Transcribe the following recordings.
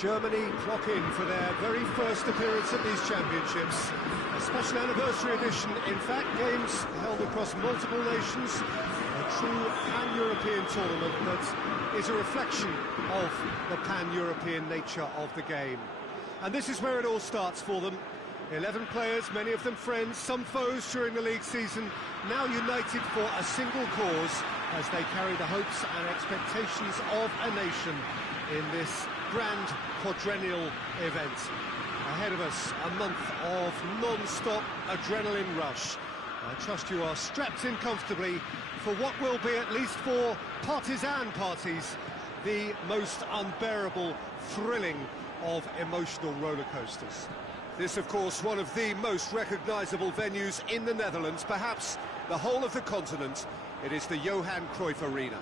Germany clock in for their very first appearance at these championships. A special anniversary edition, in fact, games held across multiple nations. A true pan-European tournament that is a reflection of the pan-European nature of the game. And this is where it all starts for them. 11 players, many of them friends, some foes during the league season, now united for a single cause as they carry the hopes and expectations of a nation in this grand quadrennial event. Ahead of us, a month of non-stop adrenaline rush. I trust you are strapped in comfortably for what will be, at least for partisan parties, the most unbearable, thrilling of emotional roller coasters. This, of course, one of the most recognisable venues in the Netherlands, perhaps the whole of the continent. It is the Johan Cruyff Arena.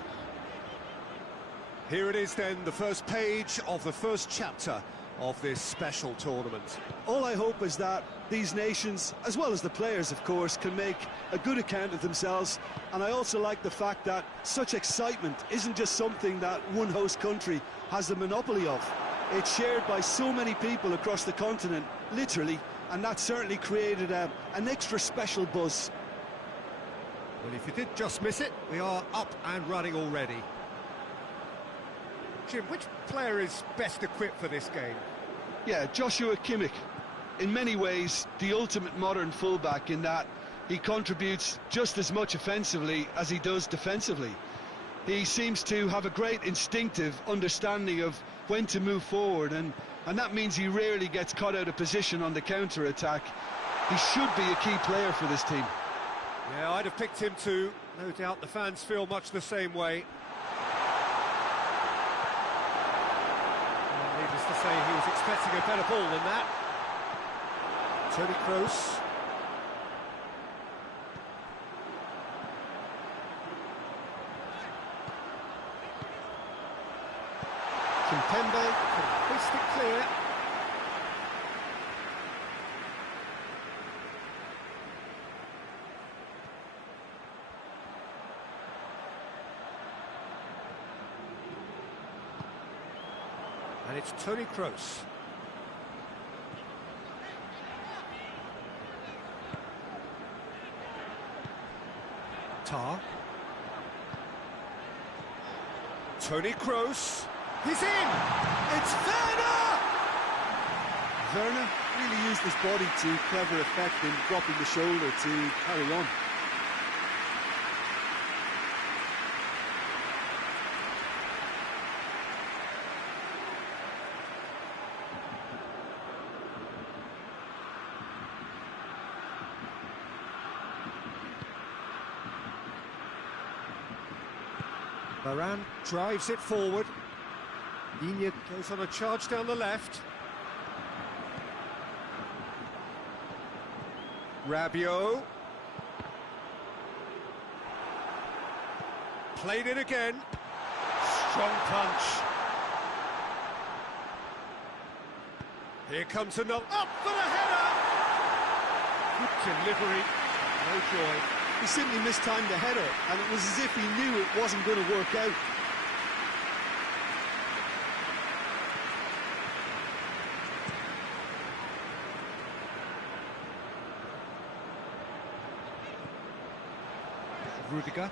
Here it is then, the first page of the first chapter of this special tournament. All I hope is that these nations, as well as the players of course, can make a good account of themselves. And I also like the fact that such excitement isn't just something that one host country has the monopoly of. It's shared by so many people across the continent, literally, and that certainly created an extra special buzz. Well, if you did just miss it, we are up and running already. Jim, which player is best equipped for this game? Yeah, Joshua Kimmich. In many ways, the ultimate modern fullback in that he contributes just as much offensively as he does defensively. He seems to have a great instinctive understanding of when to move forward, and that means he rarely gets caught out of position on the counter-attack. He should be a key player for this team. Yeah, I'd have picked him too. No doubt the fans feel much the same way. Needless to say, he was expecting a better ball than that. Toni Kroos. Kimpembe can hoist it clear. And it's Toni Kroos. Tar. Toni Kroos. He's in! It's Werner! Werner really used his body to clever effect in dropping the shoulder to carry on. Varane drives it forward. Digne goes on a charge down the left. Rabiot. Played it again. Strong punch. Here comes another. Up for the header! Good delivery. No joy. He simply mistimed the header, and it was as if he knew it wasn't going to work out. Rudiger.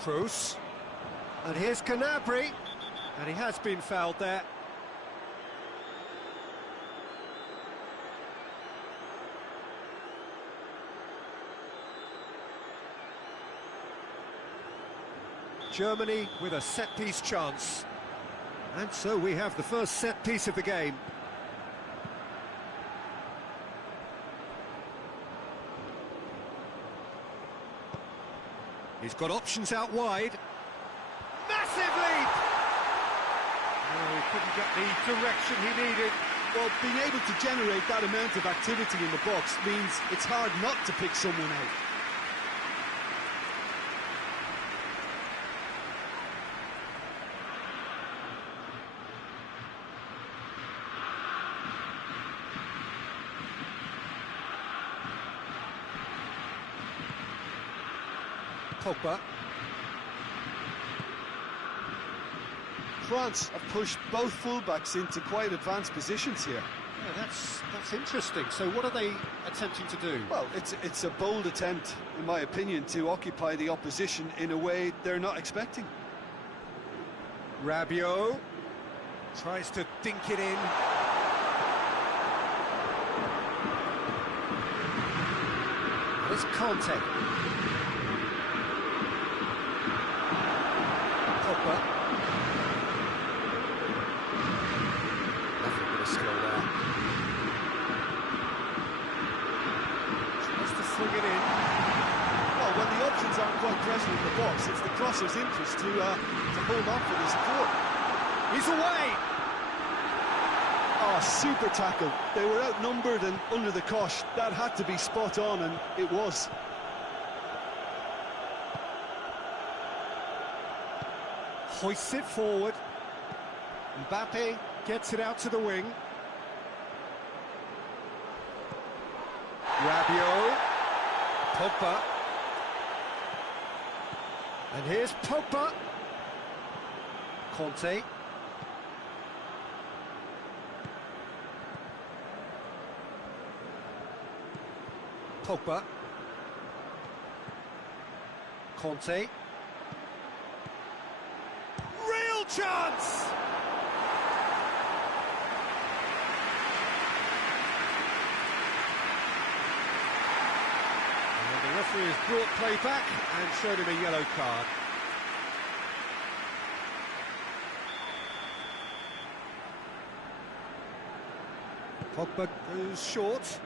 Kroos. And here's Gnabry. And he has been fouled there. Germany with a set-piece chance. And so we have the first set-piece of the game. He's got options out wide. Massive leap! Oh, he couldn't get the direction he needed. Well, being able to generate that amount of activity in the box means it's hard not to pick someone out. Pogba. France have pushed both fullbacks into quite advanced positions here. Yeah, that's interesting. So what are they attempting to do? Well, it's a bold attempt, in my opinion, to occupy the opposition in a way they're not expecting. Rabiot tries to dink it in. It's Conte. Pogba. Nothing but a skill there. Tries to fling it in. Well, when the options aren't quite present in the box, it's the crosser's interest to hold on for the support. He's away! Oh, super tackle. They were outnumbered and under the cosh. That had to be spot on, and it was. Hoists it forward. Mbappe gets it out to the wing. Rabiot. Pogba. And here's Pogba. Conte. Pogba. Conte. Real chance! And the referee has brought play back and showed him a yellow card. Pogba goes short.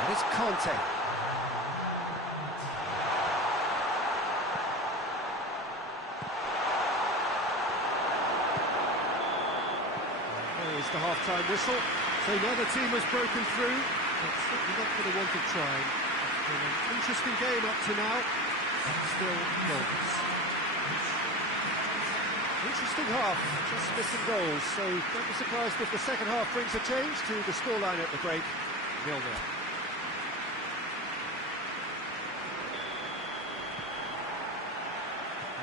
And it's Conte. There is the half-time whistle. So neither team has broken through, but certainly not for the want of trying. It's been an interesting game up to now, and still goals. Interesting half, just missing goals, so don't be surprised if the second half brings a change to the scoreline at the break, 0-0.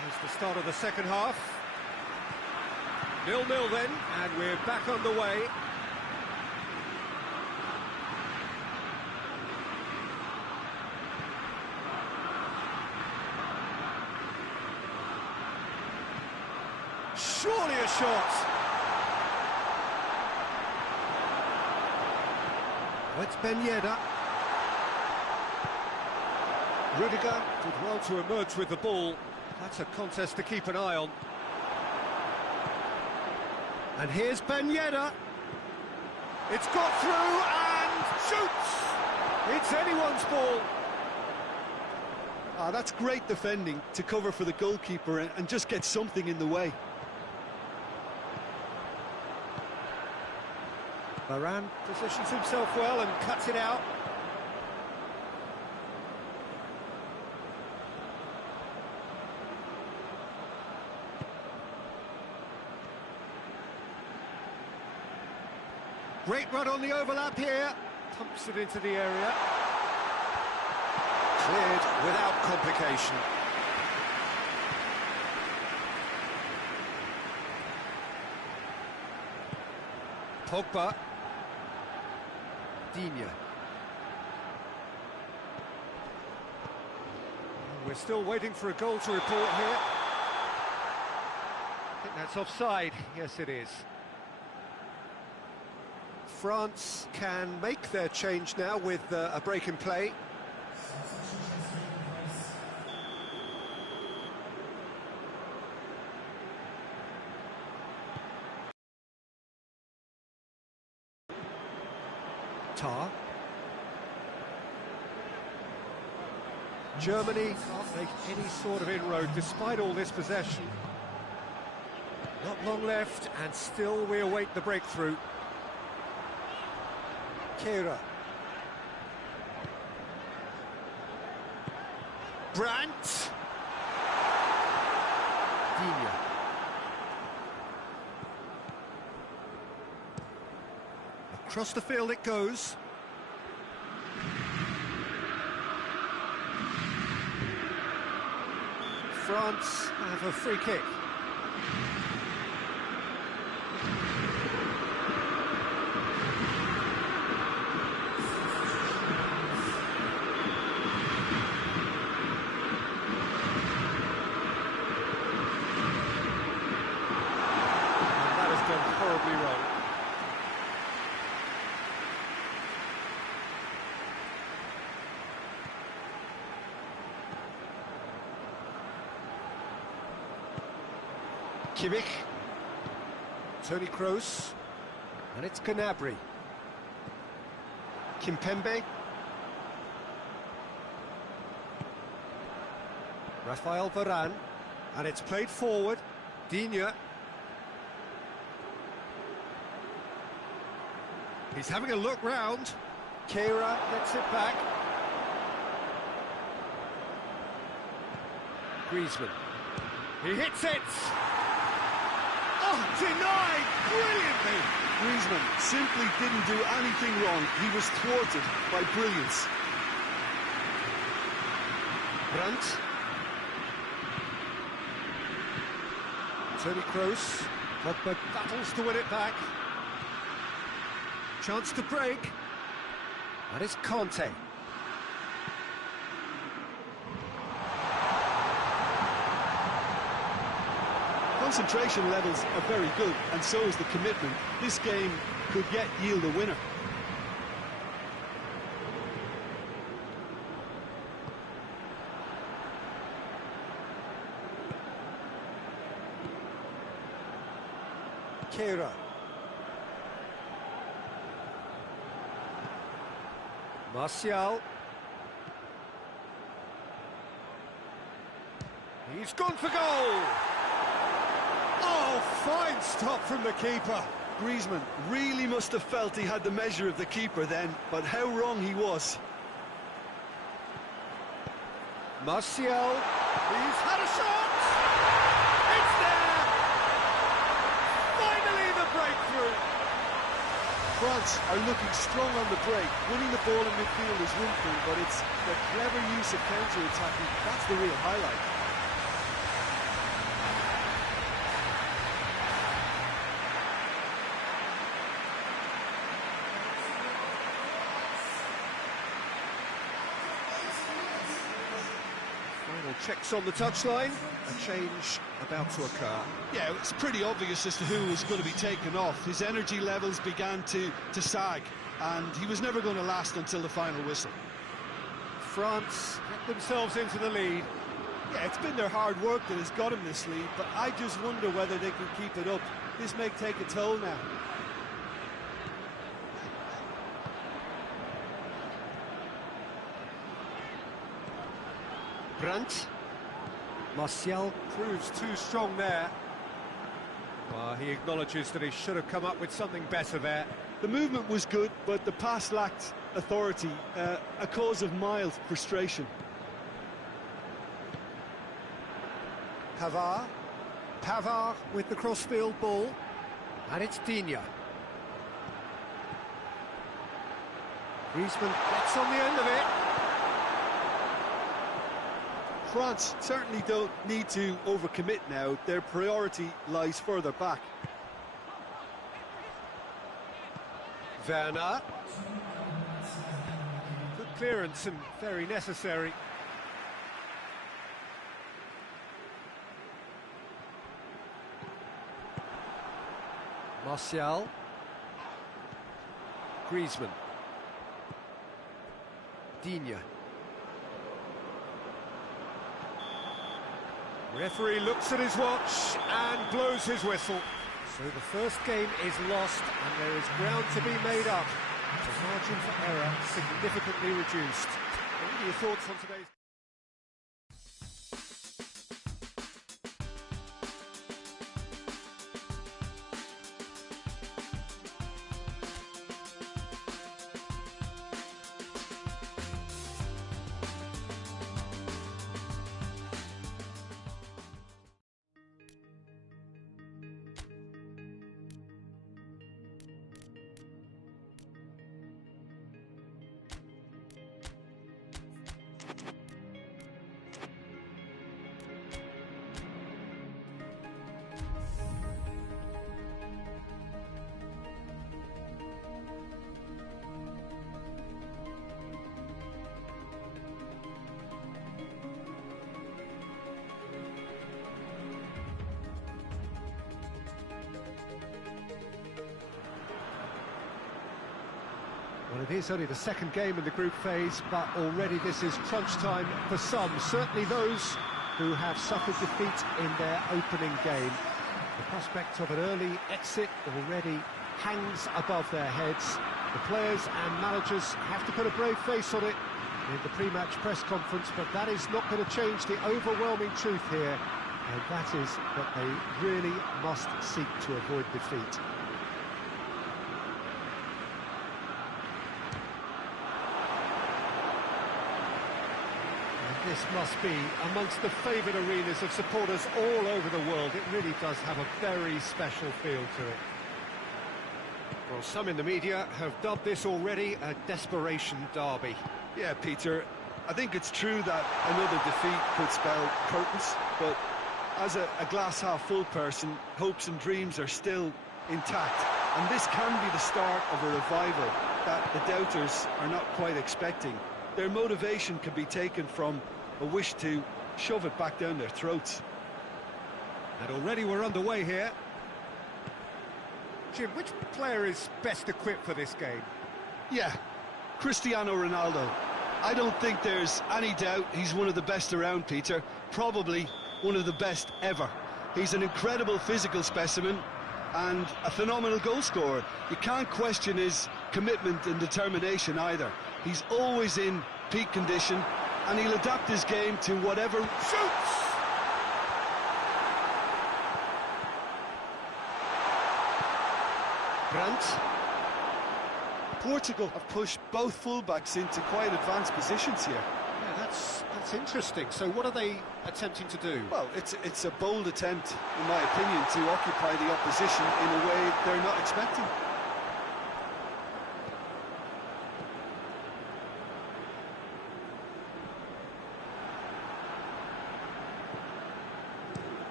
There's the start of the second half. 0-0 then, and we're back on the way. Surely a shot. Oh, it's Ben Yedder. Rudiger did well to emerge with the ball. That's a contest to keep an eye on. And here's Ben Yedder. It's got through and shoots! It's anyone's ball. Ah, that's great defending to cover for the goalkeeper and just get something in the way. Varane positions himself well and cuts it out. Great run on the overlap here. Pumps it into the area. Cleared without complication. Pogba. Digne. We're still waiting for a goal to report here. I think that's offside. Yes, it is. France can make their change now with a break in play. Tar. Germany can't make any sort of inroad despite all this possession. Not long left, and still we await the breakthrough. Kehrer. Brandt. Digne. Across the field it goes. France have a free kick. And that has gone horribly wrong. Kimmich, Toni Kroos, and it's Gnabry. Kimpembe, Rafael Varane, and it's played forward. Digne. He's having a look round. Keira gets it back. Griezmann. He hits it! Oh, denied brilliantly! Griezmann simply didn't do anything wrong. He was thwarted by brilliance. Brandt. Toni Kroos. Pogba battles to win it back. Chance to break. And it's Conte. Concentration levels are very good, and so is the commitment. This game could yet yield a winner. Keira. Martial. He's gone for goal! Oh, fine stop from the keeper. Griezmann really must have felt he had the measure of the keeper then, but how wrong he was. Martial. He's had a shot! It's there! Finally the breakthrough! France are looking strong on the break. Winning the ball in midfield is one thing, but it's the clever use of counter-attacking. That's the real highlight. Final checks on the touchline. A change about to occur. Yeah, it's pretty obvious as to who was going to be taken off. His energy levels began to sag, and he was never going to last until the final whistle. France get themselves into the lead. Yeah, it's been their hard work that has got him this lead, but I just wonder whether they can keep it up. This may take a toll now. Brandt. Martial proves too strong there. Well, he acknowledges that he should have come up with something better there. The movement was good, but the pass lacked authority, a cause of mild frustration. Pavard with the crossfield ball. And it's Digne. Griezmann gets on the end of it. France certainly don't need to overcommit now. Their priority lies further back. Werner. Good clearance and very necessary. Martial. Griezmann. Digne. Referee looks at his watch and blows his whistle. So the first game is lost and there is ground to be made up. The margin for error significantly reduced. What are your thoughts on today's... Well, it is only the second game in the group phase, but already this is crunch time for some, certainly those who have suffered defeat in their opening game. The prospect of an early exit already hangs above their heads. The players and managers have to put a brave face on it in the pre-match press conference, but that is not going to change the overwhelming truth here, and that is that they really must seek to avoid defeat. This must be amongst the favoured arenas of supporters all over the world. It really does have a very special feel to it. Well, some in the media have dubbed this already a desperation derby. Yeah, Peter, I think it's true that another defeat could spell curtains, but as a glass-half-full person, hopes and dreams are still intact. And this can be the start of a revival that the doubters are not quite expecting. Their motivation can be taken from a wish to shove it back down their throats. And already we're underway here. Jim, which player is best equipped for this game? Yeah, Cristiano Ronaldo. I don't think there's any doubt he's one of the best around, Peter. Probably one of the best ever. He's an incredible physical specimen and a phenomenal goal scorer. You can't question his commitment and determination either. He's always in peak condition, and he'll adapt his game to whatever... Shoots! Brandt. Portugal have pushed both fullbacks into quite advanced positions here. Yeah, that's interesting. So what are they attempting to do? Well, it's a bold attempt, in my opinion, to occupy the opposition in a way they're not expecting.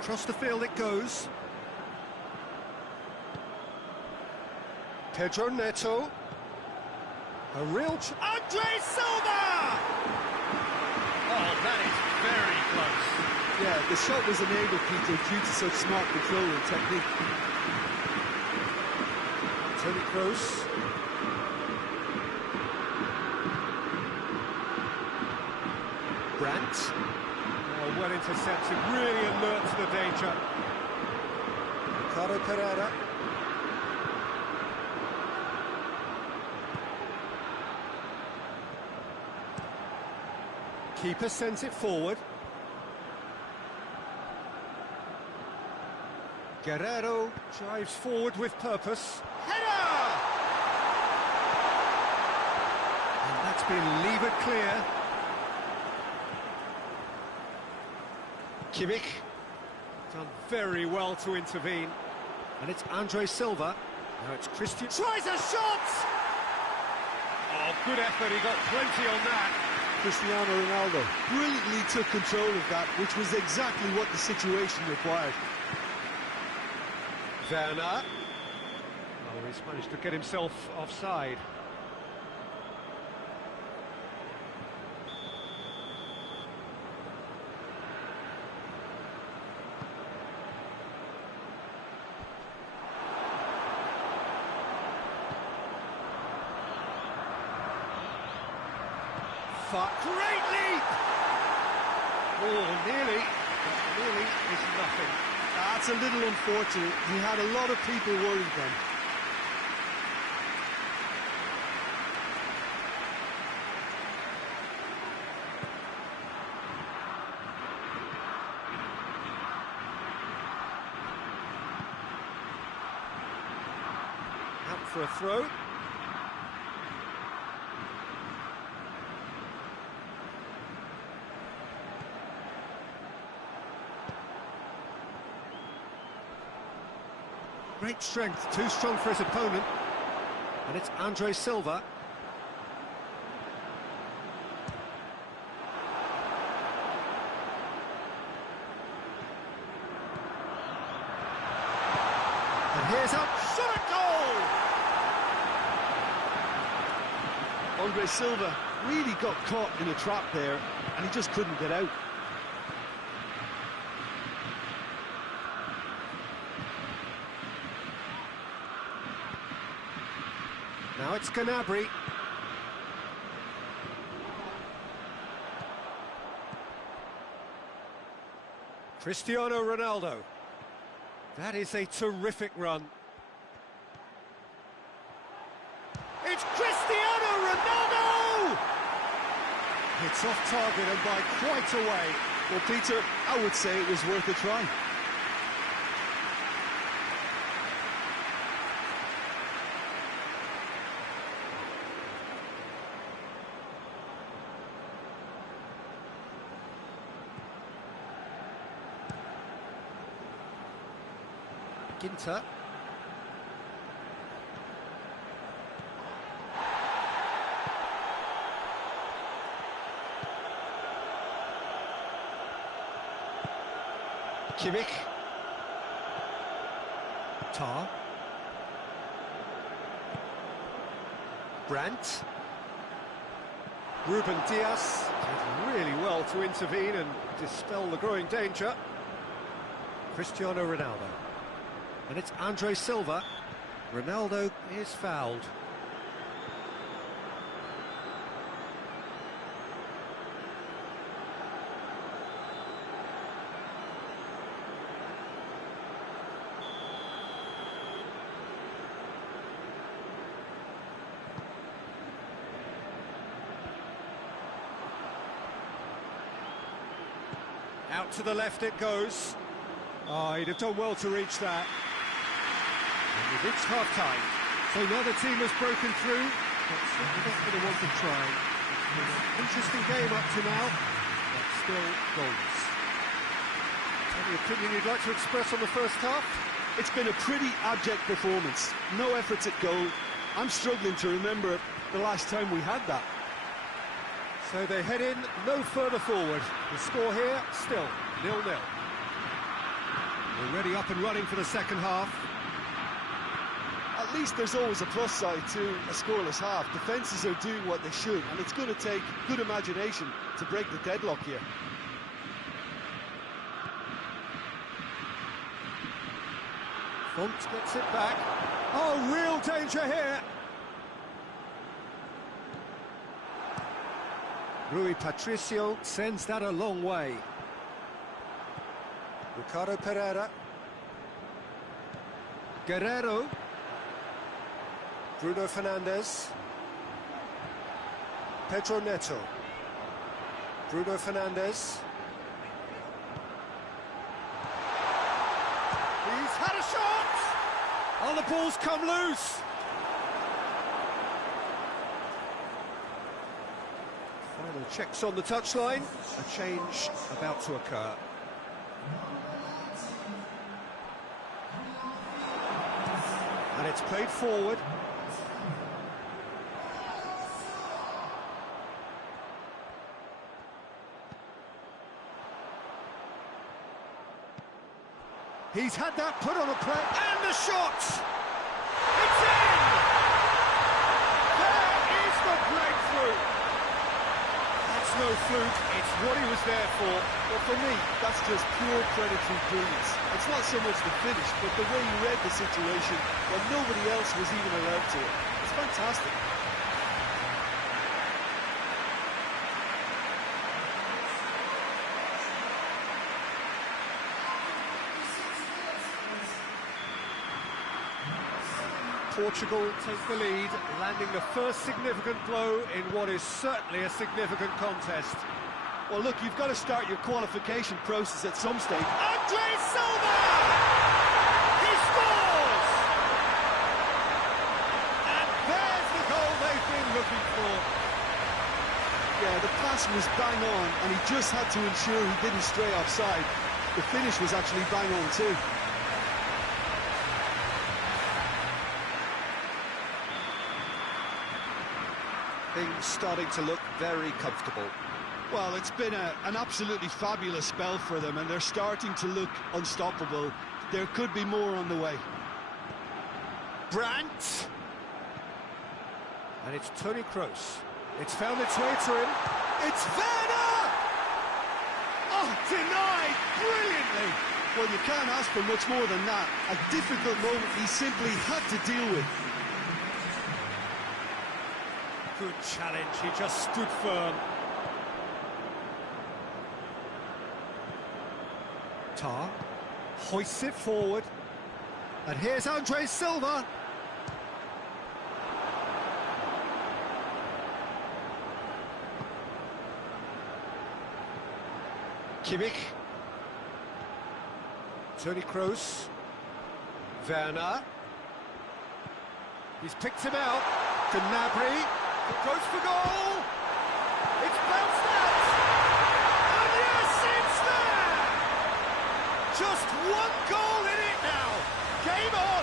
Across the field it goes. Pedro Neto. A real... Andre Silva! Oh, that is very close. Yeah, the shot was enabled, Peter, due to such smart control and technique. Toni Kroos. Brandt. Oh, well intercepted, really alert to the danger. Ricardo Pereira. Keeper sends it forward. Guerrero drives forward with purpose. Header! And that's been levered clear. Kimmich done very well to intervene. And it's Andre Silva. Now it's Christian. Tries a shot! Oh, good effort. He got plenty on that. Cristiano Ronaldo brilliantly took control of that, which was exactly what the situation required. Werner. Oh, he's managed to get himself offside. Great leap! Oh, nearly. Nearly is nothing. That's a little unfortunate. He had a lot of people worried then. Out for a throw. Great strength, too strong for his opponent. And it's Andre Silva. And here's up, shot at goal! Andre Silva really got caught in a trap there, and he just couldn't get out. Now it's Gnabry. Cristiano Ronaldo. That is a terrific run. It's Cristiano Ronaldo! It's off target and by quite a way. Well, Peter, I would say it was worth a try. Ginter. Kimmich. Tar. Brandt. Ruben Dias did really well to intervene and dispel the growing danger. Cristiano Ronaldo. And it's Andre Silva. Ronaldo is fouled. Out to the left it goes. Oh, he'd have done well to reach that. And we've reached half-time. So now the team has broken through, but certainly not going to want to try. It's been an interesting game up to now, but still goals. Any opinion you'd like to express on the first half? It's been a pretty abject performance. No efforts at goal. I'm struggling to remember the last time we had that. So they head in no further forward. The score here, still 0-0. We're ready up and running for the second half. At least there's always a plus side to a scoreless half. Defences are doing what they should, and it's going to take good imagination to break the deadlock here. Font gets it back. Oh, real danger here. Rui Patricio sends that a long way. Ricardo Pereira. Guerrero. Bruno Fernandes. Pedro Neto. Bruno Fernandes. He's had a shot! Oh, the ball's come loose! Final checks on the touchline. A change about to occur. And it's played forward. He's had that put on a play, and the shot! It's in! There is the breakthrough! That's no fluke, it's what he was there for. Well, for me, that's just pure predatory brilliance. It's not so much the finish, but the way he read the situation when nobody else was even allowed to. It's fantastic. Portugal take the lead, landing the first significant blow in what is certainly a significant contest. Well, look, you've got to start your qualification process at some stage. Andre Silva! He scores! And there's the goal they've been looking for. Yeah, the pass was bang on, and he just had to ensure he didn't stray offside. The finish was actually bang on too. Things starting to look very comfortable. Well, it's been an absolutely fabulous spell for them, and they're starting to look unstoppable. There could be more on the way. Brandt! And it's Toni Kroos. It's found its way to him. It's Werner! Oh, denied brilliantly! Well, you can't ask for much more than that. A difficult moment he simply had to deal with. Good challenge, he just stood firm. Tar hoists it forward. And here's Andre Silva. Kimmich. Toni Kroos. Werner. He's picked him out. Gnabry. It goes for goal. It's bounced out. And yes, it's there. Just one goal in it now. Game on.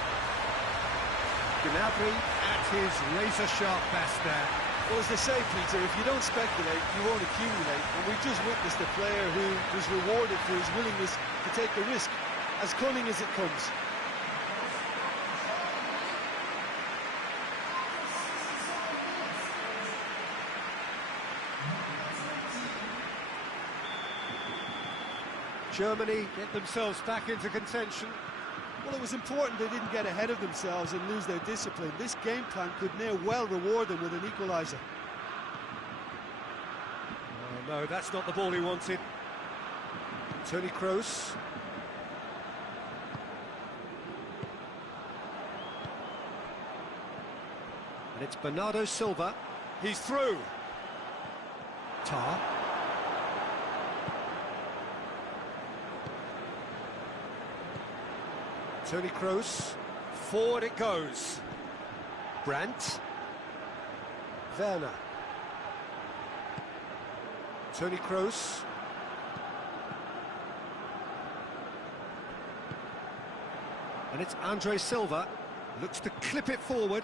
Gnabry at his razor-sharp best there. Well, as they say, Peter, if you don't speculate, you won't accumulate. And we've just witnessed a player who was rewarded for his willingness to take the risk, as cunning as it comes. Germany get themselves back into contention. Well, it was important they didn't get ahead of themselves and lose their discipline. This game plan could now well reward them with an equaliser. Oh, no, that's not the ball he wanted. Toni Kroos. And it's Bernardo Silva. He's through. Tar. Toni Kroos, forward it goes. Brandt. Werner. Toni Kroos. And it's Andre Silva, looks to clip it forward.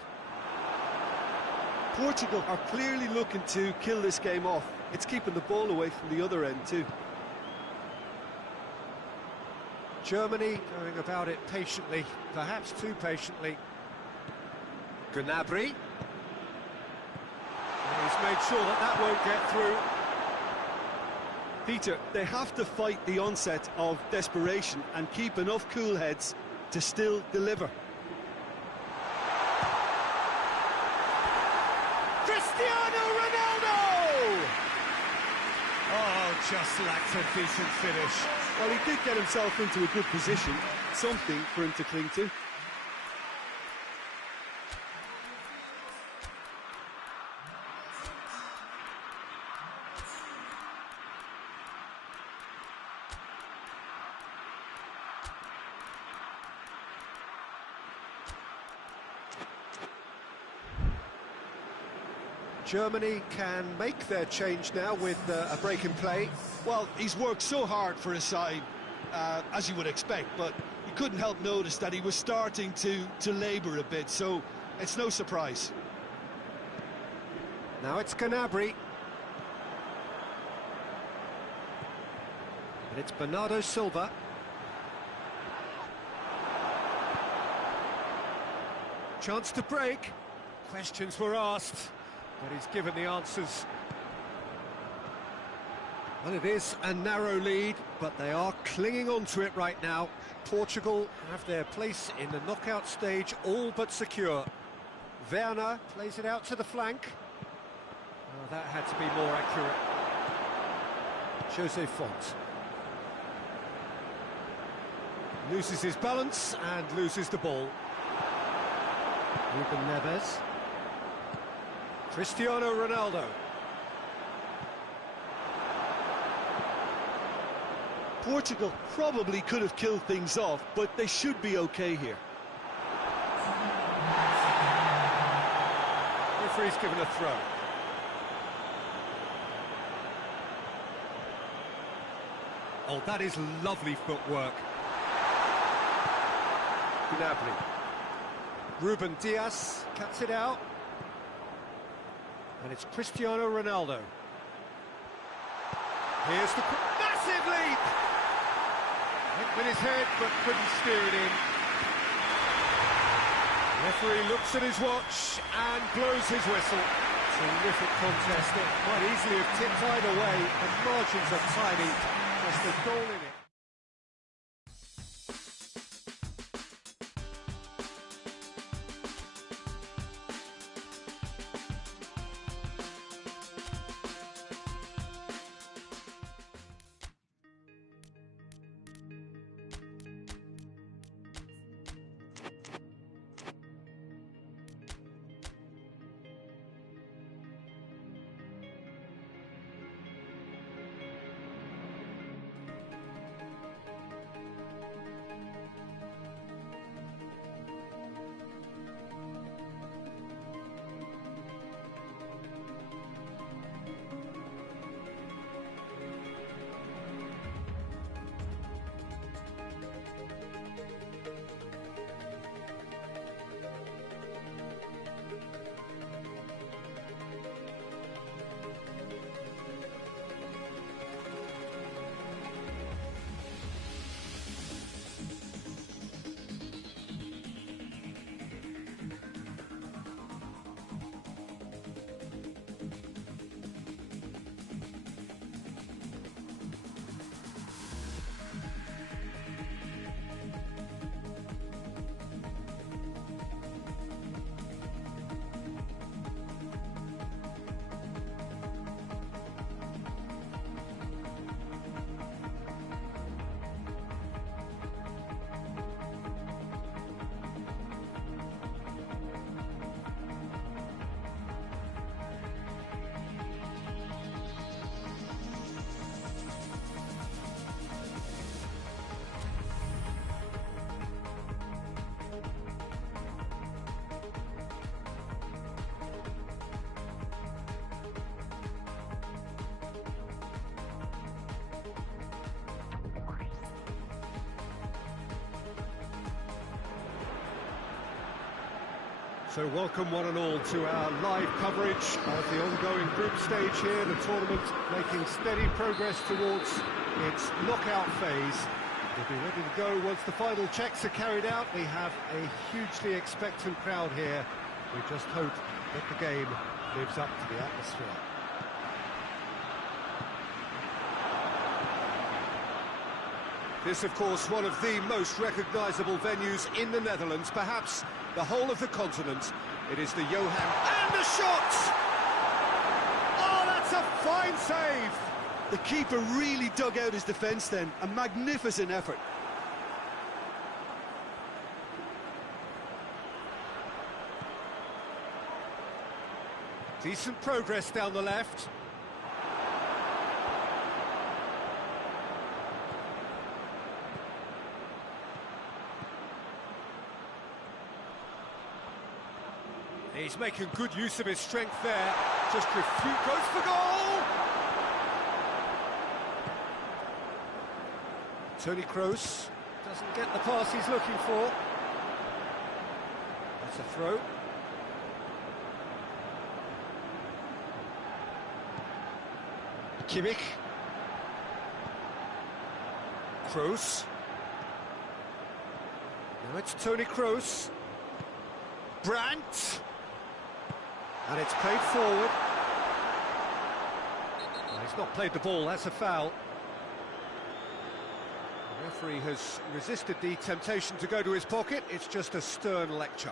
Portugal are clearly looking to kill this game off. It's keeping the ball away from the other end too. Germany going about it patiently, perhaps too patiently. Gnabry. He's made sure that that won't get through. Peter, they have to fight the onset of desperation and keep enough cool heads to still deliver. Cristiano Ronaldo! Oh, just lacked a decent finish. Well, he did get himself into a good position, something for him to cling to. Germany can make their change now with a break in play. Well, he's worked so hard for his side, as you would expect, but you couldn't help notice that he was starting to labour a bit, so it's no surprise. Now it's Gnabry. And it's Bernardo Silva. Chance to break. Questions were asked, but he's given the answers. Well, it is a narrow lead, but they are clinging on to it right now. Portugal have their place in the knockout stage all but secure. Werner plays it out to the flank. Oh, that had to be more accurate. Jose Font. Loses his balance and loses the ball. Ruben Neves. Cristiano Ronaldo. Portugal probably could have killed things off, but they should be okay here. Referee's given a throw. Oh, that is lovely footwork. Gnabry. Ruben Dias cuts it out. And it's Cristiano Ronaldo. Here's the massive leap! Went with his head, but couldn't steer it in. The referee looks at his watch and blows his whistle. Terrific contest. It might easily have tipped either way. The margins are tiny. Just a goal in it. So welcome one and all to our live coverage of the ongoing group stage here, the tournament making steady progress towards its knockout phase. We'll be ready to go once the final checks are carried out. We have a hugely expectant crowd here. We just hope that the game lives up to the atmosphere. This, of course, one of the most recognisable venues in the Netherlands, perhaps the whole of the continent. It is the Johan, and the shot! Oh, that's a fine save! The keeper really dug out his defence then, a magnificent effort. Decent progress down the left. He's making good use of his strength there. Just refute, goes for goal! Toni Kroos doesn't get the pass he's looking for. That's a throw. Kimmich. Kroos. Now it's Toni Kroos. Brandt. And it's played forward. Well, he's not played the ball, that's a foul. The referee has resisted the temptation to go to his pocket. It's just a stern lecture.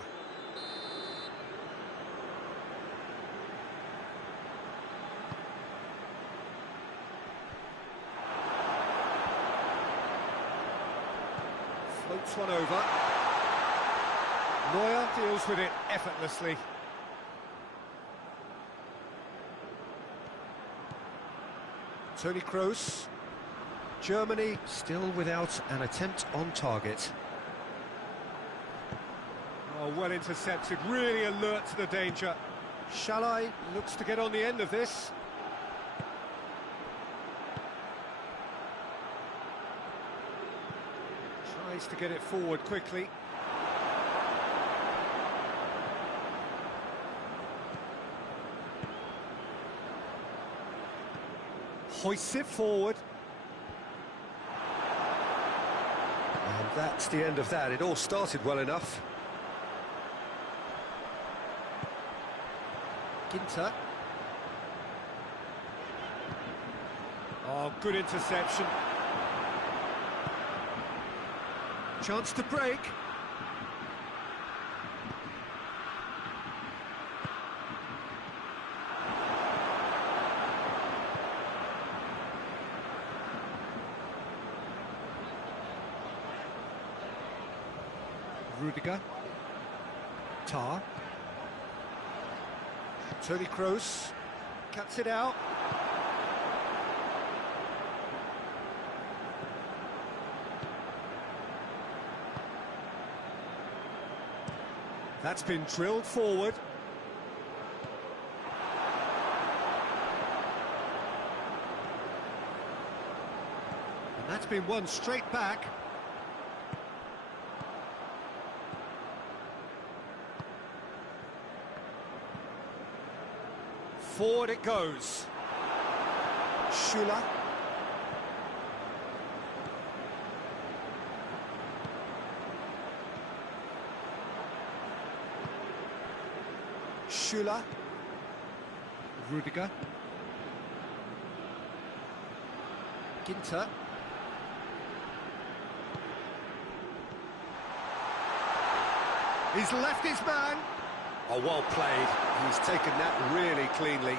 Floats one over. Neuer deals with it effortlessly. Toni Kroos. Germany still without an attempt on target. Oh, well intercepted, really alert to the danger. Shalai looks to get on the end of this. Tries to get it forward quickly. Hoists it forward. And that's the end of that. It all started well enough. Ginter. Oh, good interception. Chance to break. Rudiger. Tar. Toni Kroos cuts it out. That's been drilled forward. And that's been won straight back. Forward it goes. Schüller. Schüller. Rudiger. Ginter. He's left his man. Oh, well played. He's taken that really cleanly.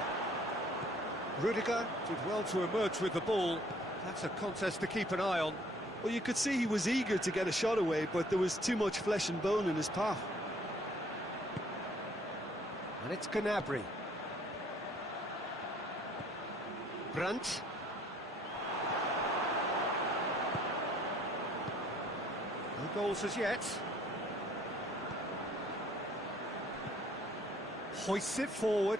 Rudiger did well to emerge with the ball. That's a contest to keep an eye on. Well, you could see he was eager to get a shot away, but there was too much flesh and bone in his path. And it's Gnabry. Brandt. No goals as yet. Hoists it forward.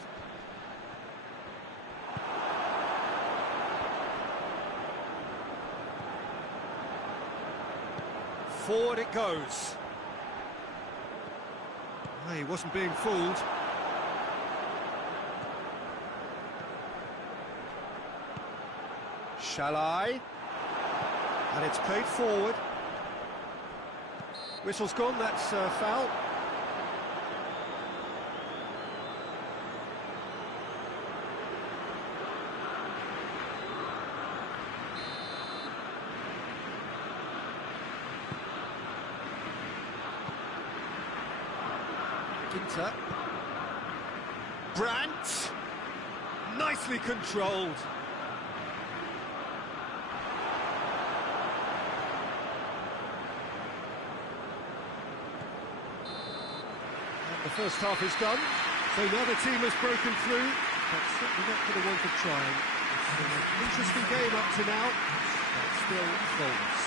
Forward it goes. Oh, he wasn't being fooled. Shall I? And it's played forward. Whistle's gone, that's foul. Ginter. Brandt. Nicely controlled. The first half is done, so now the team has broken through, but certainly not for the want of trying. It's been an interesting game up to now, but still goals.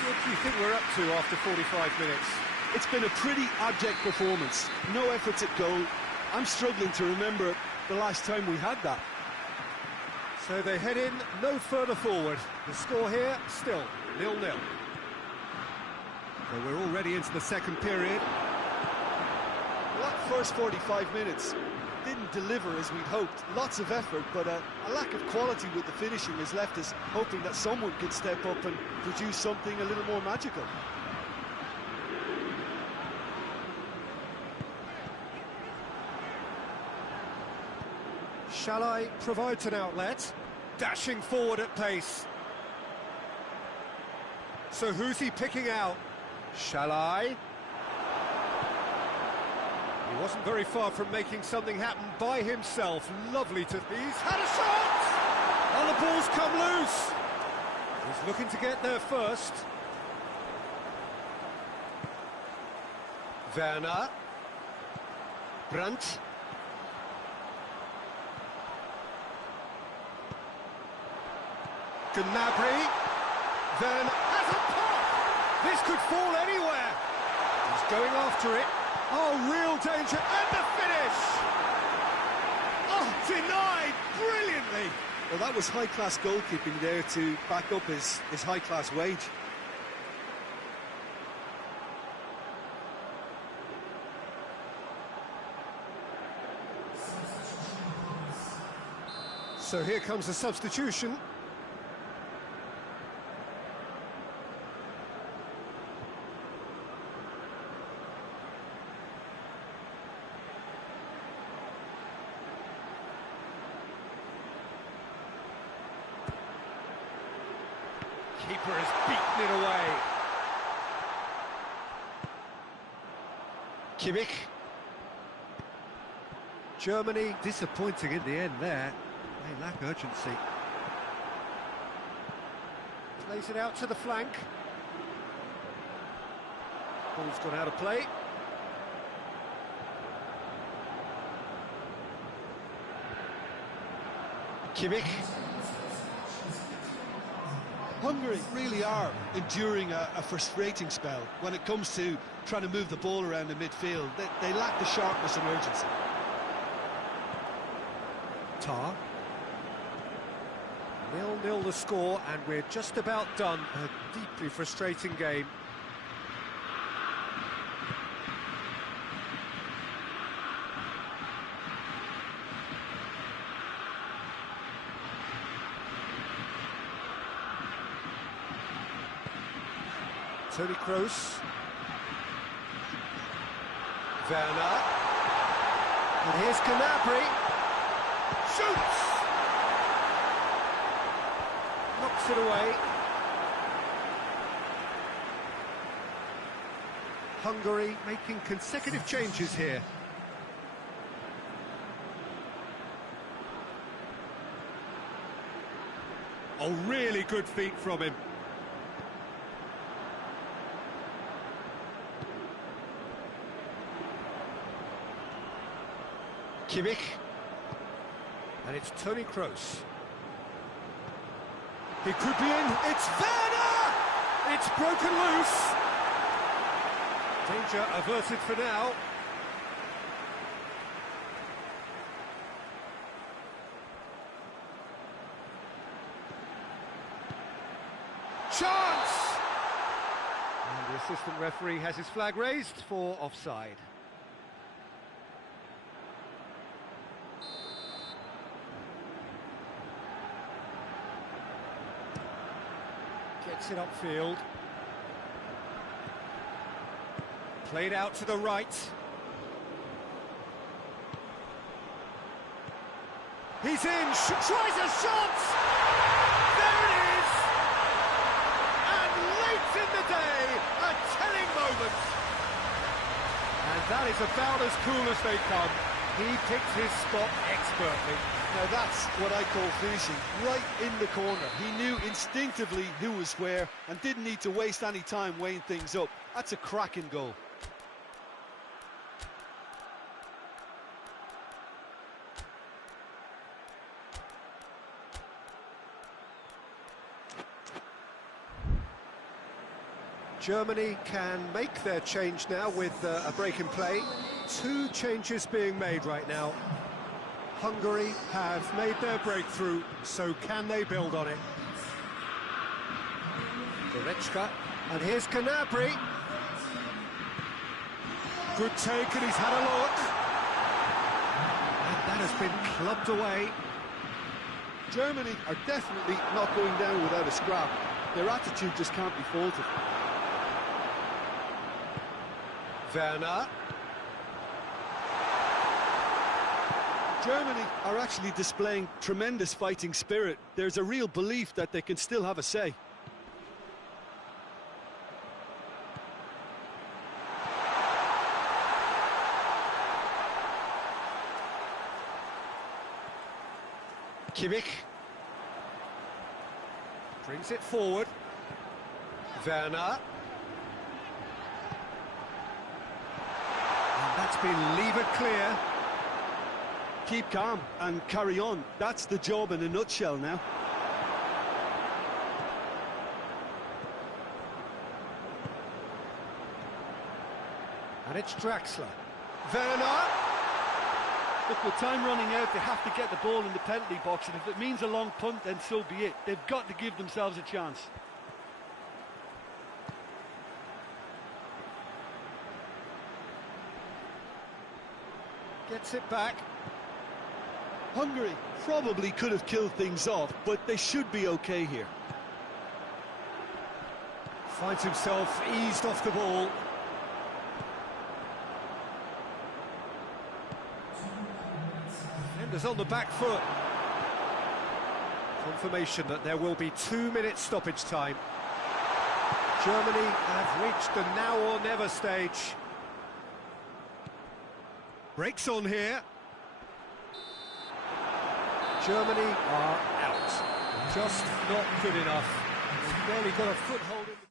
What do you think we're up to after 45 minutes? It's been a pretty abject performance. No efforts at goal. I'm struggling to remember the last time we had that. So they head in no further forward. The score here, still 0-0. So we're already into the second period. Well, that first 45 minutes didn't deliver as we'd hoped. Lots of effort, but a lack of quality with the finishing has left us hoping that someone could step up and produce something a little more magical. Shall I provides an outlet, dashing forward at pace. So who's he picking out? Shall I? He wasn't very far from making something happen by himself. Lovely to... He's had a shot! And the ball's come loose. He's looking to get there first. Werner. Brandt. Gnabry. Then has a pop! This could fall anywhere. He's going after it. Oh, real danger, and the finish! Oh, denied brilliantly! Well, that was high-class goalkeeping there to back up his high-class wage. So here comes the substitution. Keeper has beaten it away. Kimmich. Germany disappointing in the end there. They lack urgency. Plays it out to the flank. Ball's gone out of play. Kimmich. Hungary really are enduring a frustrating spell when it comes to trying to move the ball around the midfield. They lack the sharpness and urgency. Tar. 0-0 the score, and we're just about done. A deeply frustrating game. Toni Kroos. Werner. And here's Gnabry. Shoots! Knocks it away. Hungary making consecutive changes here. Oh, really good feet from him. Kimmich. And it's Toni Kroos. He could be in. It's Werner! It's broken loose. Danger averted for now. Chance! And The assistant referee has his flag raised for offside. Gets it upfield. Played out to the right. He's in, tries a shot! There it is! And late in the day, a telling moment. And that is about as cool as they come. He picked his spot expertly. Now that's what I call finishing, right in the corner. He knew instinctively who was where and didn't need to waste any time weighing things up. That's a cracking goal. Germany can make their change now with a break in play. 2 changes being made right now. Hungary have made their breakthrough, so can they build on it? Goretzka, and here's Canabry. Good take, and he's had a look. And that has been clubbed away. Germany are definitely not going down without a scrap. Their attitude just can't be faulted. Werner. Germany are actually displaying tremendous fighting spirit. There's a real belief that they can still have a say. Kimmich brings it forward. Werner. And that's been levered clear. Keep calm and carry on. That's the job in a nutshell now. And it's Draxler. Werner. Look, with time running out, they have to get the ball in the penalty box, and if it means a long punt, then so be it. They've got to give themselves a chance. Gets it back. Hungary probably could have killed things off, but they should be okay here. Finds himself eased off the ball. Defenders on the back foot. Confirmation that there will be 2 minutes stoppage time. Germany have reached the now or never stage. Breaks on here. Germany are out. Just not good enough. They've barely got a foothold in the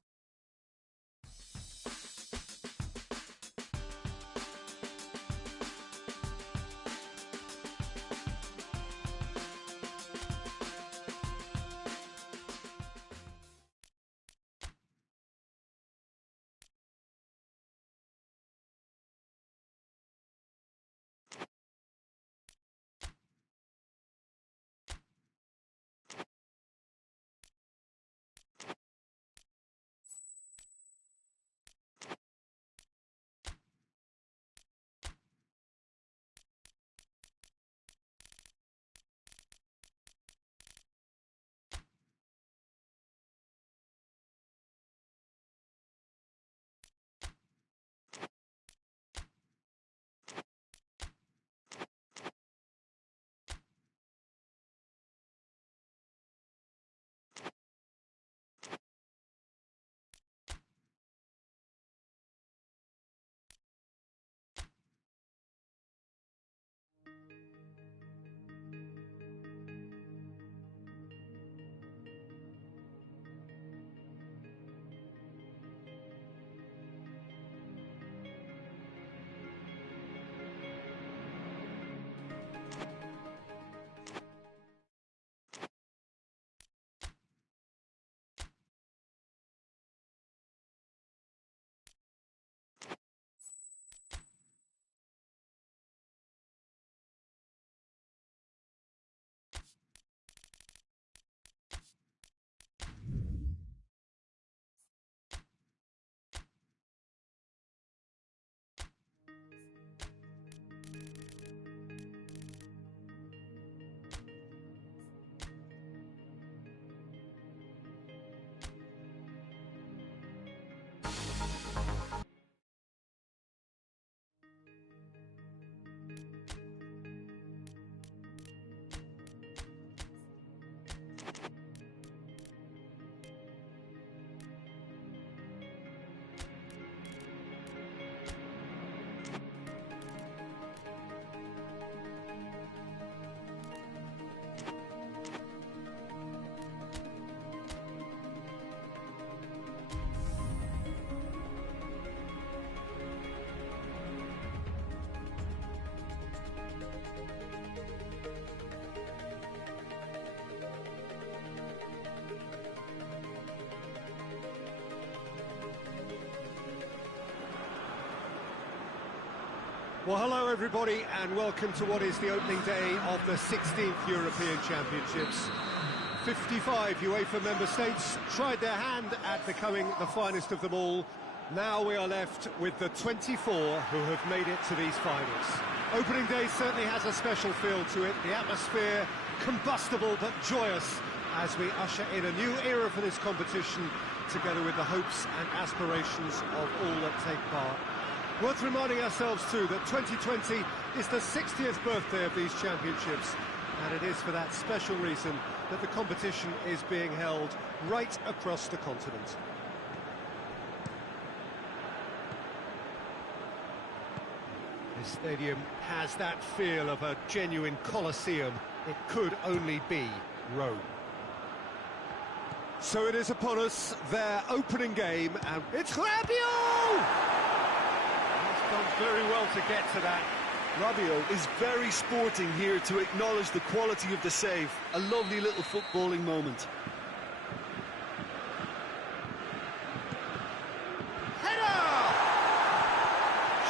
Well, hello everybody, and welcome to what is the opening day of the 16th European Championships. 55 UEFA member states tried their hand at becoming the finest of them all. Now we are left with the 24 who have made it to these finals. Opening day certainly has a special feel to it. The atmosphere combustible but joyous as we usher in a new era for this competition, together with the hopes and aspirations of all that take part. Worth reminding ourselves too that 2020 is the 60th birthday of these championships, and it is for that special reason that the competition is being held right across the continent. This stadium has that feel of a genuine Colosseum. It could only be Rome. So it is upon us, their opening game, and it's Rabiot! He's done very well to get to that. Rabiot is very sporting here to acknowledge the quality of the save. A lovely little footballing moment. Header!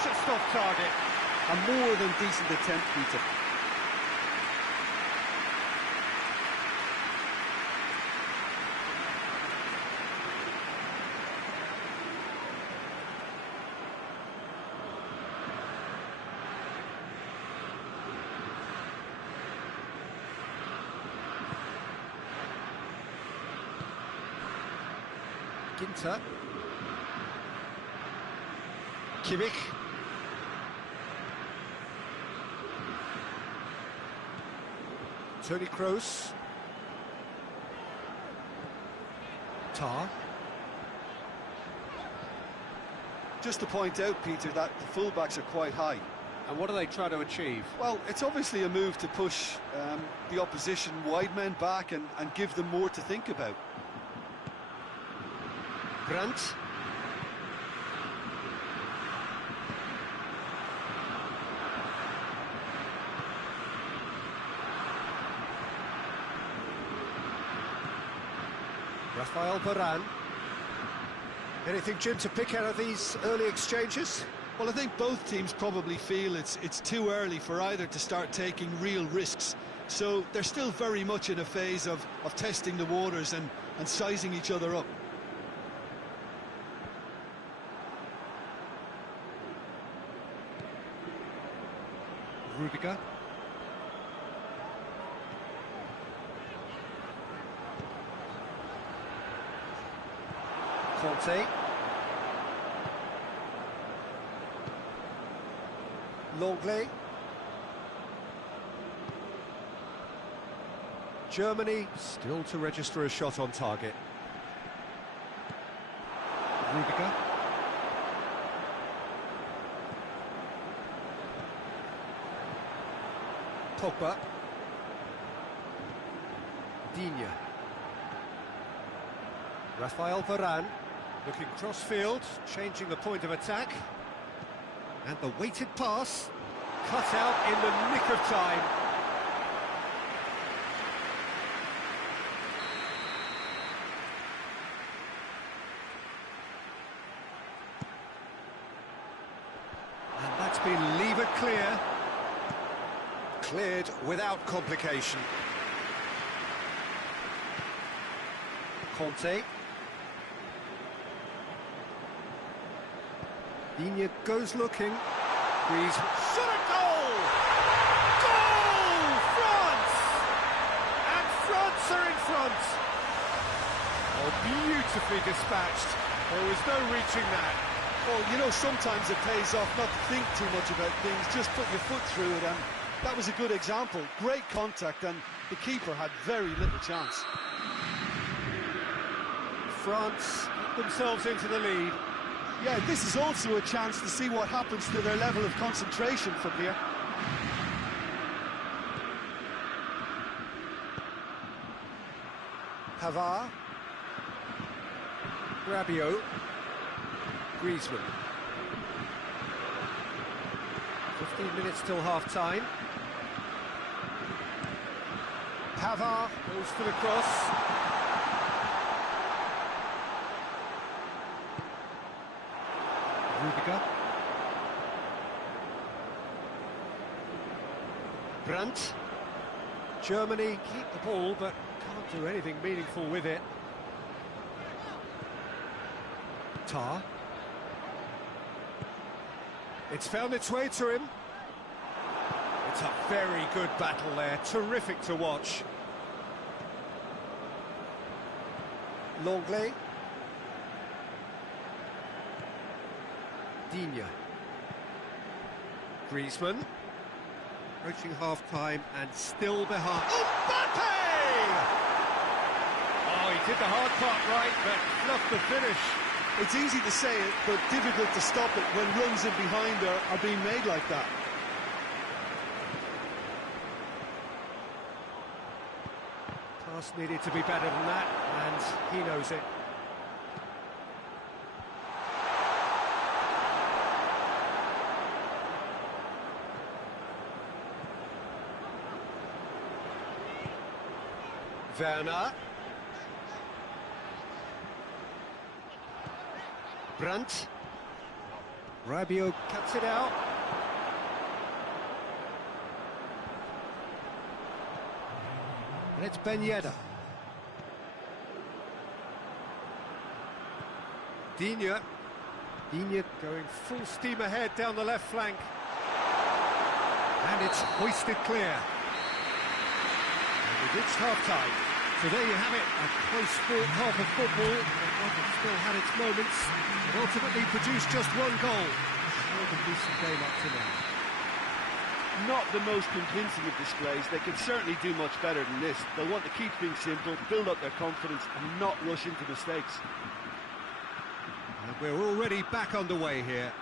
Just off target. A more than decent attempt, Peter. Ginter. Kimmich. Toni Kroos. Tar. Just to point out, Peter, that the fullbacks are quite high. And what do they try to achieve? Well, it's obviously a move to push the opposition wide men back and give them more to think about. Brandt. Rafael Varane. Anything, Jim, to pick out of these early exchanges? Well, I think both teams probably feel it's too early for either to start taking real risks. So they're still very much in a phase of testing the waters and sizing each other up. Rudiger. Conte. Longley. Germany still to register a shot on target. Rudiger. Pogba. Digne. Rafael Varane looking cross-field, changing the point of attack. And the weighted pass cut out in the nick of time. And that's been levered clear. Cleared without complication. Conte. Digne goes looking. Griezmann. Shot a goal! Goal! France! And France are in front. Oh, beautifully dispatched. There was no reaching that. Well, you know, sometimes it pays off not to think too much about things, just put your foot through it, and that was a good example. Great contact, and the keeper had very little chance. France put themselves into the lead. Yeah, this is also a chance to see what happens to their level of concentration from here. Pavard. Rabiot. Griezmann. 15 minutes till half-time. Pavard goes for the cross. Rudiger. Brandt. Germany keep the ball, but can't do anything meaningful with it. Tar. It's found its way to him. It's a very good battle there, terrific to watch. Longley. Digne. Griezmann. Approaching half-time and still behind. Mbappe! Oh, he did the hard part right, but fluffed the finish. It's easy to say it, but difficult to stop it when runs in behind are being made like that. Pass needed to be better than that, and he knows it. Werner. Brandt. Rabiot cuts it out. And it's Ben Yedder. Digne. Digne going full steam ahead down the left flank. And it's hoisted clear. And we've reached half-time. So there you have it, a close-fought half of football, but one that still had its moments, and ultimately produced just one goal. More than decent game up to now. Not the most convincing of displays. They can certainly do much better than this. They'll want to keep things simple, build up their confidence, and not rush into mistakes. And we're already back underway here.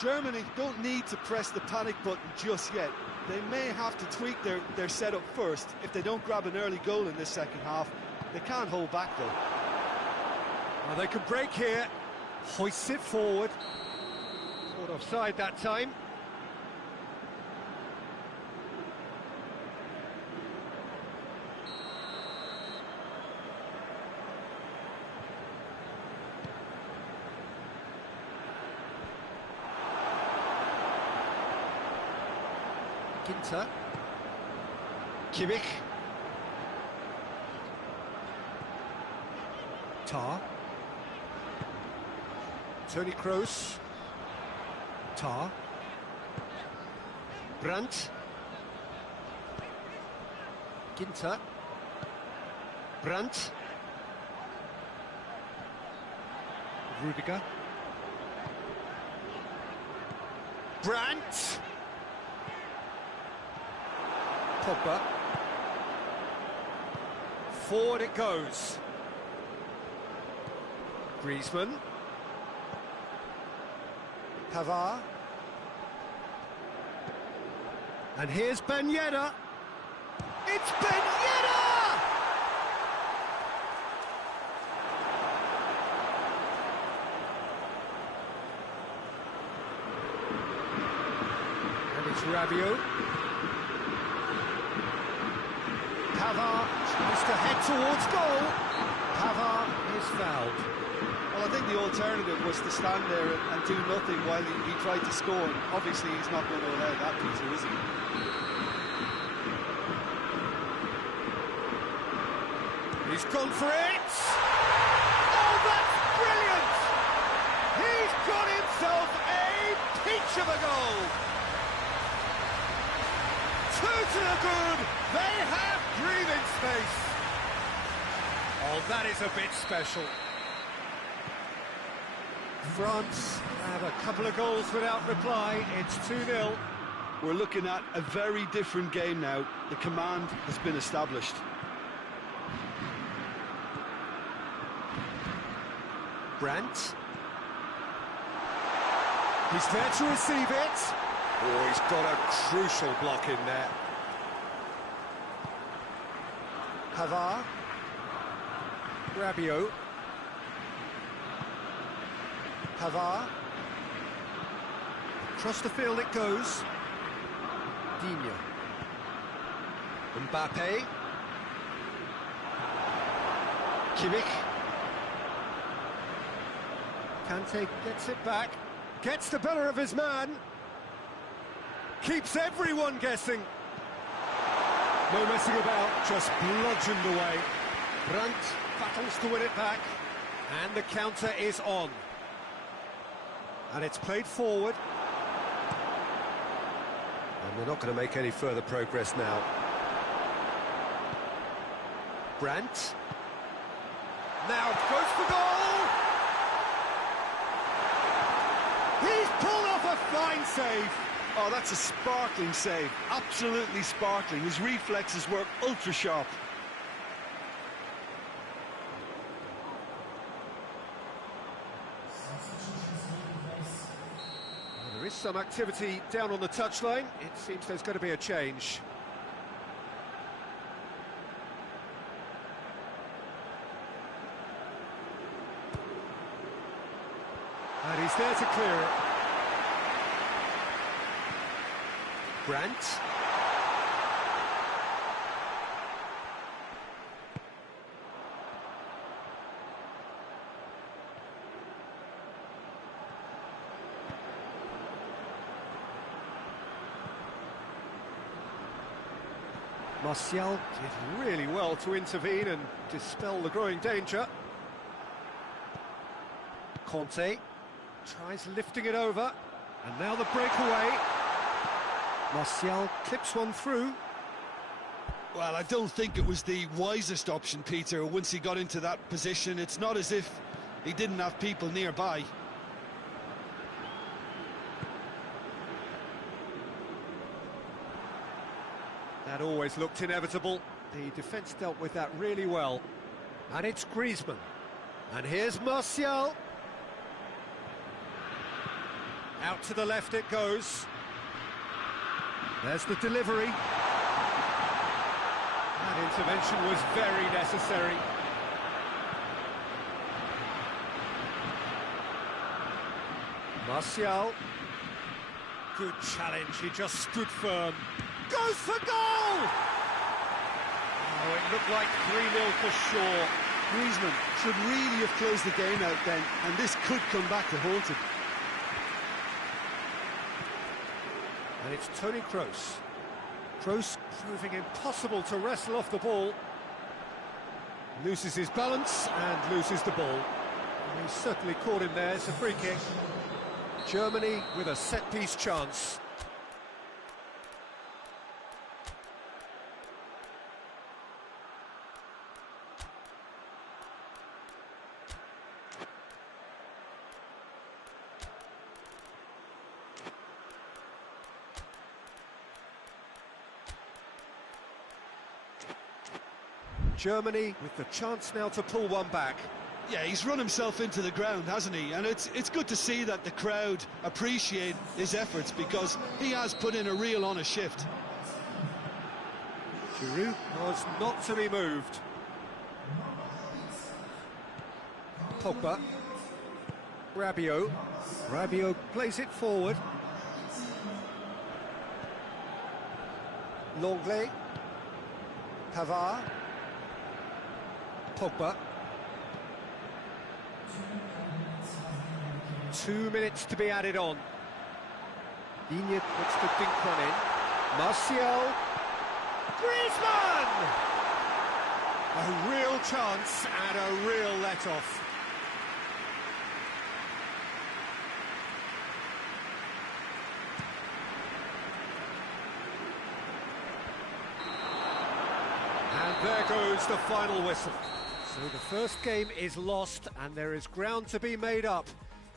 Germany don't need to press the panic button just yet. They may have to tweak their setup first. If they don't grab an early goal in this second half, they can't hold back though. Well, they can break here, hoists it forward. Caught offside that time. Ginter. Kimmich. Tar. Toni Kroos. Tar. Brandt. Ginter. Brandt. Rudiger. Brandt. Pogba. Forward it goes. Griezmann. Pavard. And here's Ben Yedder. It's Ben Yedder! And it's Rabiot. Pavard tries to head towards goal. Pavard is fouled. Well, I think the alternative was to stand there and do nothing while he tried to score. Obviously, he's not going to allow that, Peter, is he? He's gone for it! Oh, that's brilliant! He's got himself a peach of a goal! Two to the good! They have breathing space! Oh, that is a bit special. France have a couple of goals without reply. It's 2-0. We're looking at a very different game now. The command has been established. Brandt. He's there to receive it. Oh, he's got a crucial block in there. Pavard. Rabiot. Pavard. Across the field it goes. Digne. Mbappe. Kimmich. Kante gets it back. Gets the better of his man. keeps everyone guessing. No messing about, just bludgeoned away. Brandt battles to win it back, and the counter is on. And it's played forward. And they're not going to make any further progress now. Brandt. Now goes for goal! He's pulled off a fine save. Oh, that's a sparkling save. Absolutely sparkling. His reflexes were ultra sharp. Well, there is some activity down on the touchline. It seems there's going to be a change. And he's there to clear it. Brandt. Martial did really well to intervene and dispel the growing danger. Conte tries lifting it over, and now the breakaway. Martial clips one through. Well, I don't think it was the wisest option, Peter, once he got into that position. It's not as if he didn't have people nearby. That always looked inevitable. The defence dealt with that really well. And it's Griezmann. And here's Martial. Out to the left it goes. There's the delivery. That intervention was very necessary. Martial. Good challenge, he just stood firm. Goes for goal! Oh, it looked like 3-0 for sure. Griezmann should really have closed the game out then, and this could come back to haunt him. And it's Toni Kroos. Kroos proving impossible to wrestle off the ball. Loses his balance and loses the ball. And he's certainly caught him there. It's a free kick. Germany with a set-piece chance. Germany with the chance now to pull one back. Yeah, he's run himself into the ground, hasn't he? And it's good to see that the crowd appreciate his efforts, because he has put in a real honest shift. Giroud was not to be moved. Pogba. Rabiot. Rabiot plays it forward. Longley. Pavard. Pogba. 2 minutes to be added on. Digne puts the dink one in. Martial. Griezmann! A real chance and a real let-off. And there goes the final whistle. So the first game is lost and there is ground to be made up.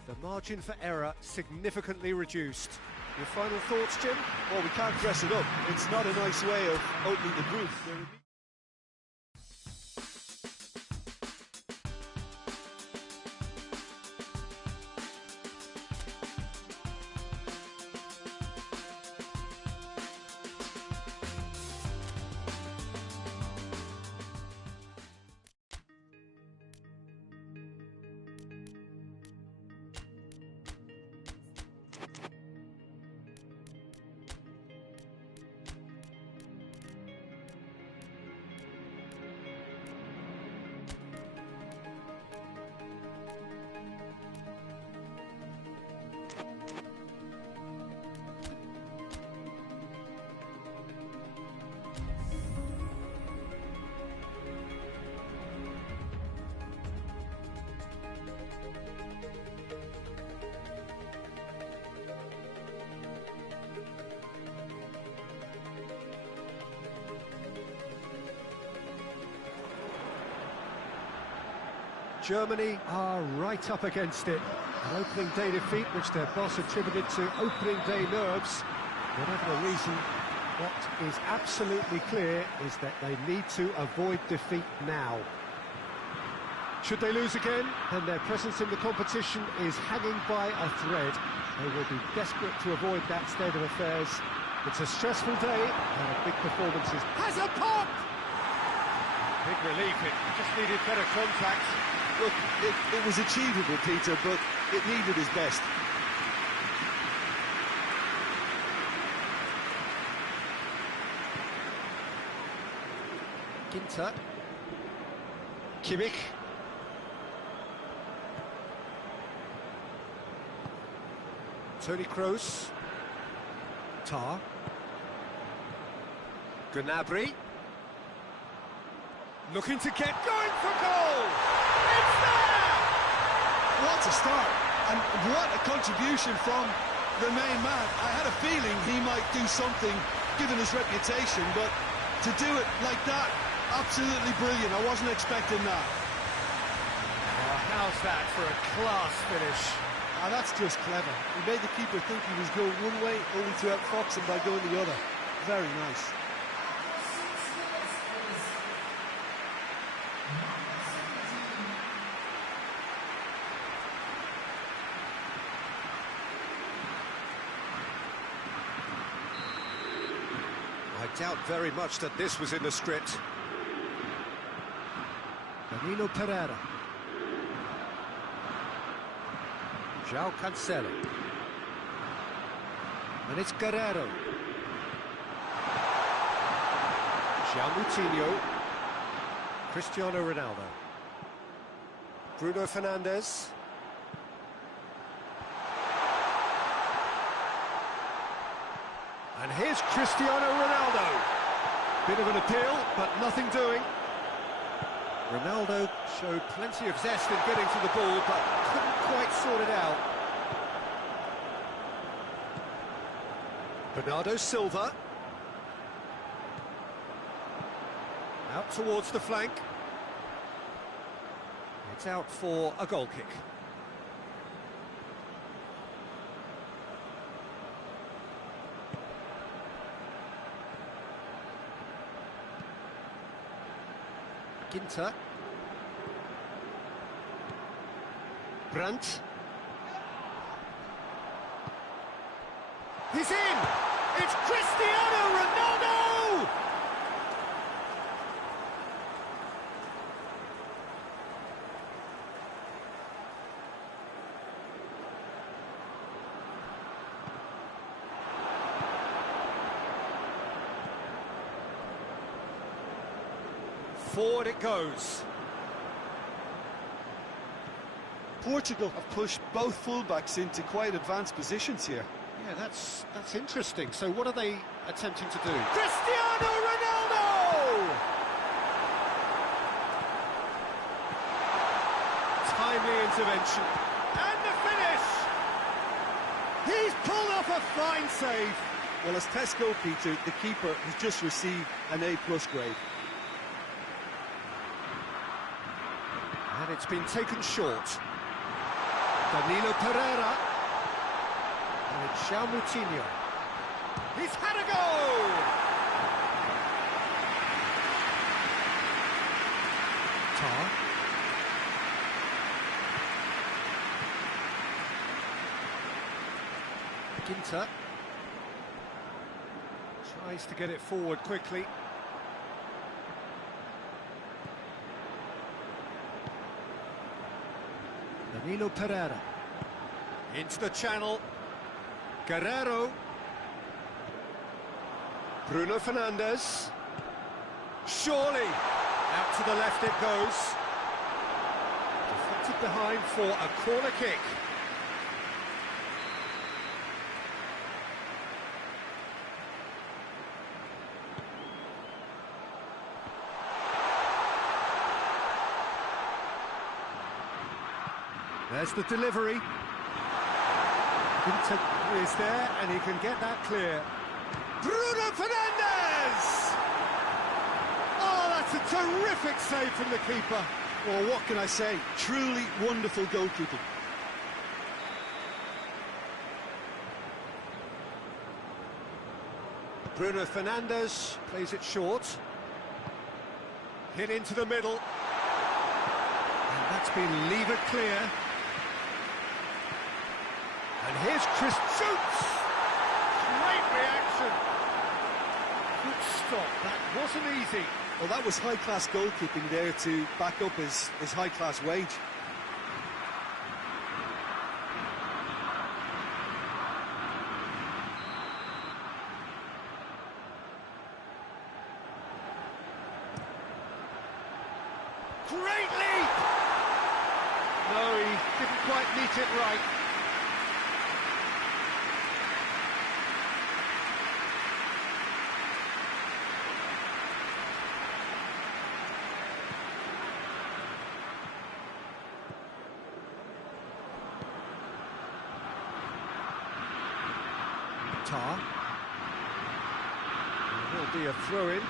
The margin for error significantly reduced. Your final thoughts, Jim? Well, we can't dress it up. It's not a nice way of opening the group. Germany are right up against it. An opening day defeat which their boss attributed to opening day nerves. Whatever the reason, what is absolutely clear is that they need to avoid defeat now. Should they lose again, then their presence in the competition is hanging by a thread. They will be desperate to avoid that state of affairs. It's a stressful day and a big performance has a pop! Big relief, it just needed better contact. Look, it was achievable, Peter, but it needed his best. Ginter. Kimmich. Toni Kroos. Tar. Gnabry. Looking to get going for goal! It's there! What a start, and what a contribution from the main man. I had a feeling he might do something, given his reputation, but to do it like that, absolutely brilliant. I wasn't expecting that. Oh, how's that for a class finish? Ah, that's just clever. He made the keeper think he was going one way, only to outfox him by going the other. Very nice. I doubt very much that this was in the script. Danilo Pereira. João Cancelo. And it's Guerreiro. João Moutinho. Cristiano Ronaldo. Bruno Fernandes. And here's Cristiano Ronaldo. Bit of an appeal, but nothing doing. Ronaldo showed plenty of zest in getting to the ball, but couldn't quite sort it out. Bernardo Silva. Out towards the flank. It's out for a goal kick. Ginter. Brandt. He's in! It's Cristiano Ronaldo! Forward it goes. Portugal have pushed both fullbacks into quite advanced positions here. Yeah, that's interesting. So what are they attempting to do? Cristiano Ronaldo! Timely intervention. And the finish! He's pulled off a fine save. Well, as test goalkeeper, the keeper has just received an A+ grade. And it's been taken short. Danilo Pereira. And it's João Moutinho. He's had a go! Tar. Ginter. Tries to get it forward quickly. Danilo Pereira. Into the channel. Guerreiro. Bruno Fernandes. Surely. Out to the left it goes. Deflected behind for a corner kick. There's the delivery. Ginter is there, and he can get that clear. Bruno Fernandes! Oh, that's a terrific save from the keeper. Well, what can I say? Truly wonderful goalkeeping. Bruno Fernandes plays it short. Hit into the middle. And that's been levered clear. And here's Chris shoots! Great reaction! Good stop, that wasn't easy. Well, that was high-class goalkeeping there to back up his high-class wage. Great leap! No, he didn't quite meet it right. Tar. Will be a throw-in.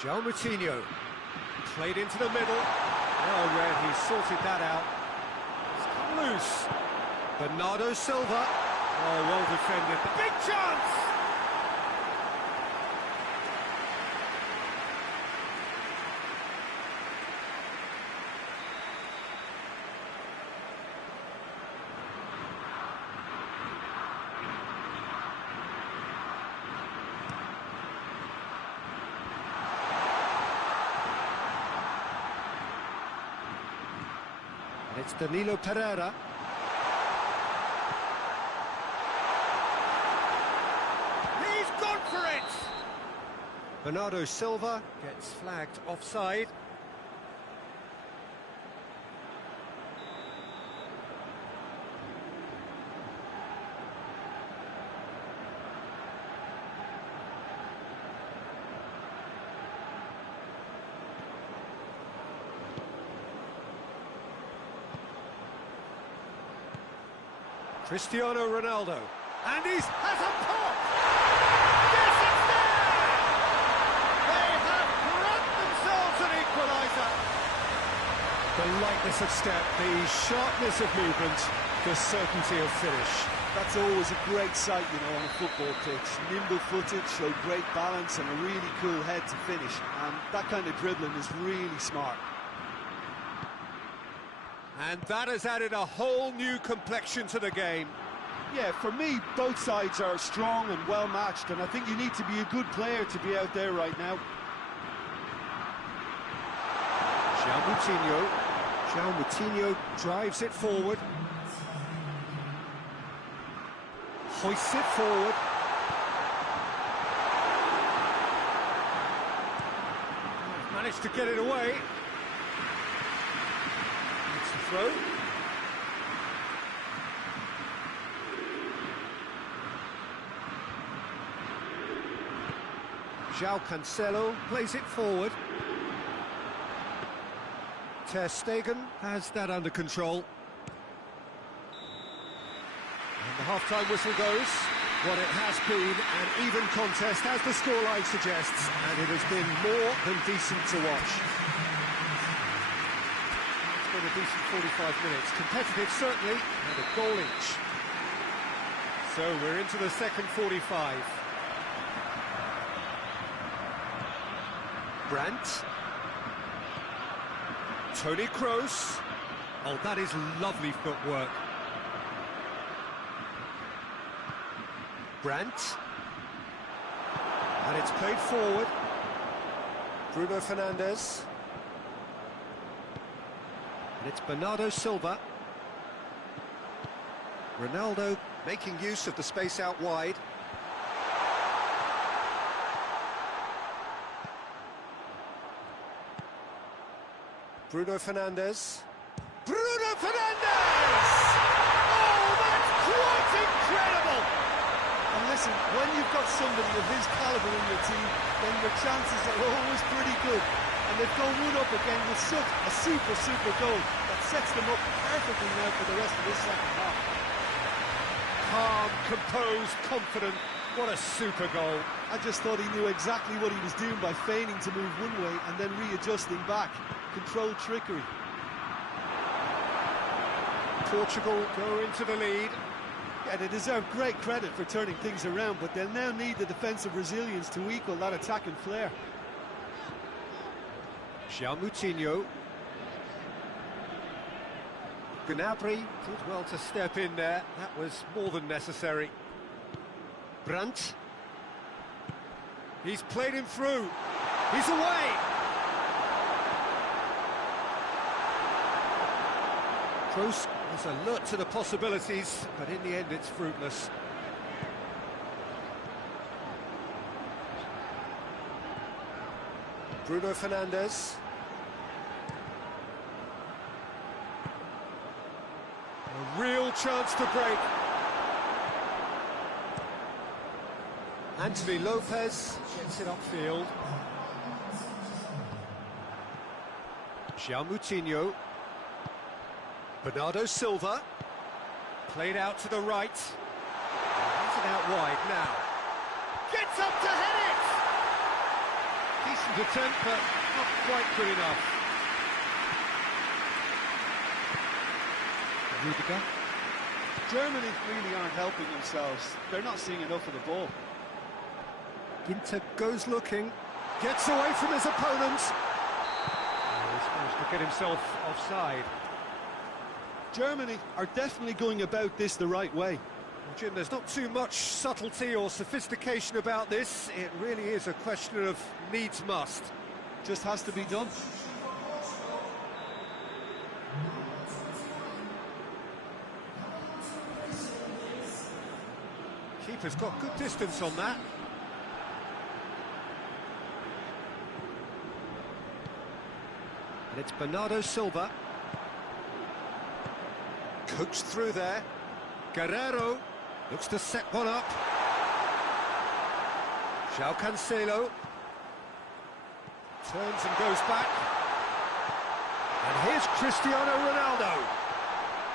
João Moutinho played into the middle. Oh, Red, he sorted that out. It's come loose. Bernardo Silva. Oh, well defended. The big chance! It's Danilo Pereira. He's gone for it! Bernardo Silva gets flagged offside. Cristiano Ronaldo, and he has a pop! Yes, it's there! They have grabbed themselves an equaliser. The lightness of step, the sharpness of movement, the certainty of finish. That's always a great sight, you know, on a football pitch. Nimble-footed, showed great balance and a really cool head to finish. And that kind of dribbling is really smart. And that has added a whole new complexion to the game. Yeah, for me, both sides are strong and well-matched, and I think you need to be a good player to be out there right now. João Moutinho drives it forward. Hoists it forward. Managed to get it away. Throw. João Cancelo plays it forward. Ter Stegen has that under control. And the half-time whistle goes. What it has been an even contest, as the scoreline suggests, and it has been more than decent to watch. A decent 45 minutes, competitive certainly, and a goal each. So we're into the second 45. Brandt. Toni Kroos. Oh, that is lovely footwork. Brandt. And it's played forward. Bruno Fernandes. It's Bernardo Silva. Ronaldo making use of the space out wide. Bruno Fernandes. Bruno Fernandes! Oh, that's quite incredible! And listen, when you've got somebody of his calibre in your team, then your chances are always pretty good. And they've gone one up again with such a super goal. That's sets them up perfectly now for the rest of this second half. Calm, composed, confident. What a super goal. I just thought he knew exactly what he was doing by feigning to move one way and then readjusting back. Controlled trickery. Portugal go into the lead. Yeah, they deserve great credit for turning things around, but they'll now need the defensive resilience to equal that attacking flair. João Moutinho. Gnabry did well to step in there. That was more than necessary. Brandt. He's played him through. He's away. Kroos is alert to the possibilities, but in the end it's fruitless. Bruno Fernandes. A real chance to break. Anthony Lopez gets it upfield. João Moutinho. Bernardo Silva. Played out to the right. He's it out wide now. Gets up to head it! Decent attempt, but not quite good enough. Rudiger. Germany really aren't helping themselves. They're not seeing enough of the ball. Ginter goes looking, gets away from his opponent. He's managed to get himself offside. Germany are definitely going about this the right way. Well, Jim, there's not too much subtlety or sophistication about this. It really is a question of needs must. Just has to be done. Keeper's got good distance on that. And it's Bernardo Silva. Coaxed through there. Guerrero looks to set one up. João Cancelo turns and goes back. And here's Cristiano Ronaldo.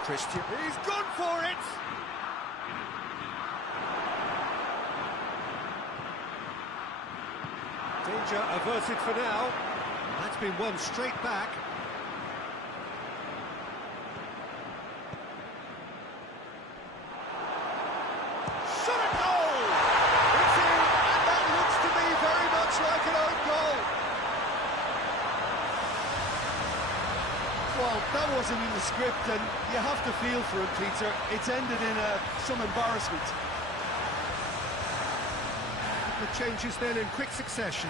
He's gone for it! Danger averted for now. That's been won straight back. Shot a goal! It's in, and that looks to me very much like an own goal. Well, that wasn't in the script, and you have to feel for him, Peter. It's ended in some embarrassment. The changes then in quick succession.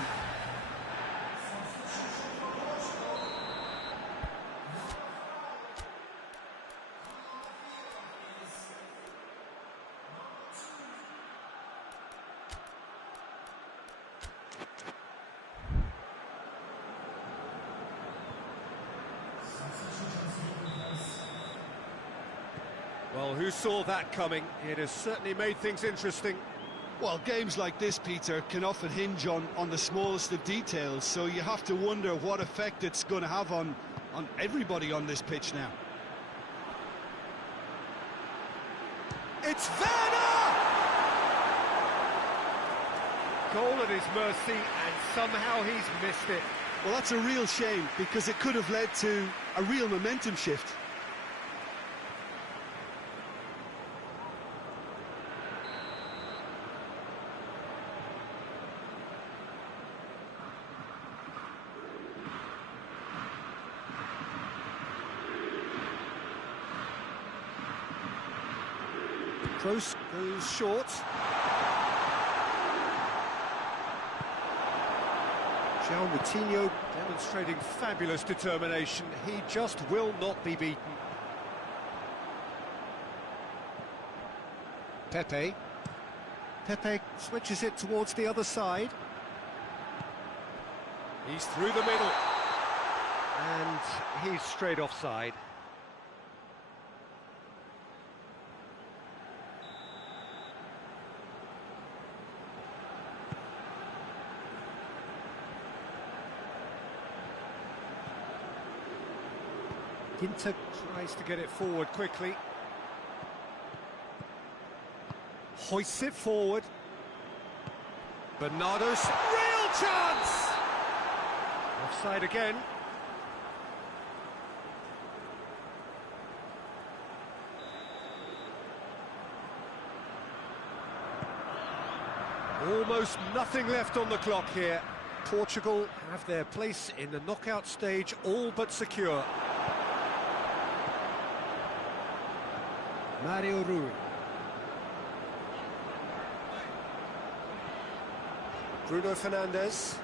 Well, who saw that coming? It has certainly made things interesting. Well, games like this, Peter, can often hinge on the smallest of details, so you have to wonder what effect it's going to have on everybody on this pitch now. It's Werner! Goal at his mercy, and somehow he's missed it. Well, that's a real shame, because it could have led to a real momentum shift. Kroos goes short. João Moutinho demonstrating fabulous determination. He just will not be beaten. Pepe. Pepe switches it towards the other side. He's through the middle. And he's straight offside. Ginter tries to get it forward quickly. Hoists it forward. Bernardo's real chance! Offside again. Almost nothing left on the clock here. Portugal have their place in the knockout stage all but secure. Mario Rui. Bruno Fernandes.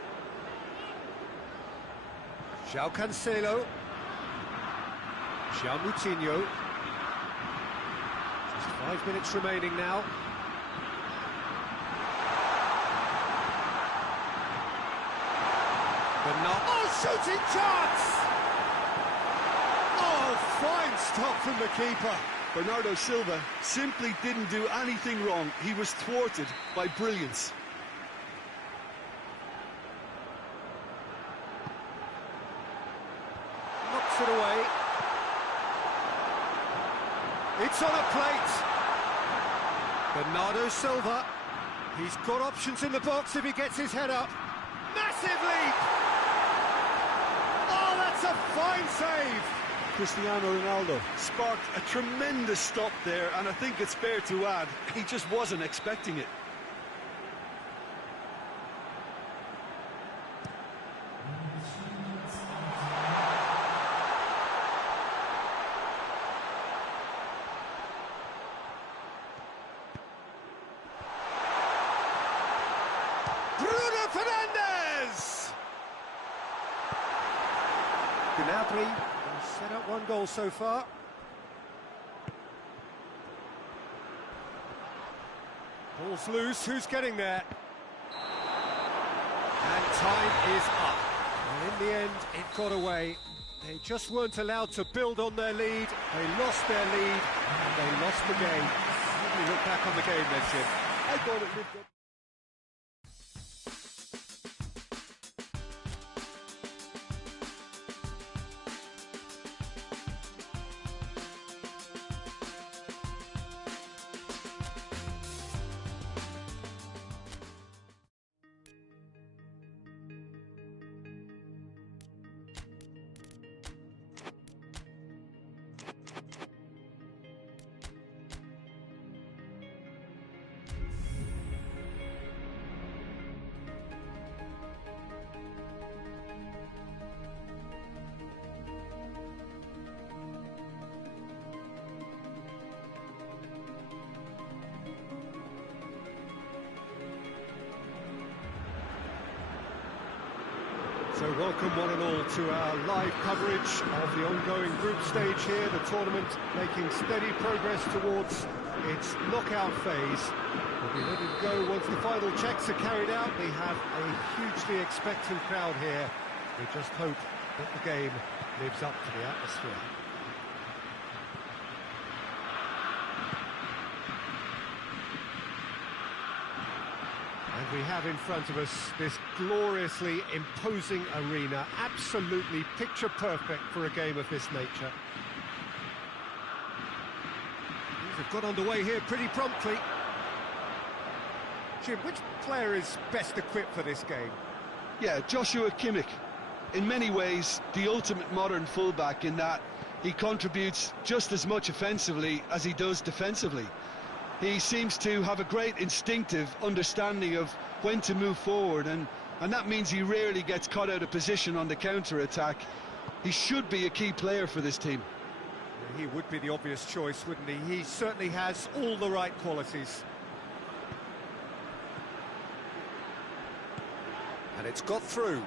João Cancelo. João Moutinho. Just 5 minutes remaining now. Oh, shooting chance! Oh, fine stop from the keeper. Bernardo Silva simply didn't do anything wrong. He was thwarted by brilliance. Knocks it away. It's on a plate. Bernardo Silva. He's got options in the box if he gets his head up. Massive leap! Oh, that's a fine save! Cristiano Ronaldo sparked a tremendous stop there, and I think it's fair to add, he just wasn't expecting it. Bruno Fernandes! Gnabry has set up one goal so far. Ball's loose, who's getting there? And time is up. Well, in the end, it got away. They just weren't allowed to build on their lead. They lost their lead, and they lost the game. How do you look back on the game then, Jim? I thought it lived up. So welcome one and all to our live coverage of the ongoing group stage here, the tournament making steady progress towards its knockout phase. We'll be ready to go once the final checks are carried out. We have a hugely expectant crowd here. We just hope that the game lives up to the atmosphere. And we have in front of us this gloriously imposing arena, absolutely picture perfect for a game of this nature. These have got underway here pretty promptly. Jim, which player is best equipped for this game? Yeah, Joshua Kimmich. In many ways, the ultimate modern fullback in that he contributes just as much offensively as he does defensively. He seems to have a great instinctive understanding of when to move forward, and that means he rarely gets caught out of position on the counter-attack. He should be a key player for this team. He would be the obvious choice, wouldn't he? He certainly has all the right qualities. And it's got through.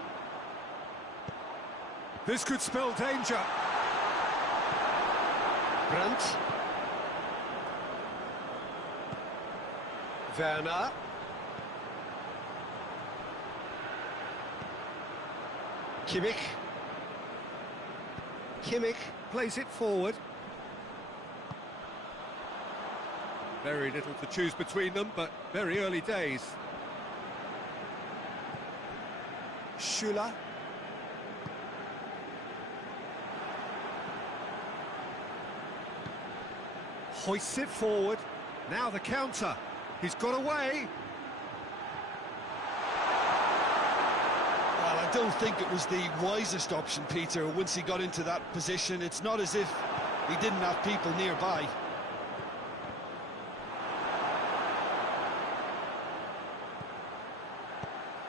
This could spell danger. Brandt. Werner. Kimmich. Kimmich plays it forward. Very little to choose between them, but very early days. Schüller. Hoists it forward. Now the counter. He's got away. Well, I don't think it was the wisest option, Peter, once he got into that position. It's not as if he didn't have people nearby.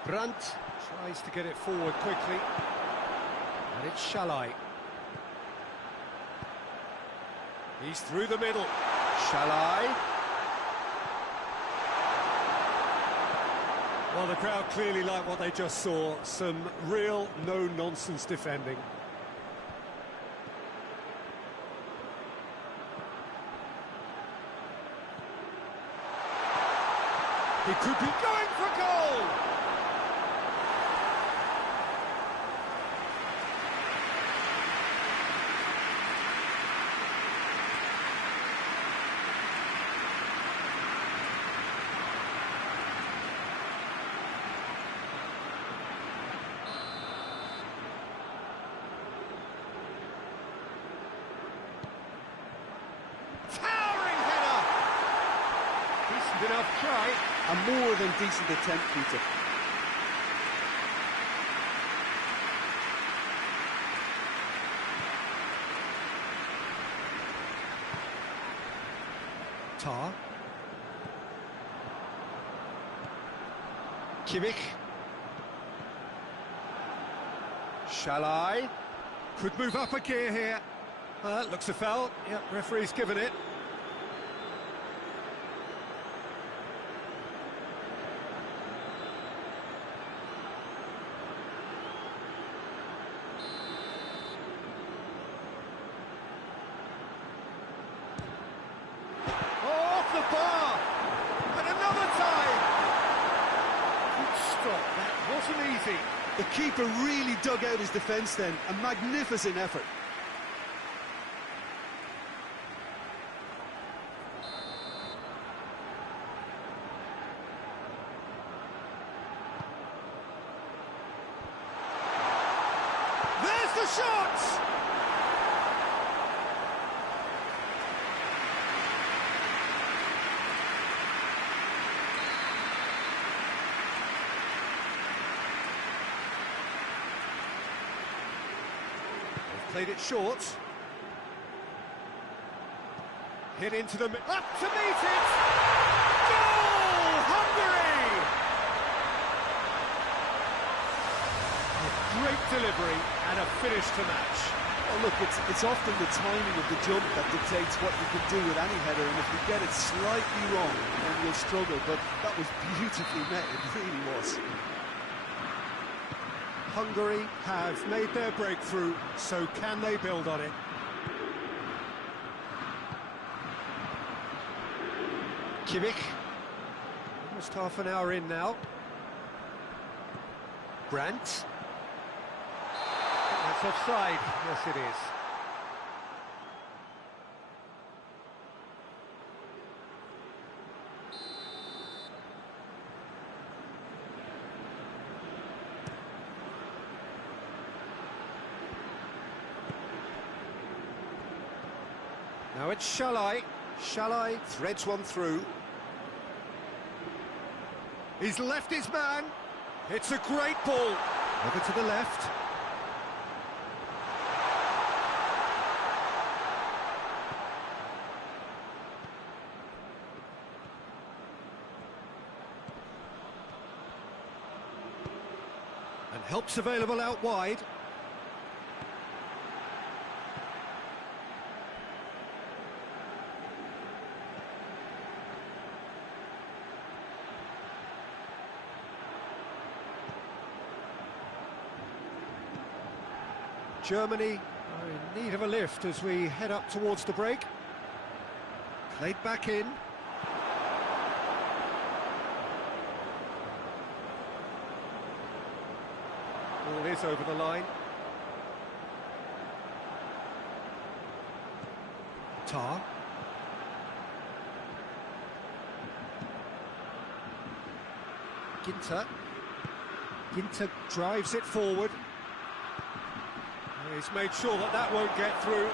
Brandt tries to get it forward quickly. And it's Shalai. He's through the middle. Shalai. Well, the crowd clearly like what they just saw. Some real no-nonsense defending. He could be going for goal! Enough try. A more than decent attempt, Peter. Tar. Kimmich. Shalai. Could move up a gear here. Looks a foul. Yep, referee's given it. The bar, and another time. Good stop, that wasn't easy. The keeper really dug out his defence then, a magnificent effort. There's the shot! Played it short. Hit into the... Up to meet it! Goal! Hungary! A great delivery and a finish to match. Well, look, it's often the timing of the jump that dictates what you can do with any header, and if you get it slightly wrong, then you'll struggle, but that was beautifully met, it really was. Hungary have made their breakthrough, so can they build on it? Kimmich. Almost half an hour in now. Brandt. That's offside. Yes, it is. Now it's Shalai. Shalai threads one through. He's left his man. It's a great ball. Over to the left. And help's available out wide. Germany are in need of a lift as we head up towards the break. Played back in. Ball is over the line. Tar. Ginter. Ginter drives it forward. He's made sure that that won't get through.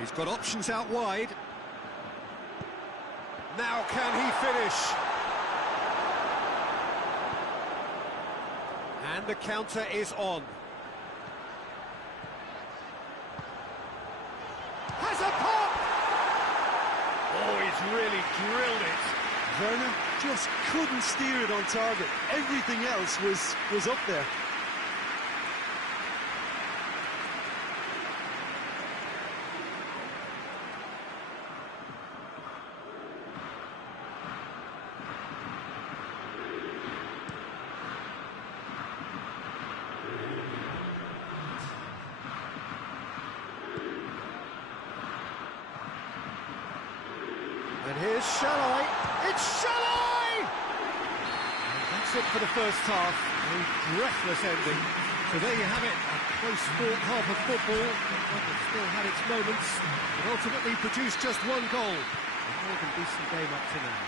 He's got options out wide. Now can he finish? And the counter is on. Has a pop! Oh, he's really drilled it. Werner just couldn't steer it on target. Everything else was up there. And here's Shalai. It's Shalai! And that's it for the first half. A breathless ending. So there you have it. A close-fought half of football. One that still had its moments, but ultimately produced just one goal. A more than decent game up to now.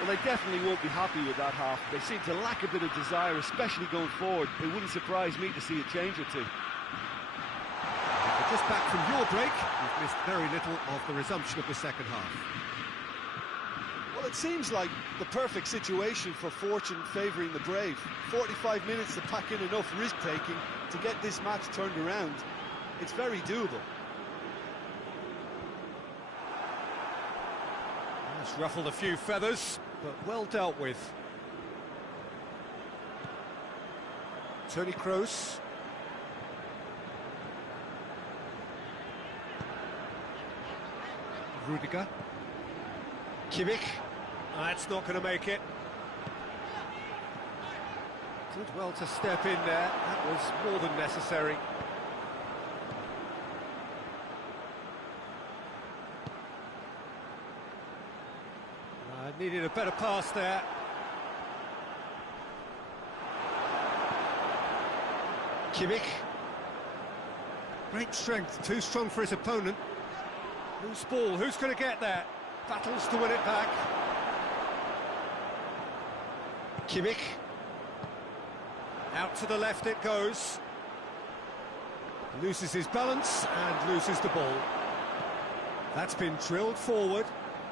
Well, they definitely won't be happy with that half. They seem to lack a bit of desire, especially going forward. It wouldn't surprise me to see a change or two. Just back from your break, you've missed very little of the resumption of the second half. Well, it seems like the perfect situation for fortune favouring the brave. 45 minutes to pack in enough risk-taking to get this match turned around. It's very doable. It's ruffled a few feathers, but well dealt with. Toni Kroos. Rudiger. Kimmich. That's not going to make it. Did well to step in there. That was more than necessary. Needed a better pass there. Kimmich. Great strength, too strong for his opponent. Loose ball, who's going to get there? Battles to win it back. Kimmich. Out to the left it goes. Loses his balance and loses the ball. That's been drilled forward.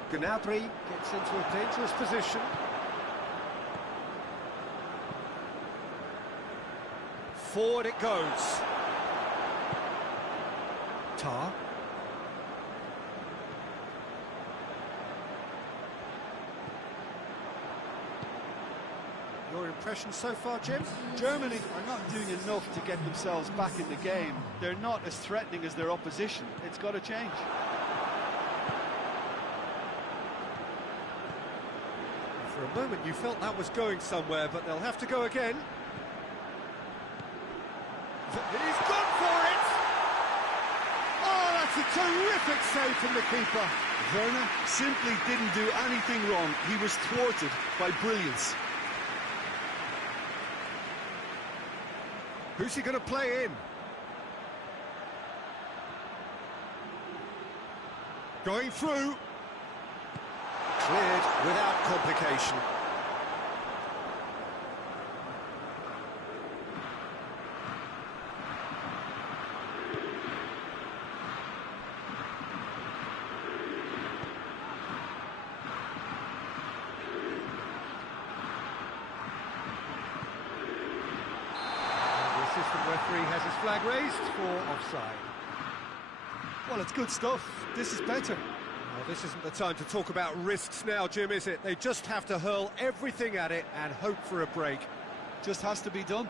Gnabry gets into a dangerous position. Forward it goes. Tar. Your impression so far, Jim? Germany are not doing enough to get themselves back in the game. They're not as threatening as their opposition. It's got to change. For a moment you felt that was going somewhere, but they'll have to go again. He's gone for it! Oh, that's a terrific save from the keeper. Werner simply didn't do anything wrong. He was thwarted by brilliance. Who's he going to play in? Going through. Cleared without complication. The assistant referee has his flag raised for offside. Well, it's good stuff. This is better. Well, this isn't the time to talk about risks now, Jim, is it? They just have to hurl everything at it and hope for a break. Just has to be done.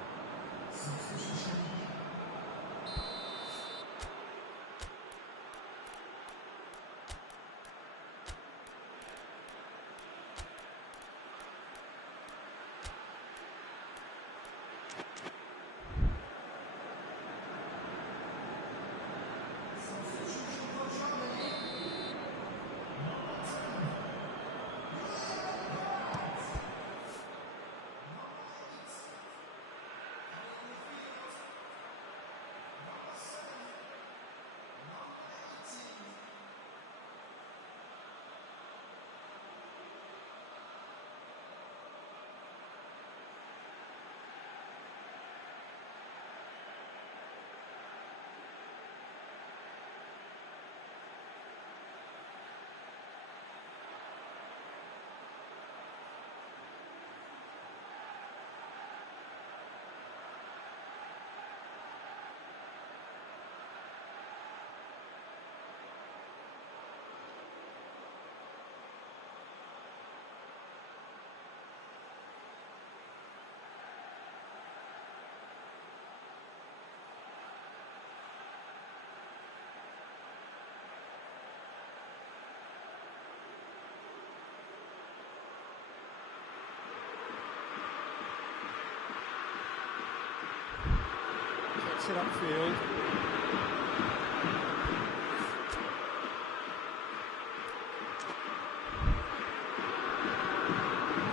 Gets it upfield.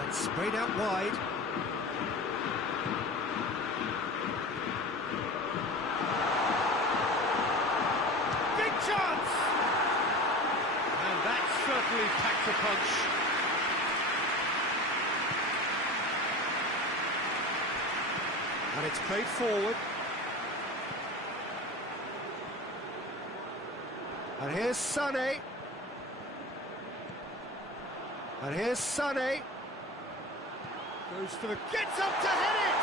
And sprayed out wide. Big chance! And that certainly packed a punch. And it's played forward. And here's Sané. And here's Sané. Goes for the... Gets up to hit it!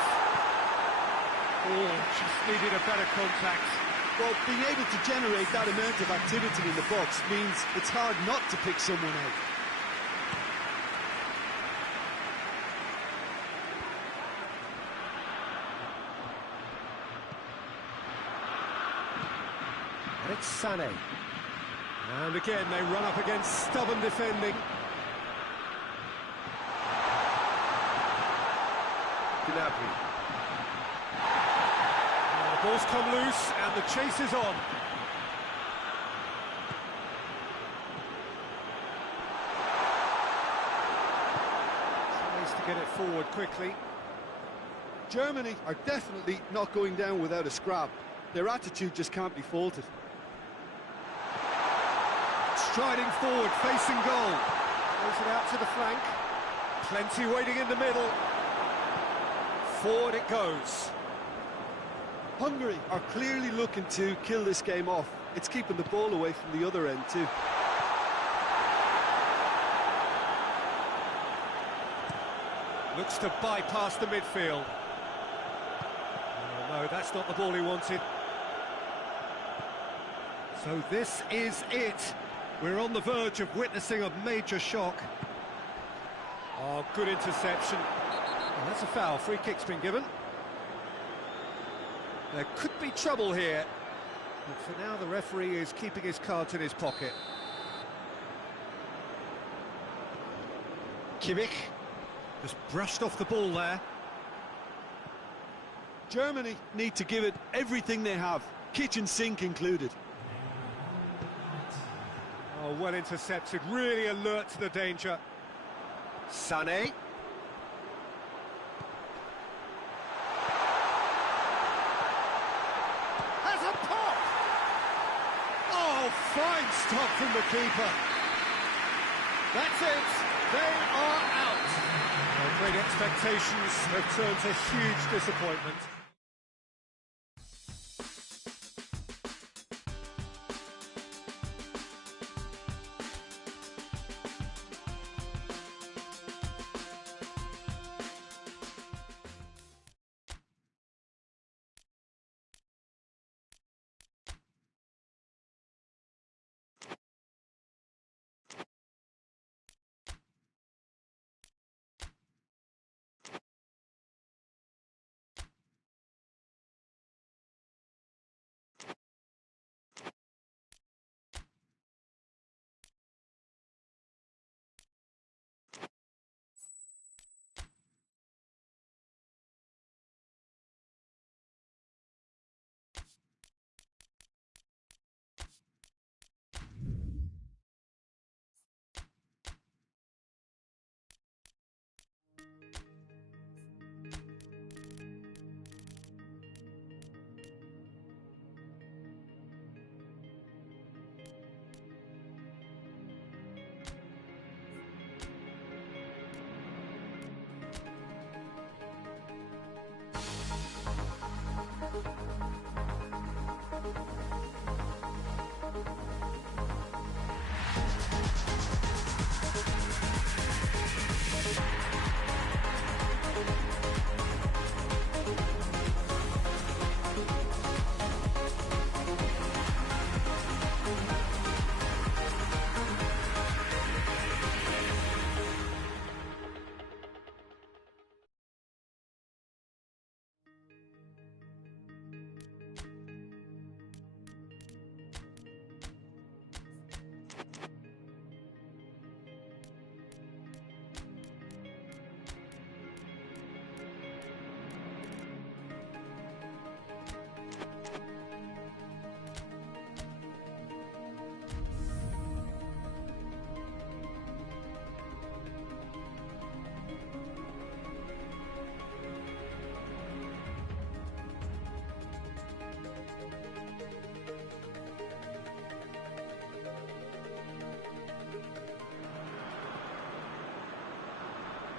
Oh, just needed a better contact. Well, being able to generate that amount of activity in the box means it's hard not to pick someone out. And it's Sané. And again, they run up against stubborn defending. Gnabry. The ball's come loose, and the chase is on. Tries to get it forward quickly. Germany are definitely not going down without a scrap. Their attitude just can't be faulted. Striding forward, facing goal. Throws it out to the flank. Plenty waiting in the middle. Forward it goes. Hungary are clearly looking to kill this game off. It's keeping the ball away from the other end too. Looks to bypass the midfield. Oh, no, that's not the ball he wanted. So this is it. We're on the verge of witnessing a major shock. Oh, good interception. Oh, that's a foul. Free kick's been given. There could be trouble here. But for now, the referee is keeping his cards in his pocket. Kimmich just brushed off the ball there. Germany need to give it everything they have, kitchen sink included. Oh, well intercepted, really alert to the danger. Sané. Has a pop! Oh, fine stop from the keeper. That's it, they are out. Well, great expectations have turned to huge disappointment.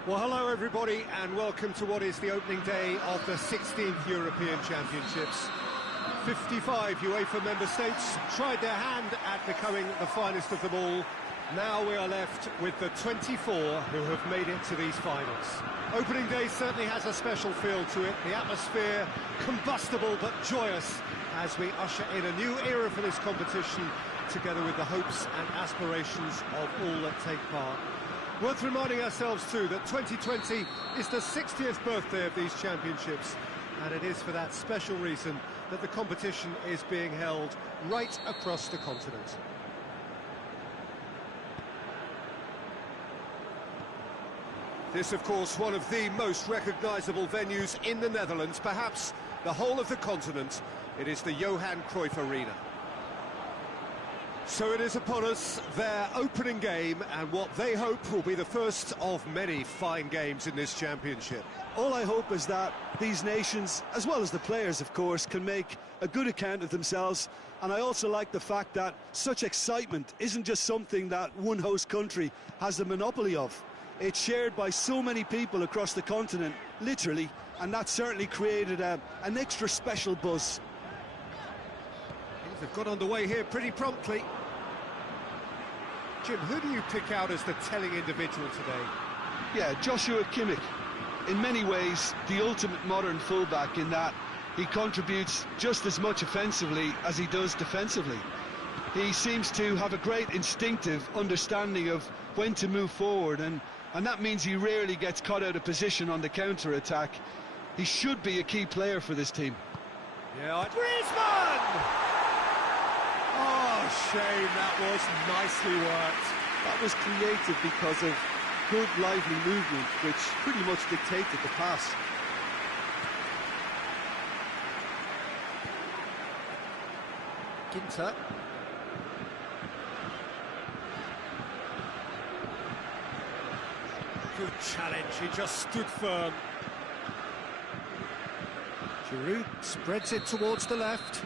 Well, hello everybody, and welcome to what is the opening day of the 16th European Championships. 55 UEFA member states tried their hand at becoming the finest of them all. Now we are left with the 24 who have made it to these finals. Opening day certainly has a special feel to it. The atmosphere combustible but joyous as we usher in a new era for this competition, together with the hopes and aspirations of all that take part. Worth reminding ourselves too that 2020 is the 60th birthday of these championships, and it is for that special reason that the competition is being held right across the continent. This, of course, one of the most recognisable venues in the Netherlands, perhaps the whole of the continent. It is the Johan Cruyff Arena. So it is upon us, their opening game, and what they hope will be the first of many fine games in this championship. All I hope is that these nations, as well as the players, of course, can make a good account of themselves. And I also like the fact that such excitement isn't just something that one host country has the monopoly of. It's shared by so many people across the continent, literally, and that certainly created an extra special buzz. They've got underway here pretty promptly. Jim, who do you pick out as the telling individual today? Yeah, Joshua Kimmich. In many ways, the ultimate modern fullback in that he contributes just as much offensively as he does defensively. He seems to have a great instinctive understanding of when to move forward, and that means he rarely gets caught out of position on the counter-attack. He should be a key player for this team. Yeah, Griezmann! Oh, shame, that was nicely worked. That was creative because of good, lively movement, which pretty much dictated the pass. Ginter. Good challenge, he just stood firm. Giroud spreads it towards the left.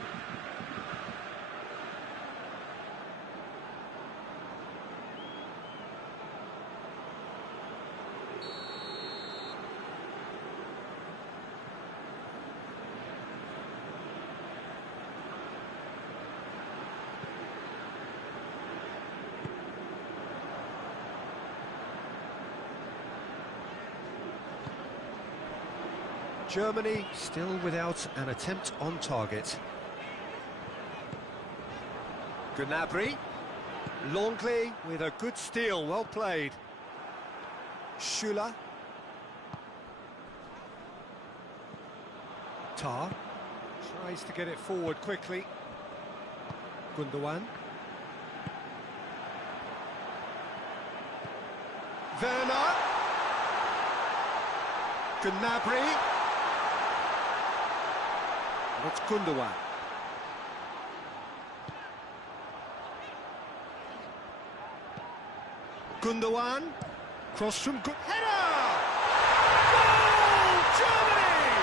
Germany still without an attempt on target. Gnabry. Longley with a good steal, well played. Schüller. Tar tries to get it forward quickly. Doan. Werner. Gnabry. That's Doan. Doan, cross from good header! Goal! Germany!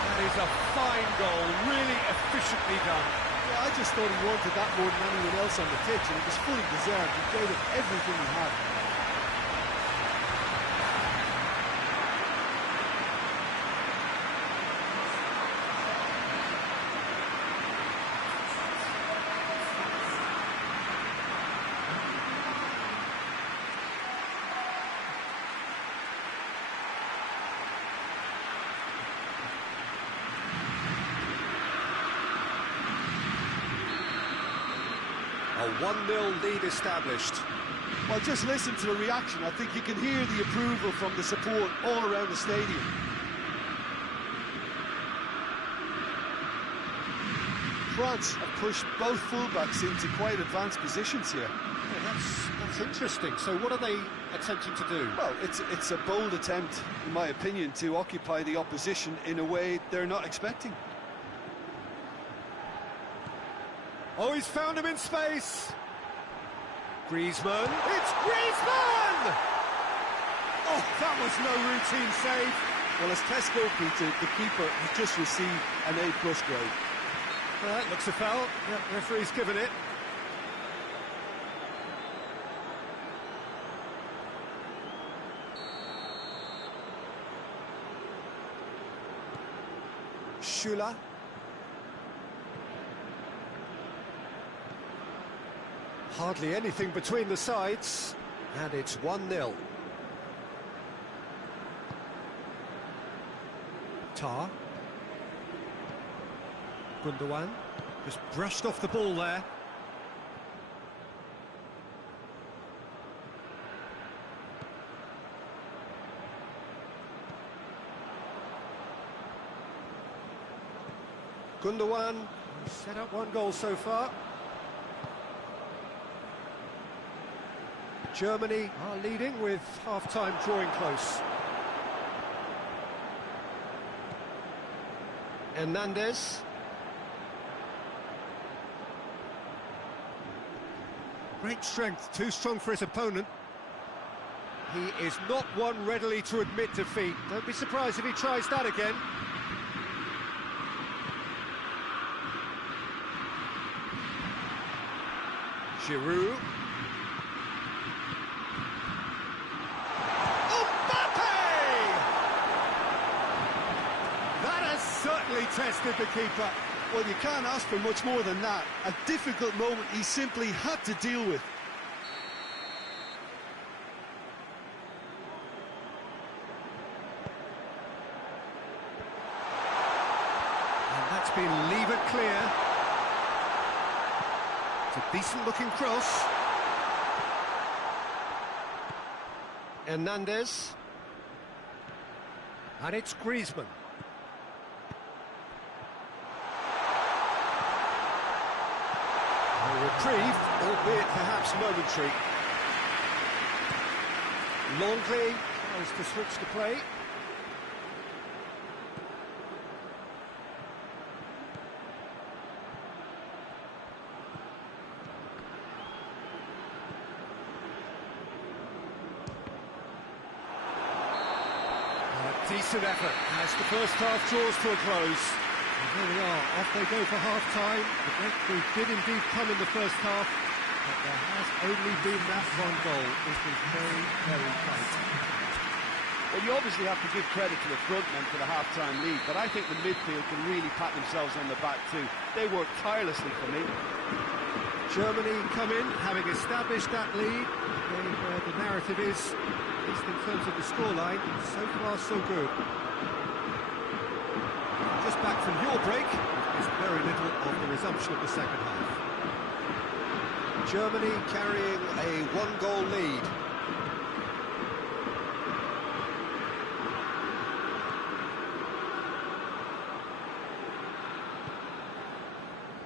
That is a fine goal, really efficiently done. Yeah, I just thought he wanted that more than anyone else on the pitch, and it was fully deserved. He gave it everything he had. A 1-0 lead established. Well, just listen to the reaction. I think you can hear the approval from the support all around the stadium. France have pushed both fullbacks into quite advanced positions here. Yeah, that's interesting. So what are they attempting to do? Well, it's a bold attempt, in my opinion, to occupy the opposition in a way they're not expecting. Oh, he's found him in space. Griezmann. It's Griezmann! Oh, that was no routine save. Well, as test goalkeeper, the keeper has just received an A+ grade. Well, that looks a foul. Yep, referee's given it. Schüller. Hardly anything between the sides, and it's 1-0. Tar. Gundogan just brushed off the ball there. Gundogan set up 1 goal so far. Germany are leading with half-time drawing close. Hernandez. Great strength, too strong for his opponent. He is not one readily to admit defeat. Don't be surprised if he tries that again. Giroud. Certainly tested the keeper. Well, you can't ask for much more than that. A difficult moment he simply had to deal with. And that's been levered clear. It's a decent-looking cross. Hernandez. And it's Griezmann. Reprieve, albeit perhaps momentary. Longley tries to switch the play. A decent effort as the first half draws to a close. And here we are, off they go for half-time. The breakthrough did indeed come in the first half, but there has only been that 1 goal. It was very, very tight. Well, you obviously have to give credit to the front men for the half-time lead, but I think the midfield can really pat themselves on the back too. They worked tirelessly for me. Germany come in, having established that lead. The narrative is, at least in terms of the scoreline, so far so good. Just back from your break, there's very little of the resumption of the second half. Germany carrying a 1-goal lead.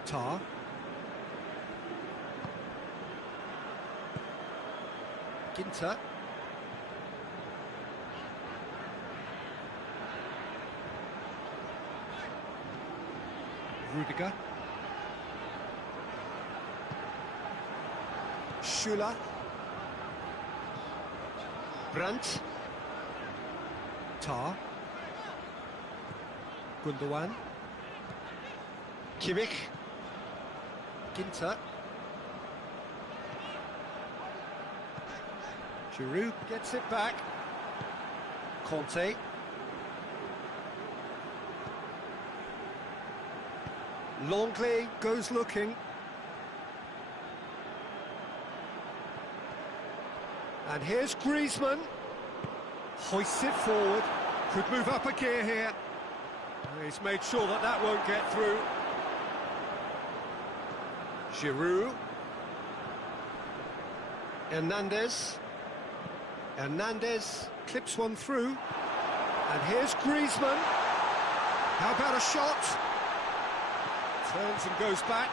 Tar. Ginter. Rudiger. Schüller. Brandt. Tar. Gundogan. Kimmich. Ginter. Giroud gets it back. Conte. Longley goes looking. And here's Griezmann. Hoists it forward. Could move up a gear here. He's made sure that that won't get through. Giroud. Hernandez. Hernandez clips one through. And here's Griezmann. How about a shot? Turns and goes back.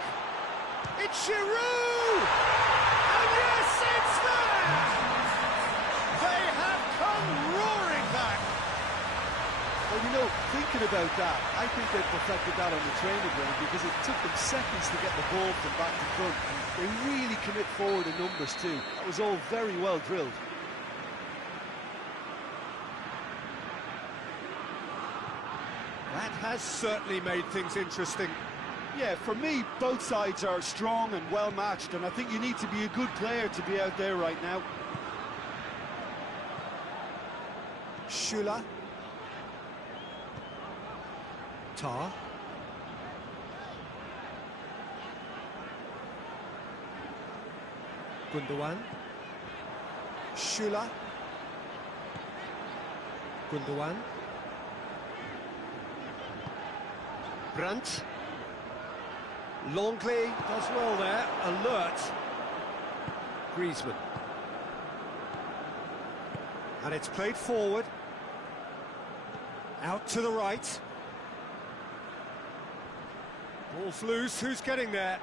It's Giroud! And yes, it's there! They have come roaring back. Well, you know, thinking about that, I think they perfected that on the training ground because it took them seconds to get the ball from back to front. They really commit forward in numbers too. That was all very well drilled. That has certainly made things interesting. Yeah, for me, both sides are strong and well matched, and I think you need to be a good player to be out there right now. Schüller. Tar. Gundogan. Schüller. Gundogan. Brandt. Longley does well there, alert. Griezmann. And it's played forward. Out to the right. Ball's loose, who's getting there?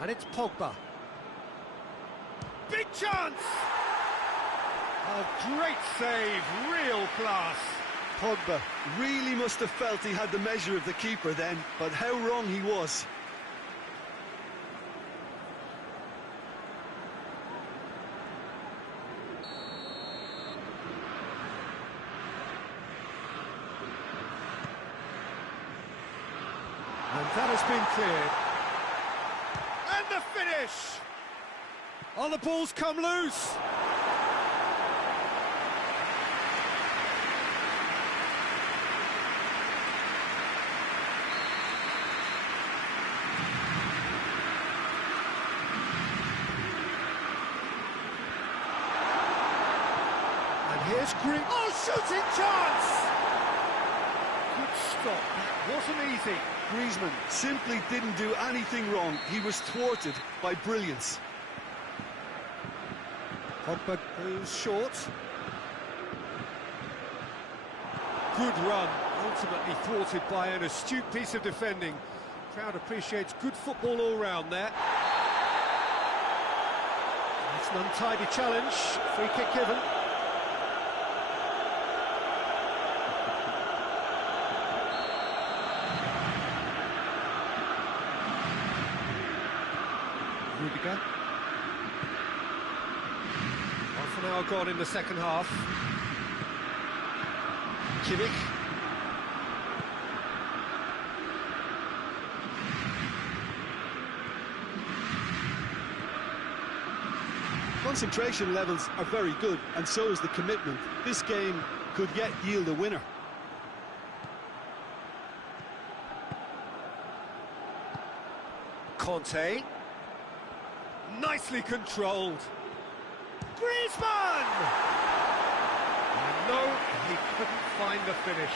And it's Pogba. Big chance! A great save, real class. Pogba really must have felt he had the measure of the keeper then, but how wrong he was. And that has been cleared. And the finish! Oh, the ball's come loose! And here's Green. Oh, shooting chance! Good stop. That wasn't easy. Griezmann simply didn't do anything wrong. He was thwarted by brilliance. Pogba goes short. Good run, ultimately thwarted by an astute piece of defending. Crowd appreciates good football all round there. It's an untidy challenge, free kick given. Rudiger. Half an hour gone in the second half. Kimmich. Concentration levels are very good, and so is the commitment. This game could yet yield a winner. Conte. Nicely controlled. Griezmann! And no, he couldn't find the finish.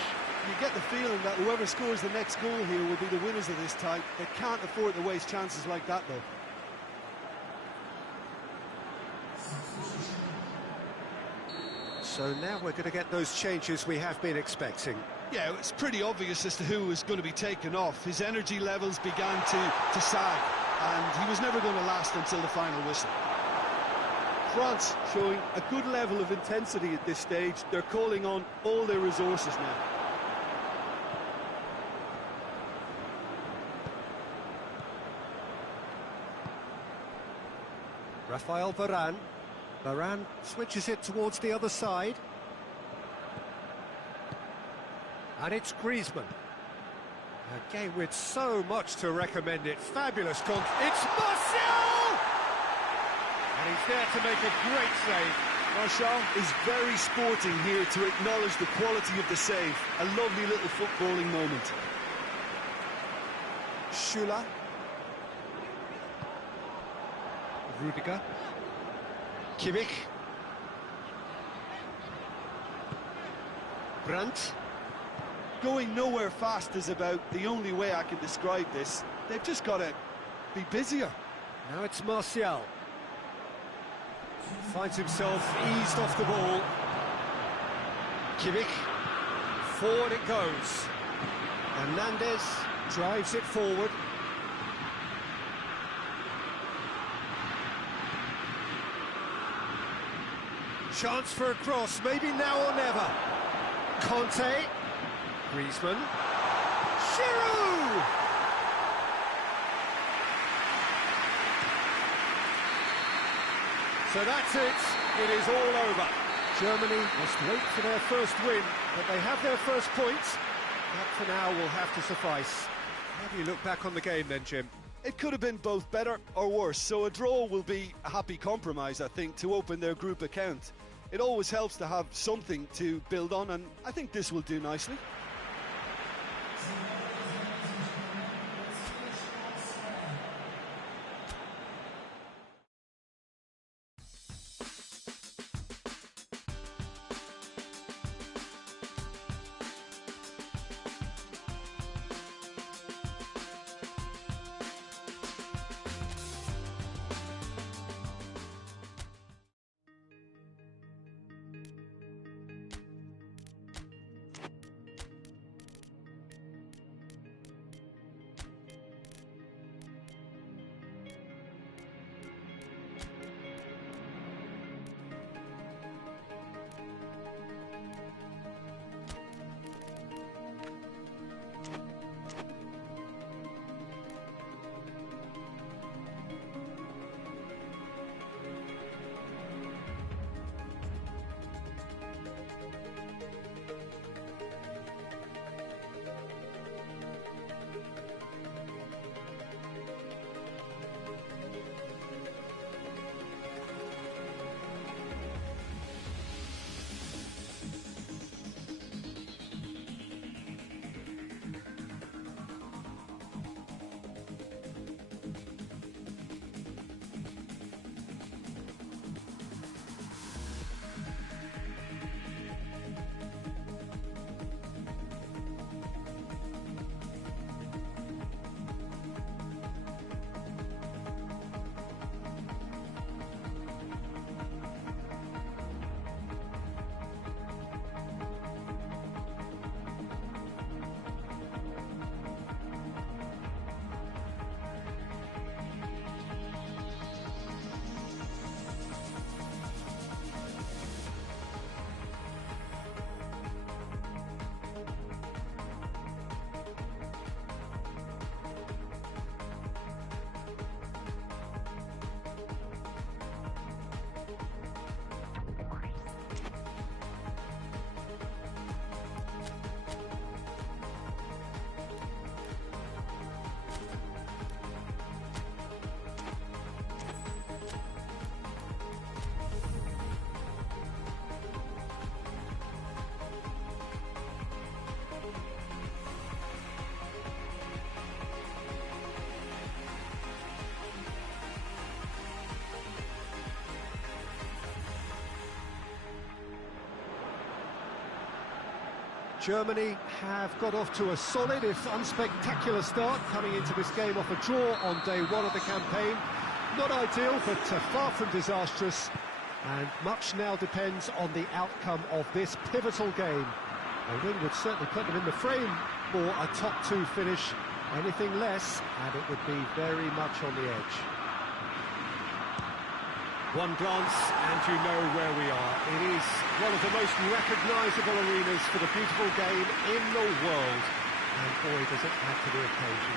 You get the feeling that whoever scores the next goal here will be the winners of this tie. They can't afford to waste chances like that, though. So now we're going to get those changes we have been expecting. Yeah, it's pretty obvious as to who was going to be taken off. His energy levels began to sag, and he was never going to last until the final whistle. France showing a good level of intensity at this stage. They're calling on all their resources now. Raphael Varane. Varane switches it towards the other side. And it's Griezmann. A game with so much to recommend it. Fabulous It's Martial! And he's there to make a great save. Martial is very sporting here to acknowledge the quality of the save. A lovely little footballing moment. Schüller. Rudiger. Kimmich. Brandt. Going nowhere fast is about the only way I can describe this. They've just got to be busier. Now it's Martial. Finds himself eased off the ball. Kimmich. Forward it goes. Hernandez drives it forward. Chance for a cross, maybe now or never. Conte. Griezmann. Giroud! So that's it. It is all over. Germany must wait for their first win, but they have their first point. That for now will have to suffice. How do you look back on the game then, Jim? It could have been both better or worse, so a draw will be a happy compromise, I think, to open their group account. it always helps to have something to build on, and I think this will do nicely. Germany have got off to a solid, if unspectacular start, coming into this game off a draw on day one of the campaign. Not ideal, but far from disastrous, and much now depends on the outcome of this pivotal game. A win would certainly put them in the frame for a top two finish. Anything less, and it would be very much on the edge. One glance and you know where we are. It is one of the most recognisable arenas for the beautiful game in the world. And boy, does it add to the occasion.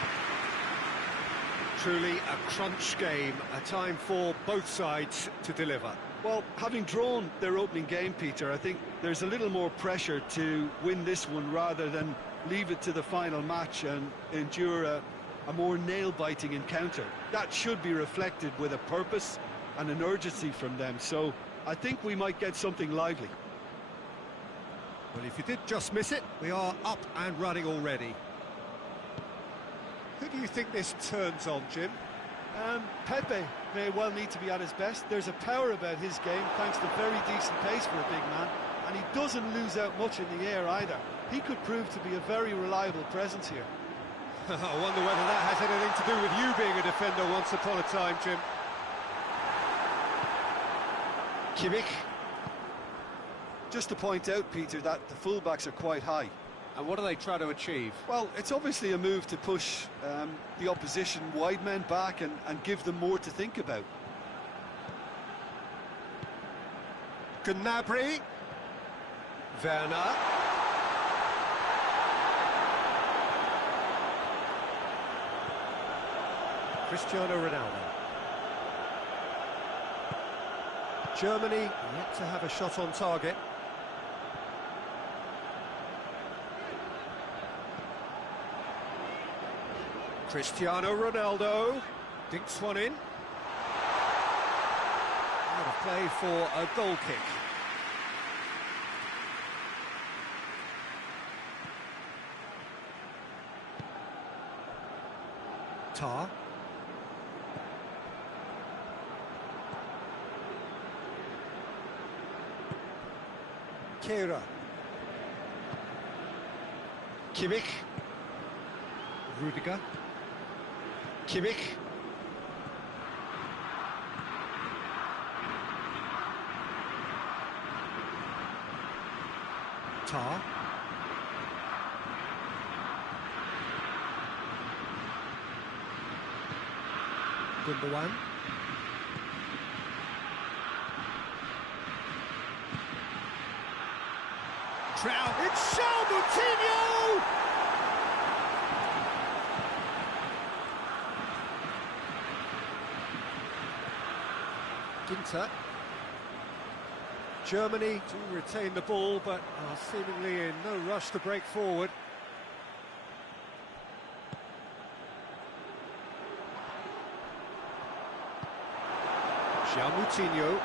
Truly a crunch game, a time for both sides to deliver. Well, having drawn their opening game, Peter, I think there's a little more pressure to win this one rather than leave it to the final match and endure a more nail-biting encounter. That should be reflected with a purpose and an urgency from them, so I think we might get something lively. Well, if you did just miss it, we are up and running already. Who do you think this turns on, Jim? Pepe may well need to be at his best. There's a power about his game, thanks to very decent pace for a big man, and he doesn't lose out much in the air either. He could prove to be a very reliable presence here. I wonder whether that has anything to do with you being a defender once upon a time, Jim. Kimmich. Just to point out, Peter, that the fullbacks are quite high. And what do they try to achieve? Well, it's obviously a move to push the opposition wide men back and give them more to think about. Gnabry. Werner. Cristiano Ronaldo. Germany yet to have a shot on target. Cristiano Ronaldo dinks one in. Out of play for a goal kick. Tar. Kehrer. Kimmich. Rudiger. Kimmich. Tar. Doan. Trout. It's Moutinho! Ginter. Germany do retain the ball, but are seemingly in no rush to break forward. Moutinho.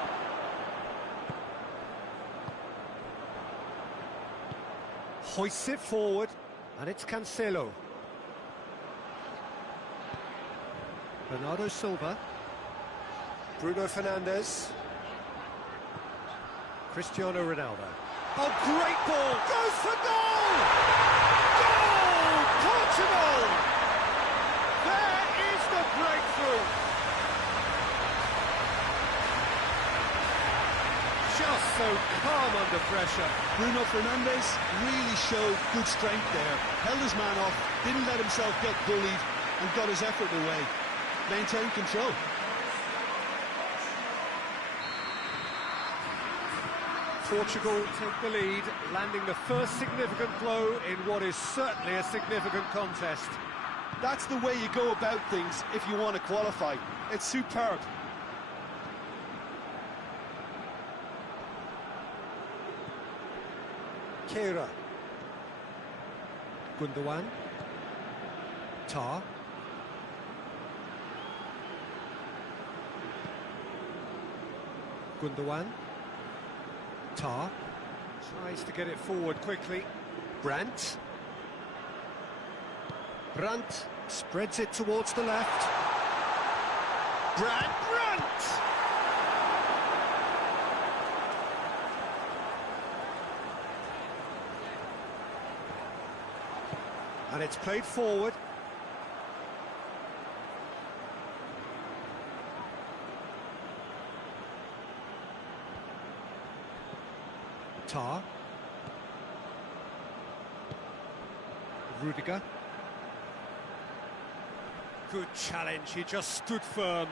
Hoists it forward, and it's Cancelo. Bernardo Silva. Bruno Fernandes. Cristiano Ronaldo. Oh, great ball! Goes for goal! Goal! Portugal! There is the breakthrough! Just so calm under pressure. Bruno Fernandes really showed good strength there. Held his man off, didn't let himself get bullied, and got his effort away. Maintained control. Portugal take the lead, landing the first significant blow in what is certainly a significant contest. That's the way you go about things if you want to qualify. It's superb. Kehrer. Doan. Tar. Doan. Tar. Tries to get it forward quickly. Brandt. Brandt spreads it towards the left. Brandt! And it's played forward. Tar. Rudiger. Good challenge, he just stood firm.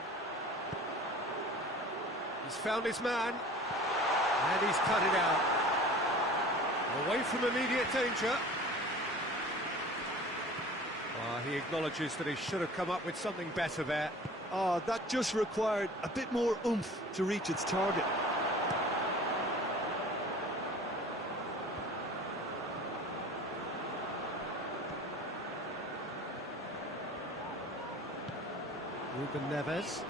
He's found his man, and he's cut it out. Away from immediate danger. He acknowledges that he should have come up with something better there. That just required a bit more oomph to reach its target. Ruben Neves. And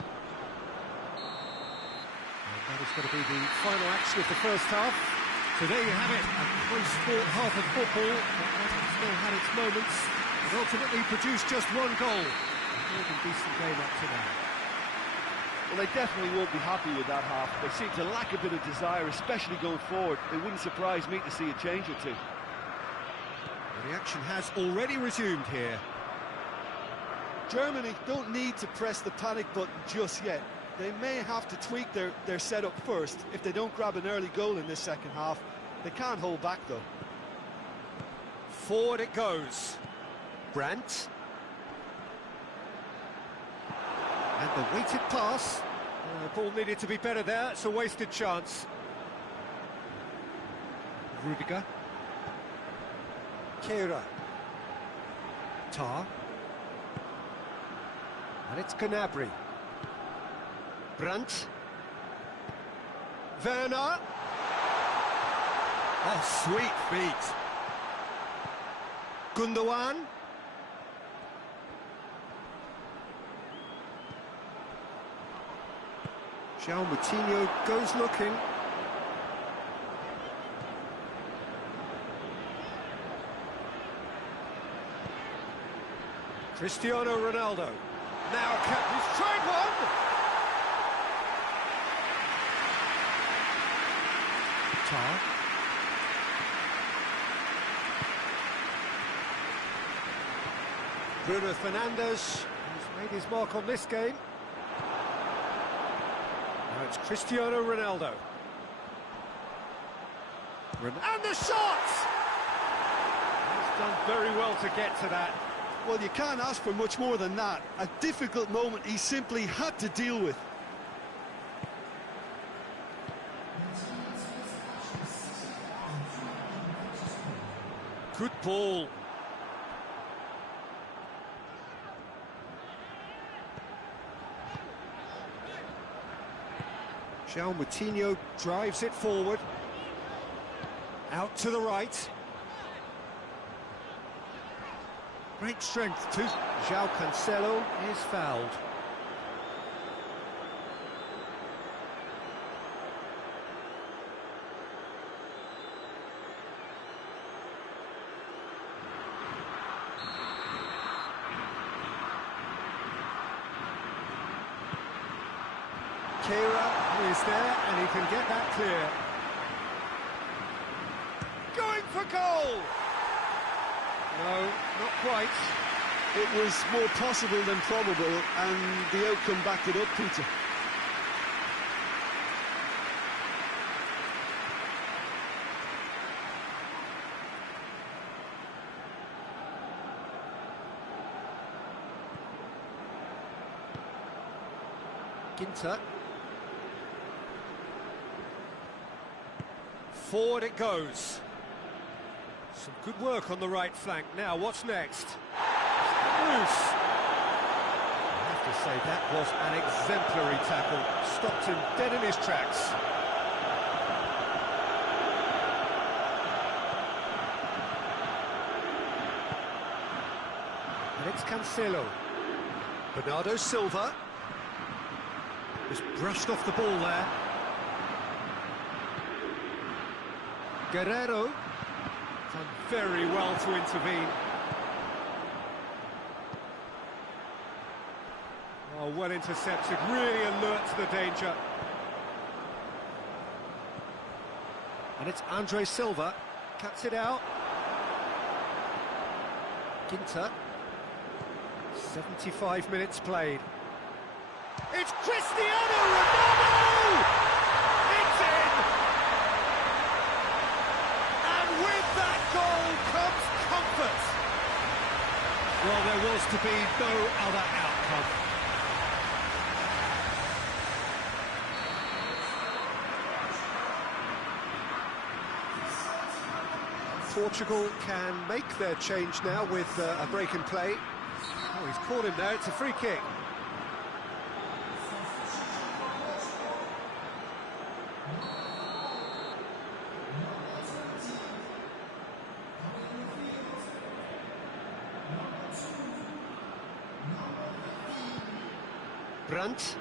that is going to be the final action of the first half. So there you have it, a close-fought half of football, but it's still had its moments. It ultimately produced just one goal. A more than decent game up to now. Well, they definitely won't be happy with that half. They seem to lack a bit of desire, especially going forward. It wouldn't surprise me to see a change or two. Well, the action has already resumed here. Germany don't need to press the panic button just yet. They may have to tweak their setup first if they don't grab an early goal in this second half. They can't hold back, though. Forward it goes. Brandt. And the weighted pass. The ball needed to be better there. It's a wasted chance. Rudiger. Kehrer. Tar. And it's Gnabry. Brandt. Werner. Oh, sweet feet. Doan. Moutinho goes looking. Cristiano Ronaldo. now he's tried one! Tar. Bruno Fernandes, who's made his mark on this game. Now it's Cristiano Ronaldo. And the shot! He's done very well to get to that. Well, you can't ask for much more than that. A difficult moment he simply had to deal with. Good ball. João Moutinho drives it forward. Out to the right. Great strength too. João Cancelo is fouled. Kehrer is there and he can get that clear. Going for goal! No, not quite. It was more possible than probable, and the outcome backed it up, Peter. Ginter. Forward it goes. Some good work on the right flank. Now, what's next? Loose. I have to say, that was an exemplary tackle. Stopped him dead in his tracks. And it's Cancelo. Bernardo Silva. Just brushed off the ball there. Guerrero. Done very well to intervene. Oh, well intercepted, really alert to the danger. And it's Andre Silva, cuts it out. Ginter. 75 minutes played. It's Cristiano Ronaldo! It's in! And with that goal comes comfort. Well, there was to be no other outcome. Portugal can make their change now with a break in play. Oh, he's caught him there, it's a free kick. Brandt.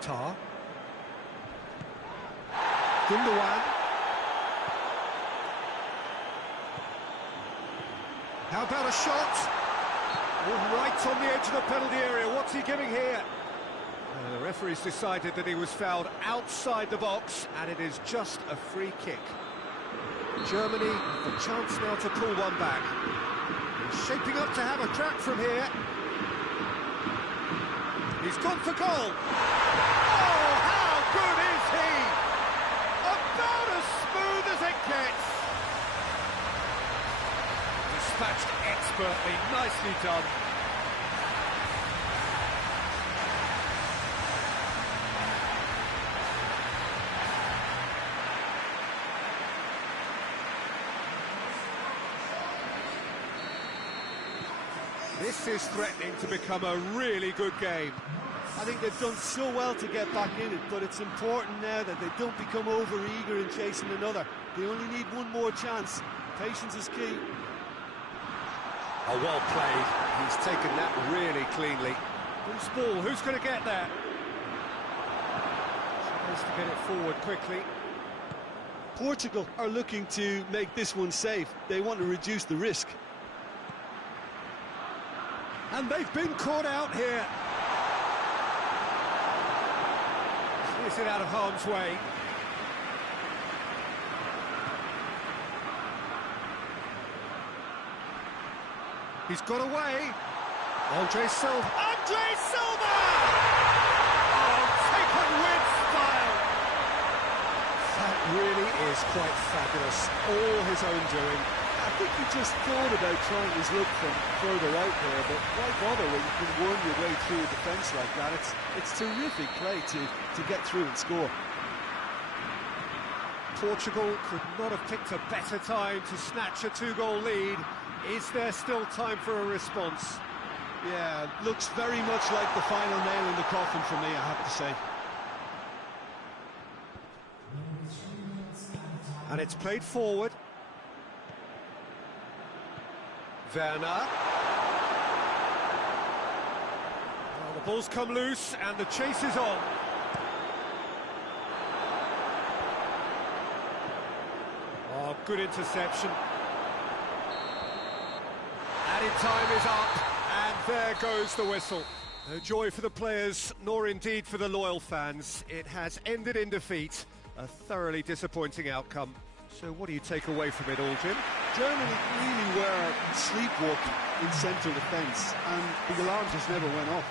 Tar. Doan. How about a shot? Oh, right on the edge of the penalty area. What's he giving here? The referee's decided that he was fouled outside the box, and it is just a free kick. Germany have the chance now to pull one back. He's shaping up to have a crack from here. He's gone for goal. Oh, how good is he? About as smooth as it gets. Dispatched expertly, nicely done. This is threatening to become a really good game. I think they've done so well to get back in it, but it's important now that they don't become over-eager in chasing another. They only need one more chance. Patience is key. Oh, well played. He's taken that really cleanly. Loose ball, who's going to get that? Tries to get it forward quickly. Portugal are looking to make this one safe. They want to reduce the risk. And they've been caught out here. Is it out of harm's way? He's got away. Andre Silva. Andre Silva! Oh, taken with style. That really is quite fabulous. All his own doing. I think he just thought about trying his luck from further out there, but why bother when you can worm your way through a defence like that? It's terrific play to get through and score. Portugal could not have picked a better time to snatch a two-goal lead. Is there still time for a response? Yeah, looks very much like the final nail in the coffin for me, I have to say. And it's played forward. Werner. Well, the ball's come loose and the chase is on. Oh, good interception. Added time is up, and there goes the whistle. No joy for the players, nor indeed for the loyal fans. It has ended in defeat, a thoroughly disappointing outcome. So what do you take away from it all, Jim? Germany really were sleepwalking in central defence, and the alarm just never went off.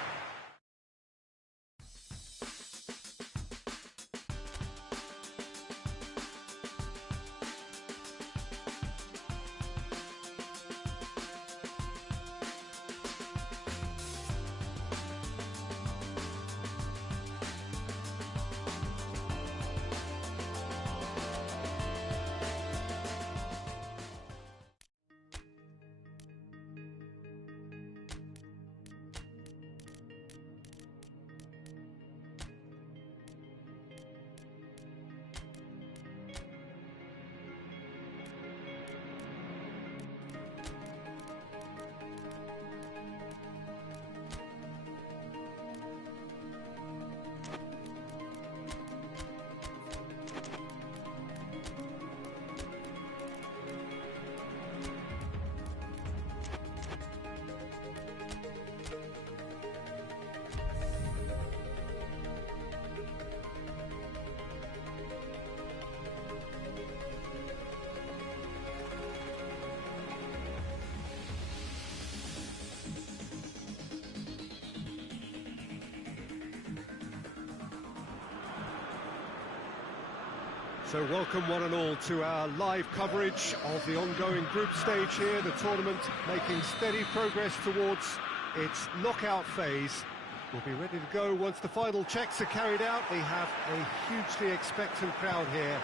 So welcome one and all to our live coverage of the ongoing group stage here, the tournament making steady progress towards its knockout phase. We'll be ready to go once the final checks are carried out. We have a hugely expectant crowd here.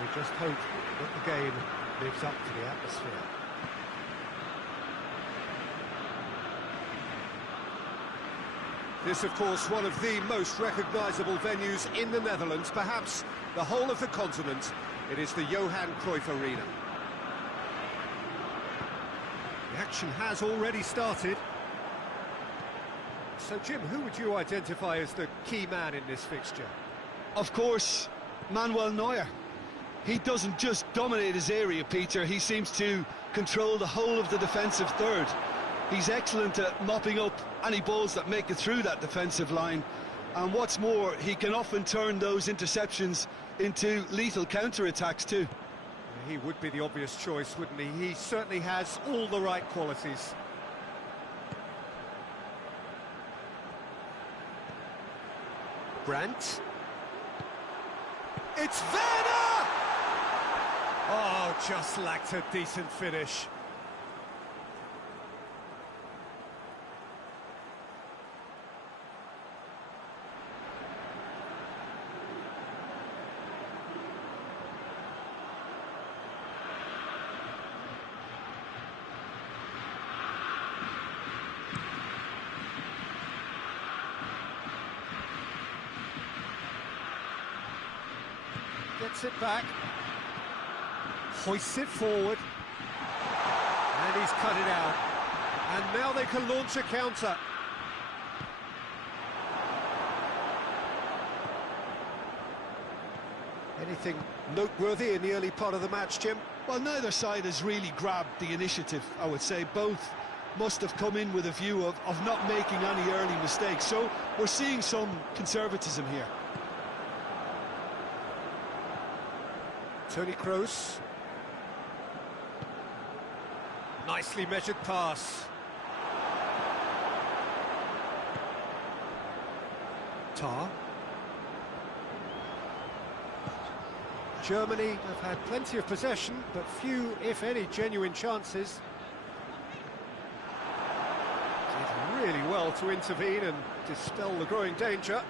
We just hope that the game lives up to the atmosphere. This, of course, one of the most recognisable venues in the Netherlands, perhaps the whole of the continent. It is the Johan Cruyff Arena. The action has already started. So, Jim, who would you identify as the key man in this fixture? Of course, Manuel Neuer. He doesn't just dominate his area, Peter, he seems to control the whole of the defensive third. He's excellent at mopping up any balls that make it through that defensive line. And what's more, he can often turn those interceptions into lethal counter-attacks too. He would be the obvious choice, wouldn't he? He certainly has all the right qualities. Brandt. It's Werner! Oh, just lacked a decent finish. Gets it back, hoists it forward, and he's cut it out. And now they can launch a counter. Anything noteworthy in the early part of the match, Jim? Well, neither side has really grabbed the initiative, I would say. Both must have come in with a view of not making any early mistakes. So we're seeing some conservatism here. Toni Kroos. Nicely measured pass. Tar. Germany have had plenty of possession, but few, if any, genuine chances. Did really well to intervene and dispel the growing danger.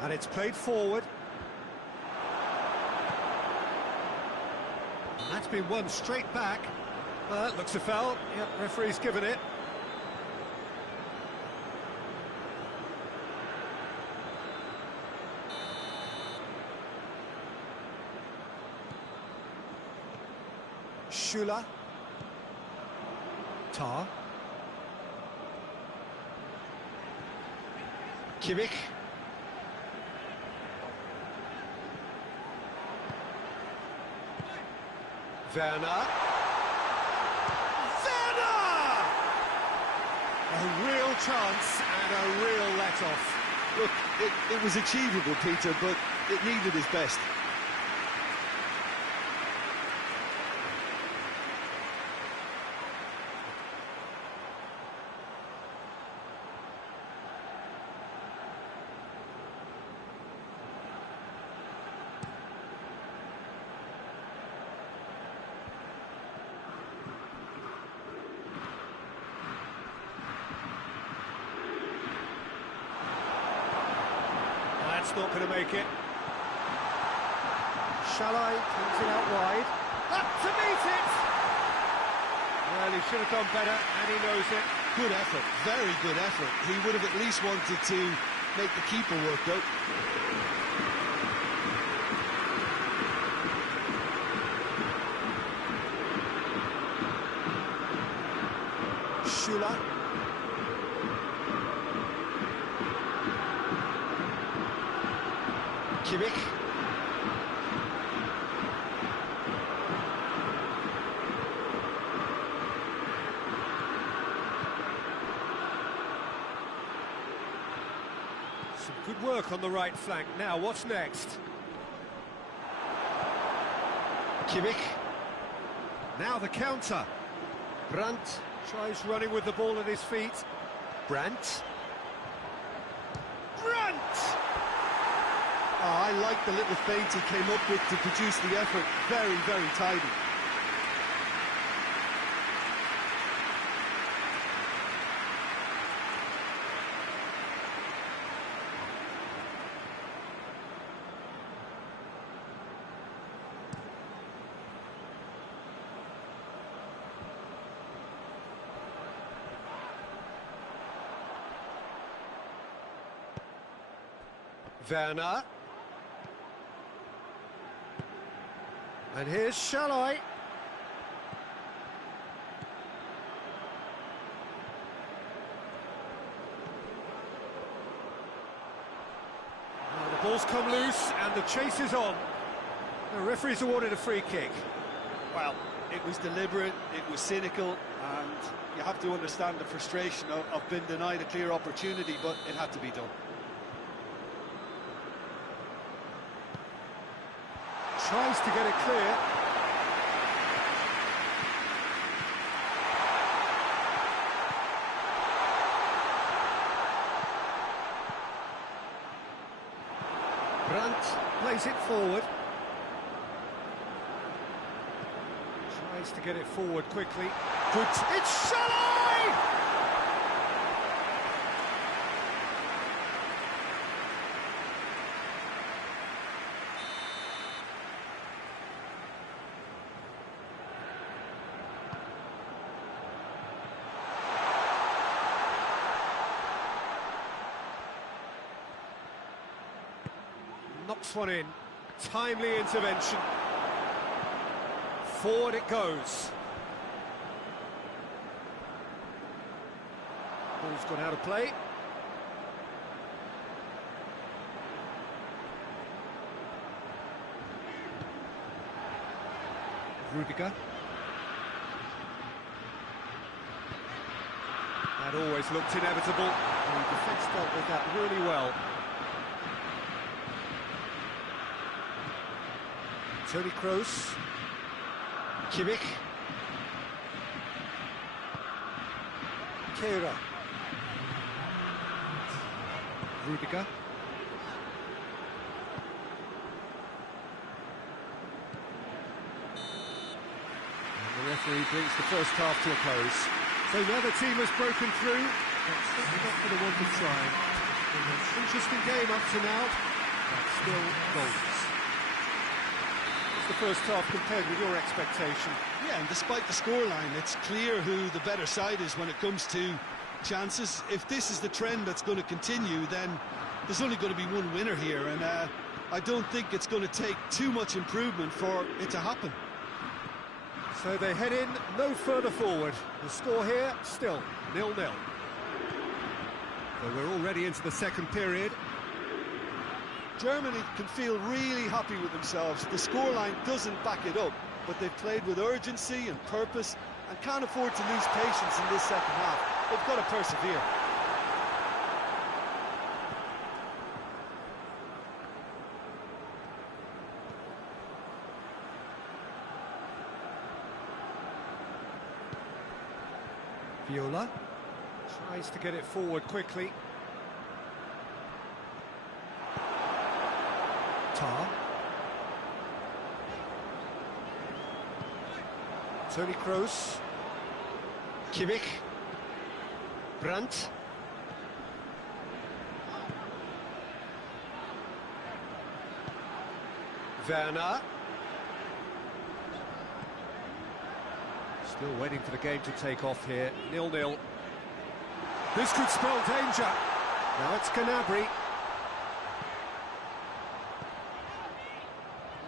And it's played forward. And that's been won straight back. That looks a foul. Yep, referee's given it. Schüller. Tar. Kimmich. Werner. A real chance and a real let-off. Look, it was achievable, Peter, but it needed his best. That's not going to make it. Shalai comes it out wide. Up to meet it! Well, he should have done better, and he knows it. Good effort, very good effort. He would have at least wanted to make the keeper work, though. Schüller. Kimmich. Some good work on the right flank. Now, what's next? Kimmich. Now the counter. Brandt tries running with the ball at his feet. Brandt. Oh, I like the little feint he came up with to produce the effort. Very, very tidy. Werner. And here's Shalai. Well, the ball's come loose and the chase is on. The referee's awarded a free kick. Well, it was deliberate, it was cynical, and you have to understand the frustration of being denied a clear opportunity, but it had to be done. Tries to get it clear. Brandt plays it forward. Tries to get it forward quickly. Good. It's Shalai! Knocks one in. Timely intervention. Forward it goes. Ball's gone out of play. Rudiger. That always looked inevitable. The defence dealt with that really well. Toni Kroos. Kimmich. Kehrer. Rudiger. And the referee brings the first half to a close. So now the team has broken through, but certainly not for the want of trying. An interesting game up to now, but still goals. What's the first half compared with your expectation? Yeah, and despite the scoreline, it's clear who the better side is when it comes to chances. If this is the trend that's going to continue, then there's only going to be one winner here, and I don't think it's going to take too much improvement for it to happen. So they head in no further forward. The score here, still 0-0. So we're already into the second period. Germany can feel really happy with themselves. The scoreline doesn't back it up, but they've played with urgency and purpose and can't afford to lose patience in this second half. They've got to persevere. Viola tries to get it forward quickly. Tar. Toni Kroos. Kimmich. Brandt. Werner. Still waiting for the game to take off here. 0-0. This could spell danger. Now it's Gnabry.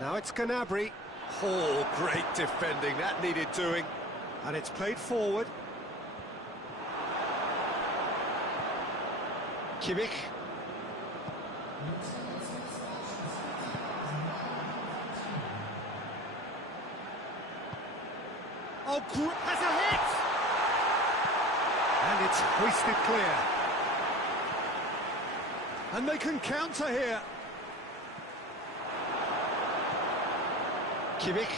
Now it's Gnabry. Oh, great defending. That needed doing. And it's played forward. Kimmich. Oh, has a hit! And it's hoisted clear. And they can counter here. Kimmich.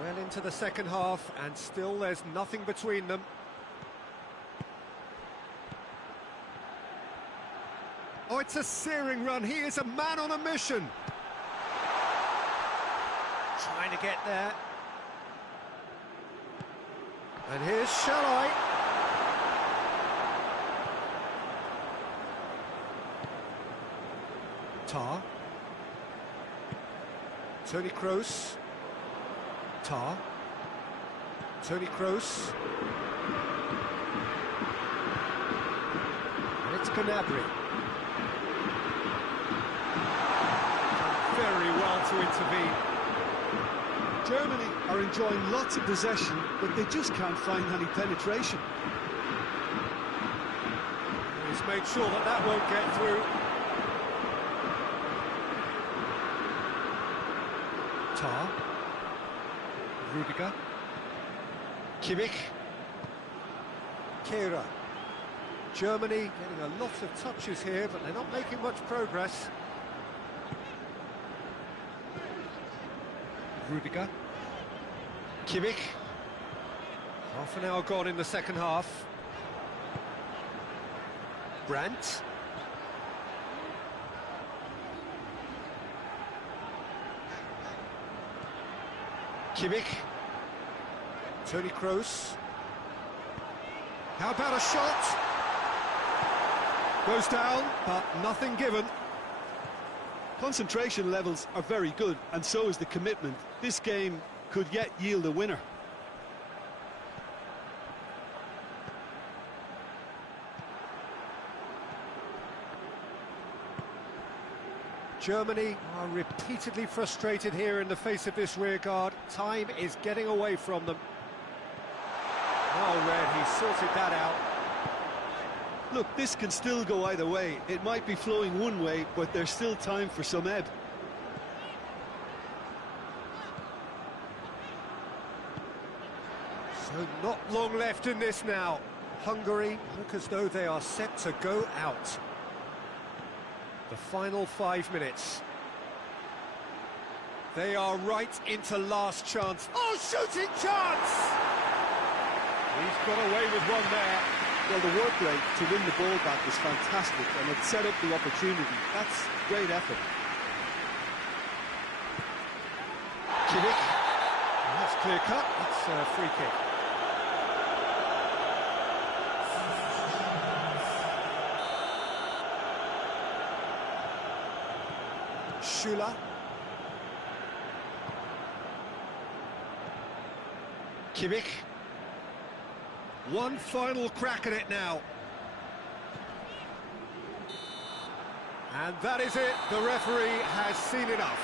Well into the second half, and still there's nothing between them. Oh, it's a searing run. He is a man on a mission. Trying to get there. And here's Shalai. Tar. Toni Kroos. Tar. Toni Kroos. And it's Gnabry. Very well to intervene. Germany are enjoying lots of possession, but they just can't find any penetration. He's made sure that that won't get through. Tar. Rudiger. Kimmich. Kehrer. Germany getting a lot of touches here, but they're not making much progress. Rudiger. Kimmich. Half an hour gone in the second half. Brandt. Kimmich. Toni Kroos. How about a shot? Goes down, but nothing given. Concentration levels are very good, and so is the commitment. This game could yet yield a winner. Germany are repeatedly frustrated here in the face of this rearguard. Time is getting away from them. Well read, he sorted that out. Look, this can still go either way. It might be flowing one way, but there's still time for some ebb. So not long left in this now. Hungary look as though they are set to go out. The final 5 minutes. They are right into last chance. Oh, shooting chance! He's got away with one there. Well, the work rate to win the ball back was fantastic, and it set up the opportunity. That's great effort. Kimmich. That's clear cut. That's a free kick. Schüller. Kimmich. One final crack at it now. And that is it. The referee has seen enough.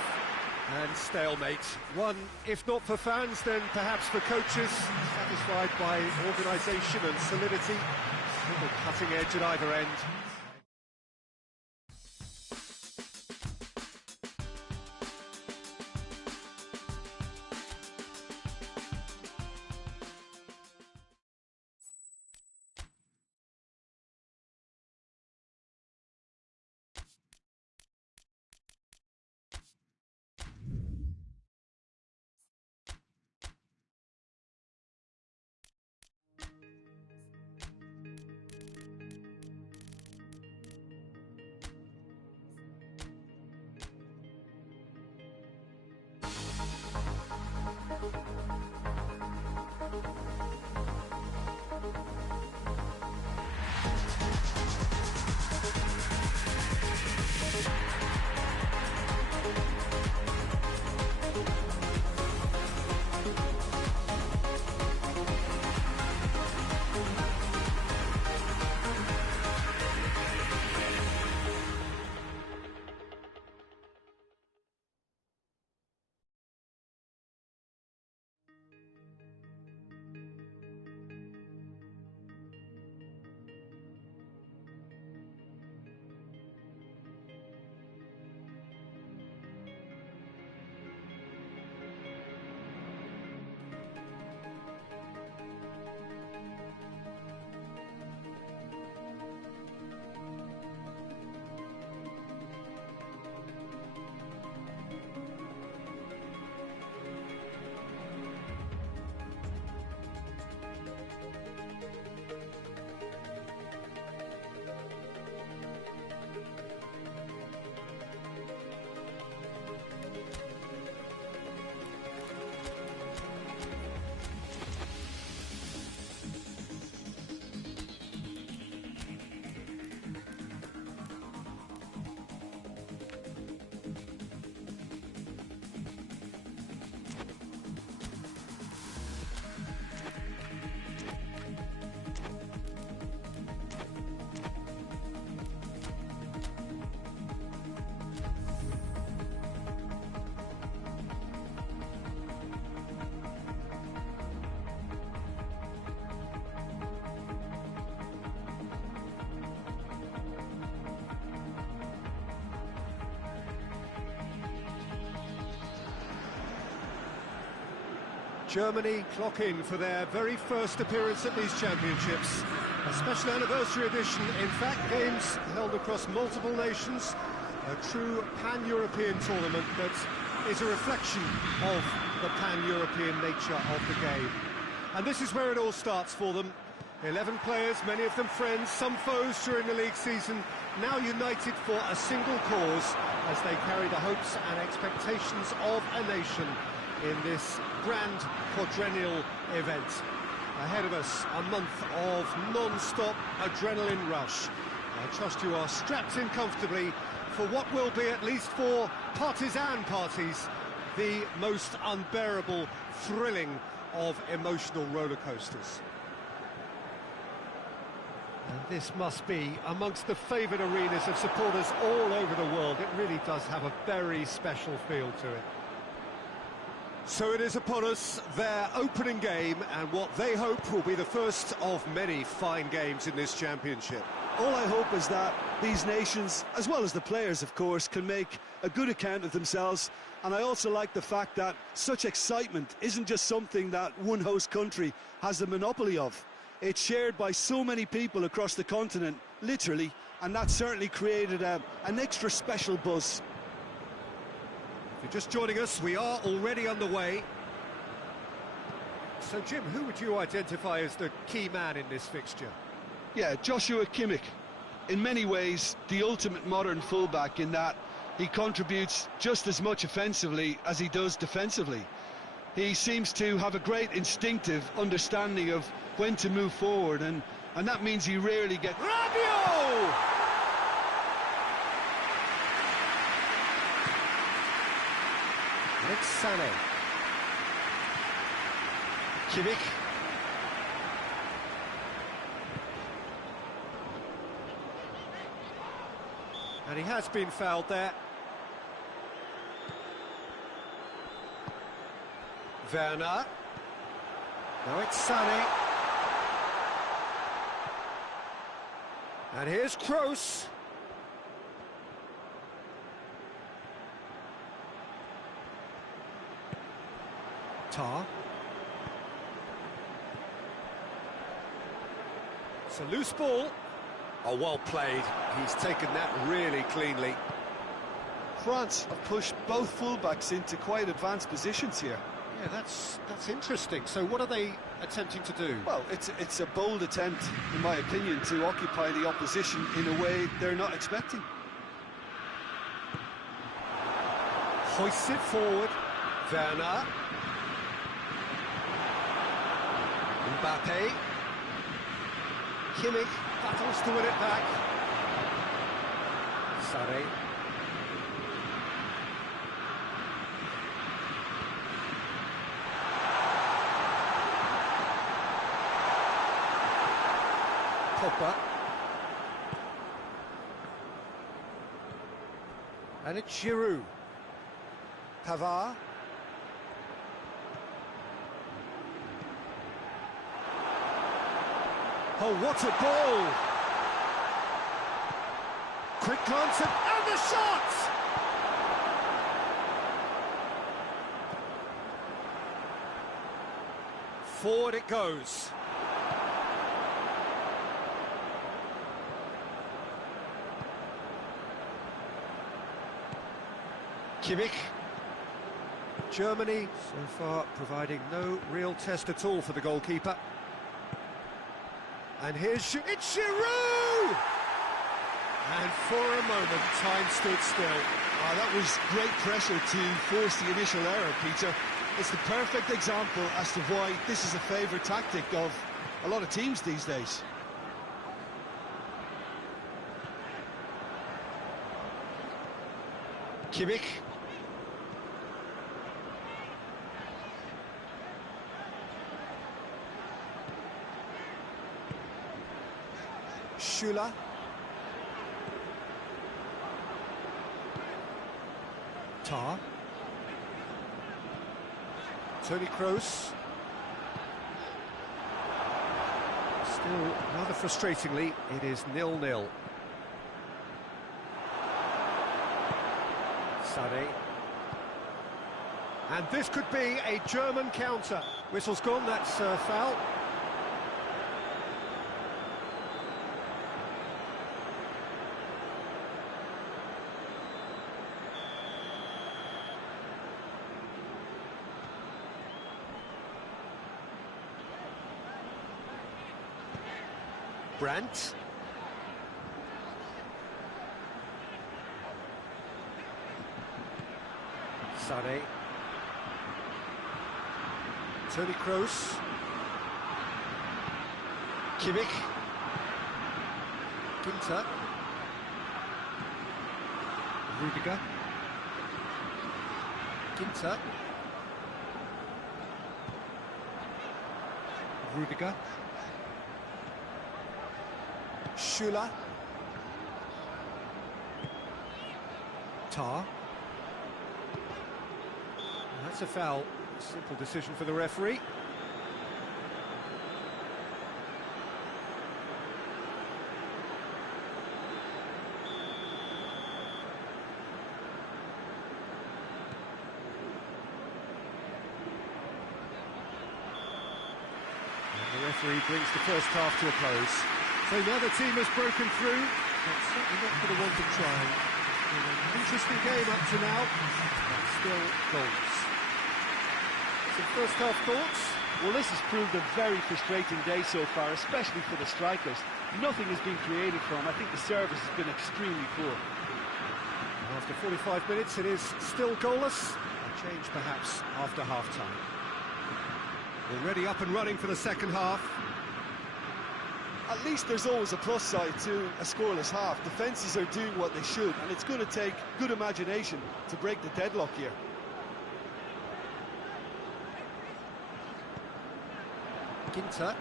And stalemate. One, if not for fans, then perhaps for coaches, satisfied by organisation and solidity. Little cutting edge at either end. Germany clock in for their very first appearance at these championships. A special anniversary edition, in fact, games held across multiple nations. A true pan-European tournament that is a reflection of the pan-European nature of the game. And this is where it all starts for them. 11 players, many of them friends, some foes during the league season, now united for a single cause as they carry the hopes and expectations of a nation in this grand quadrennial event. Ahead of us, a month of non-stop adrenaline rush. I trust you are strapped in comfortably for what will be, at least for partisan parties, the most unbearable, thrilling of emotional roller coasters. And this must be amongst the favoured arenas of supporters all over the world. It really does have a very special feel to it. So it is upon us, their opening game, and what they hope will be the first of many fine games in this championship. all I hope is that these nations, as well as the players of course, can make a good account of themselves. And I also like the fact that such excitement isn't just something that one host country has the monopoly of. It's shared by so many people across the continent, literally, and that certainly created an extra special buzz. If you're just joining us, we are already underway. So Jim, who would you identify as the key man in this fixture? Yeah, Joshua Kimmich. In many ways, the ultimate modern fullback in that he contributes just as much offensively as he does defensively. He seems to have a great instinctive understanding of when to move forward, and that means he rarely gets... Rabiot! It's Sané. Kimmich. And he has been fouled there. Werner. Now it's Sané. And here's Kroos. Tar. It's a loose ball. Oh, well played. He's taken that really cleanly. France have pushed both fullbacks into quite advanced positions here. Yeah, that's interesting. So what are they attempting to do? Well, it's a bold attempt, in my opinion, to occupy the opposition in a way they're not expecting. Hoists it forward. Werner. Mbappe. Kimmich battles to win it back. Sané. Pogba. And it's Giroud. Pavard. Oh, what a ball! Quick glance and the shot! Forward it goes. Kimmich. Germany so far providing no real test at all for the goalkeeper. And it's Giroud! And for a moment, time stood still. Oh, that was great pressure to force the initial error, Peter. It's the perfect example as to why this is a favourite tactic of a lot of teams these days. Kimmich. Schüller. Tar. Toni Kroos. Still, rather frustratingly, it is 0-0. Sané. And this could be a German counter. Whistle's gone, that's foul. Brandt. Sané. Toni Kroos. Kimmich. Ginter. Rudiger. Ginter. Rudiger. Schüller. Tar. That's a foul. Simple decision for the referee. referee brings the first half to a close. So now the team has broken through, but certainly not for the want of trying. It's been an interesting game up to now, but still goals. Some first half thoughts? Well, this has proved a very frustrating day so far, especially for the strikers. Nothing has been created for them. I think the service has been extremely poor. After 45 minutes, it is still goalless. A change perhaps after half-time. Already up and running for the second half. At least there's always a plus side to a scoreless half. Defences are doing what they should, and it's going to take good imagination to break the deadlock here. Ginter.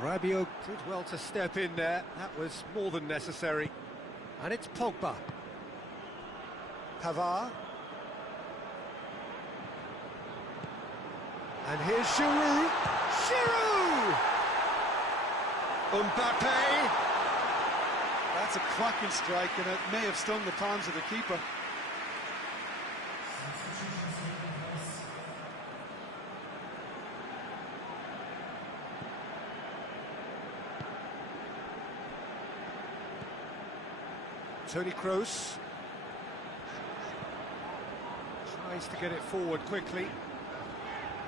Rabiot did well to step in there. That was more than necessary. And it's Pogba. Pavard. And here's Giroud. Giroud! Mbappe. That's a cracking strike, and it may have stung the palms of the keeper. Toni Kroos tries to get it forward quickly.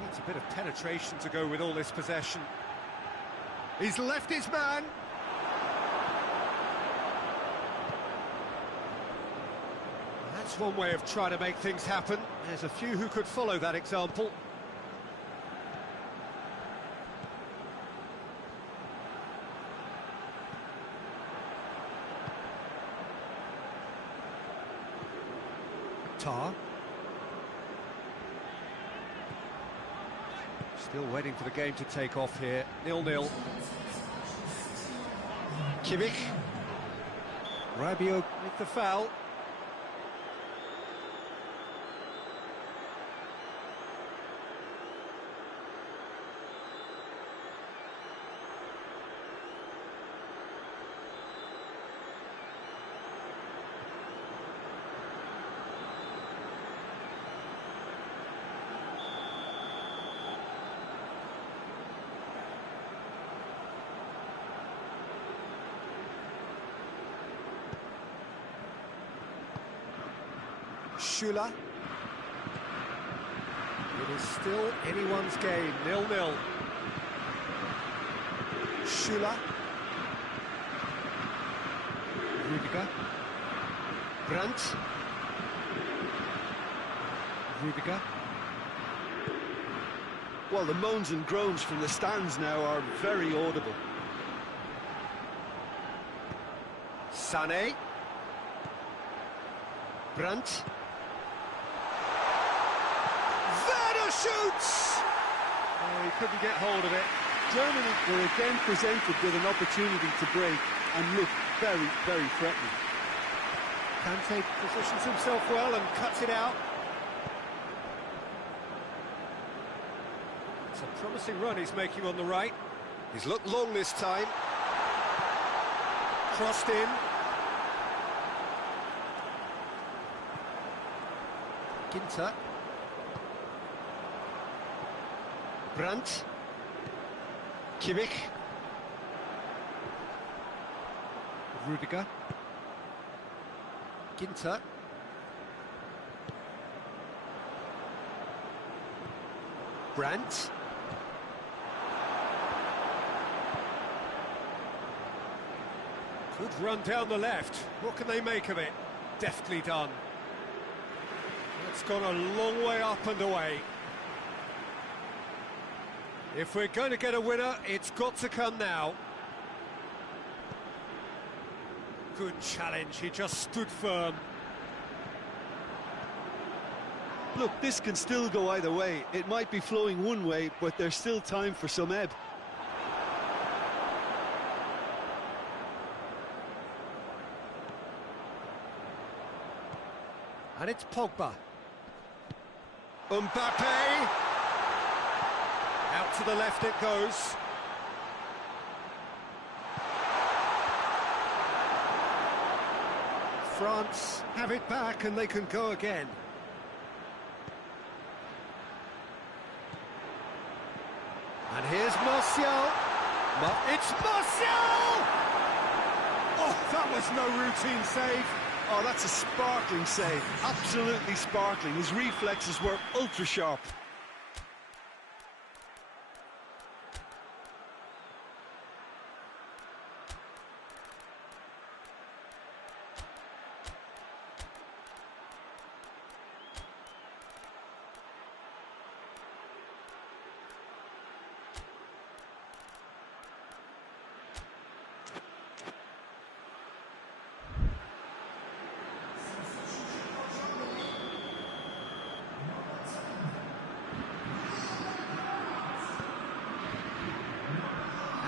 Needs a bit of penetration to go with all this possession. He's left his man. That's one way of trying to make things happen. There's a few who could follow that example. Tar. Still waiting for the game to take off here. 0-0. Kimmich. Rabiot with the foul. Schüller. It is still anyone's game, 0-0. Schüller. Rüdiger. Brandt. Rüdiger. Well, the moans and groans from the stands now are very audible. Sané. Brandt. Shoots! Oh, he couldn't get hold of it. Germany were again presented with an opportunity to break and look very, very threatening. Kante positions himself well and cuts it out. It's a promising run he's making on the right. He's looked long this time. Crossed in. Ginter. Brandt. Kimmich. Rüdiger. Ginter. Brandt. Good run down the left. What can they make of it? Deftly done. It's gone a long way up and away. If we're going to get a winner, it's got to come now. Good challenge, he just stood firm. Look, this can still go either way. It might be flowing one way, but there's still time for some ebb. And it's Pogba. Mbappe. Out to the left it goes. France have it back and they can go again. Martial. It's Martial! Oh, that was no routine save. Oh, that's a sparkling save. Absolutely sparkling. His reflexes were ultra sharp.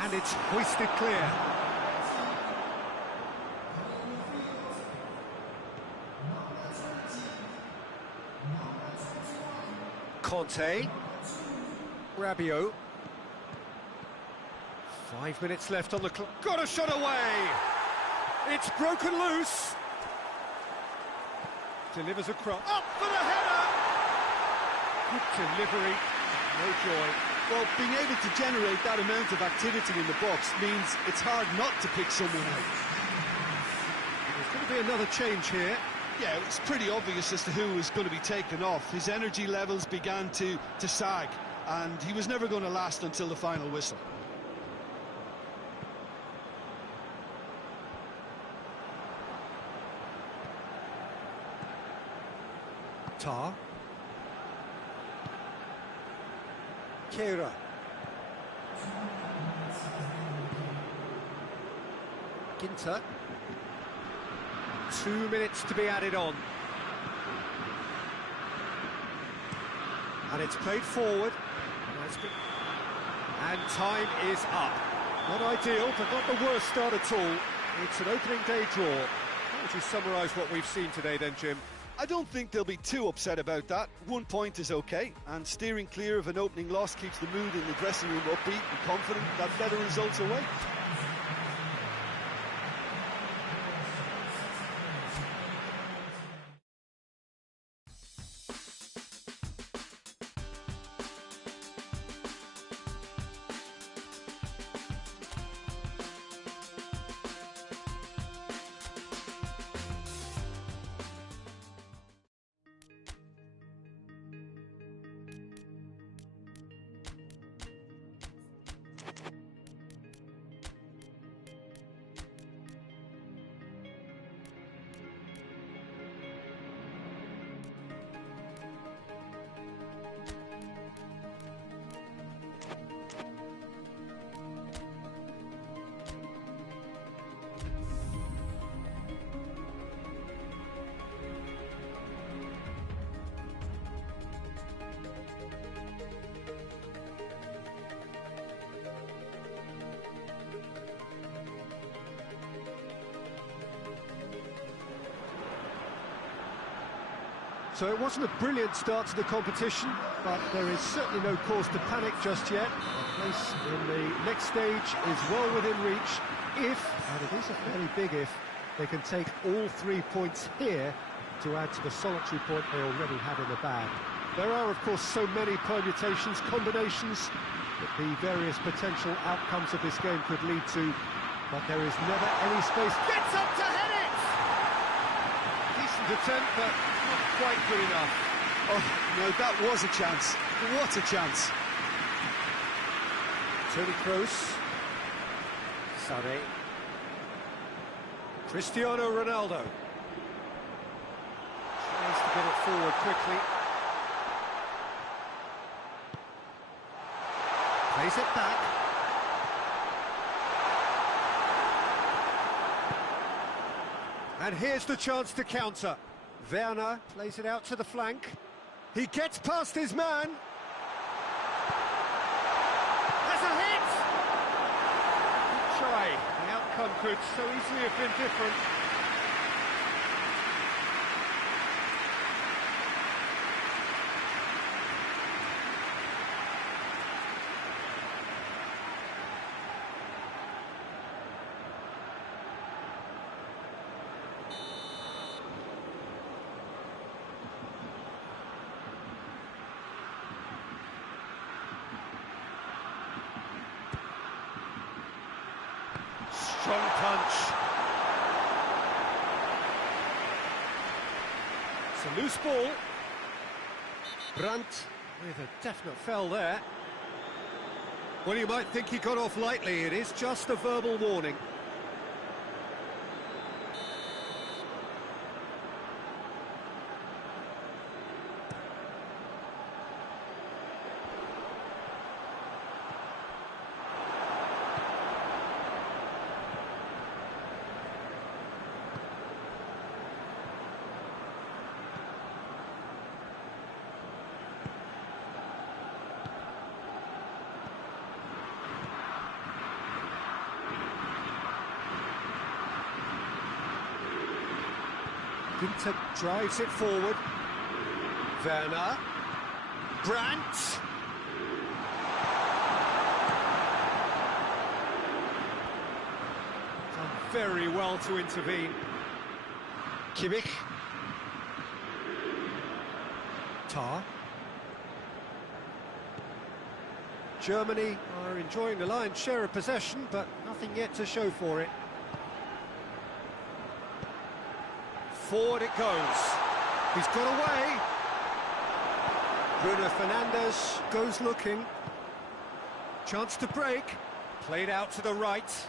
And it's hoisted clear. Conte. Rabiot. 5 minutes left on the clock. Got a shot away! It's broken loose. Delivers a cross. Up for the header! Good delivery. No joy. Well, being able to generate that amount of activity in the box means it's hard not to pick someone out. There's going to be another change here. Yeah, it was pretty obvious as to who was going to be taken off. His energy levels began to sag, and he was never going to last until the final whistle. Tar. Kera. Ginter. 2 minutes to be added on. And it's played forward. And time is up. Not ideal, but not the worst start at all. It's an opening day draw. How would you summarise what we've seen today then, Jim? I don't think they'll be too upset about that. 1 point is okay, and steering clear of an opening loss keeps the mood in the dressing room upbeat and confident that better results await. So it wasn't a brilliant start to the competition, but there is certainly no cause to panic just yet. A place in the next stage is well within reach if, and it is a fairly big if, they can take all 3 points here to add to the solitary point they already have in the bag. There are, of course, so many permutations, combinations that the various potential outcomes of this game could lead to, but there is never any space. Gets up to head it! Decent attempt, but not quite good enough. Oh, no, that was a chance. What a chance. Toni Kroos. Sané. Cristiano Ronaldo. Tries to get it forward quickly. Plays it back. And here's the chance to counter. Werner plays it out to the flank. He gets past his man. Has a hit! Good try. The outcome could so easily have been different. strong punch. It's a loose ball. Brandt with a definite foul there. Well, you might think he got off lightly. It is just a verbal warning. Ginter drives it forward. Werner. Brandt. Done very well to intervene. Kimmich. Tar. Germany are enjoying the lion's share of possession, but nothing yet to show for it. Forward it goes. He's got away. Bruno Fernandes goes looking. Chance to break. Played out to the right.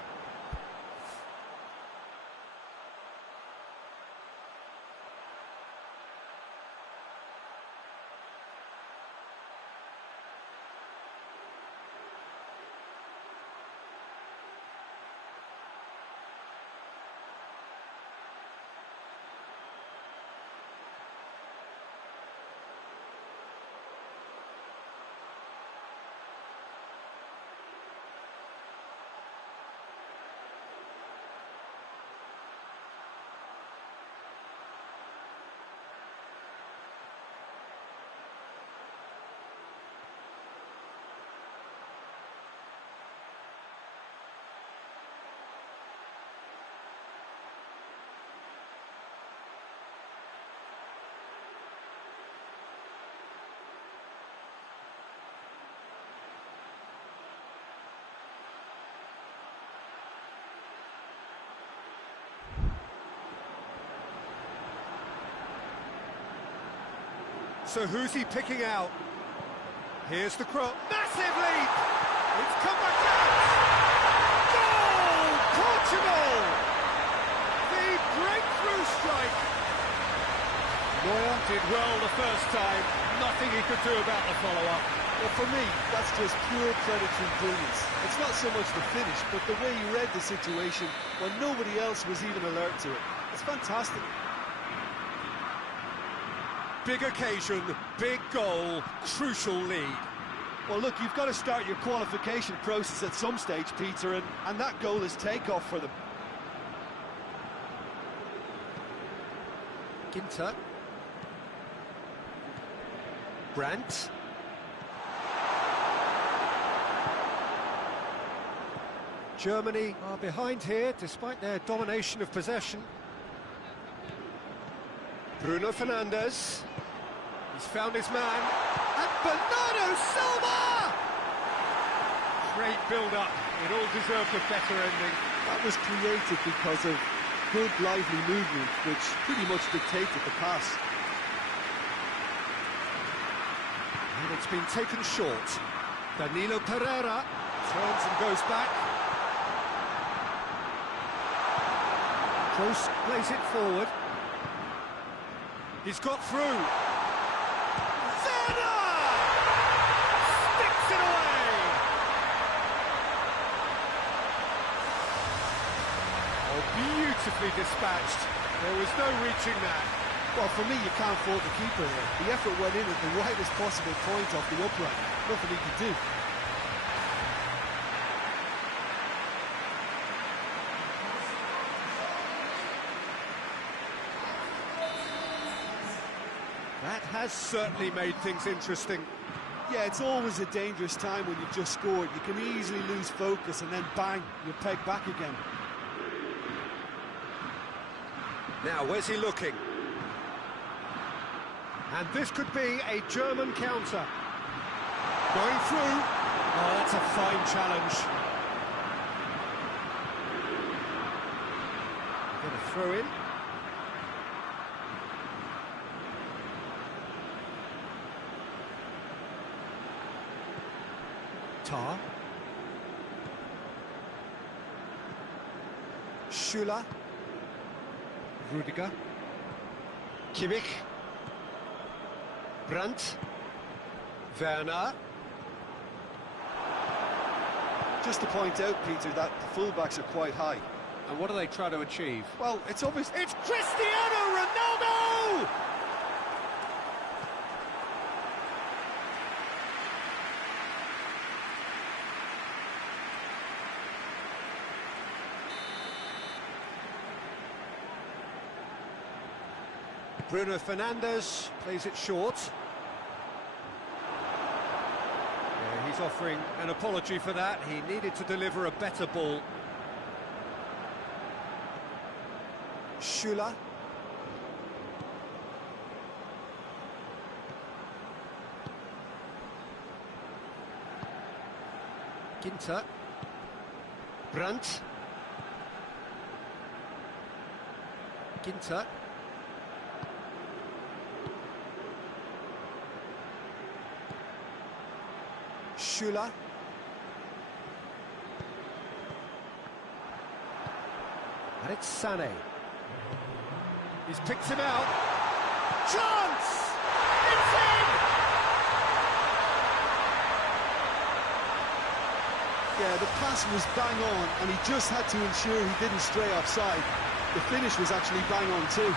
So who's he picking out? Here's the cross. Massive leap! It's come back out! Goal! Portugal! The breakthrough strike! Neuer did well the first time. Nothing he could do about the follow-up. Well, for me, that's just pure predatory brilliance. It's not so much the finish, but the way he read the situation when nobody else was even alert to it. It's fantastic. Big occasion, big goal, crucial lead. Well, look, you've got to start your qualification process at some stage, Peter, and that goal is takeoff for them. Ginter. Brandt. Germany are behind here, despite their domination of possession. Bruno Fernandes. He's found his man. And Bernardo Silva! Great build-up. It all deserved a better ending. That was created because of good, lively movement, which pretty much dictated the pass. And it's been taken short. Danilo Pereira turns and goes back. Kroos plays it forward. He's got through. Werner! Sticks it away! Oh, beautifully dispatched. There was no reaching that. Well, for me, you can't fault the keeper here. The effort went in at the widest possible point off the upright. Nothing he could do. That has certainly made things interesting. Yeah, it's always a dangerous time when you've just scored. You can easily lose focus and then bang, you're pegged back again. Now, where's he looking? And this could be a German counter. Going through. Oh, that's a fine challenge. Get a throw in. Tar. Schüller. Rudiger. Kimmich. Brandt. Werner. Just to point out, Peter, that the fullbacks are quite high. And what do they try to achieve? Well, it's obvious. It's Cristiano Ronaldo! Bruno Fernandes plays it short. Yeah, he's offering an apology for that. He needed to deliver a better ball. Schüller. Ginter. Brandt. Ginter. Schüller. And it's Sané. He's picked him out. Chance! It's in! Yeah, the pass was bang on, and he just had to ensure he didn't stray offside. The finish was actually bang on too.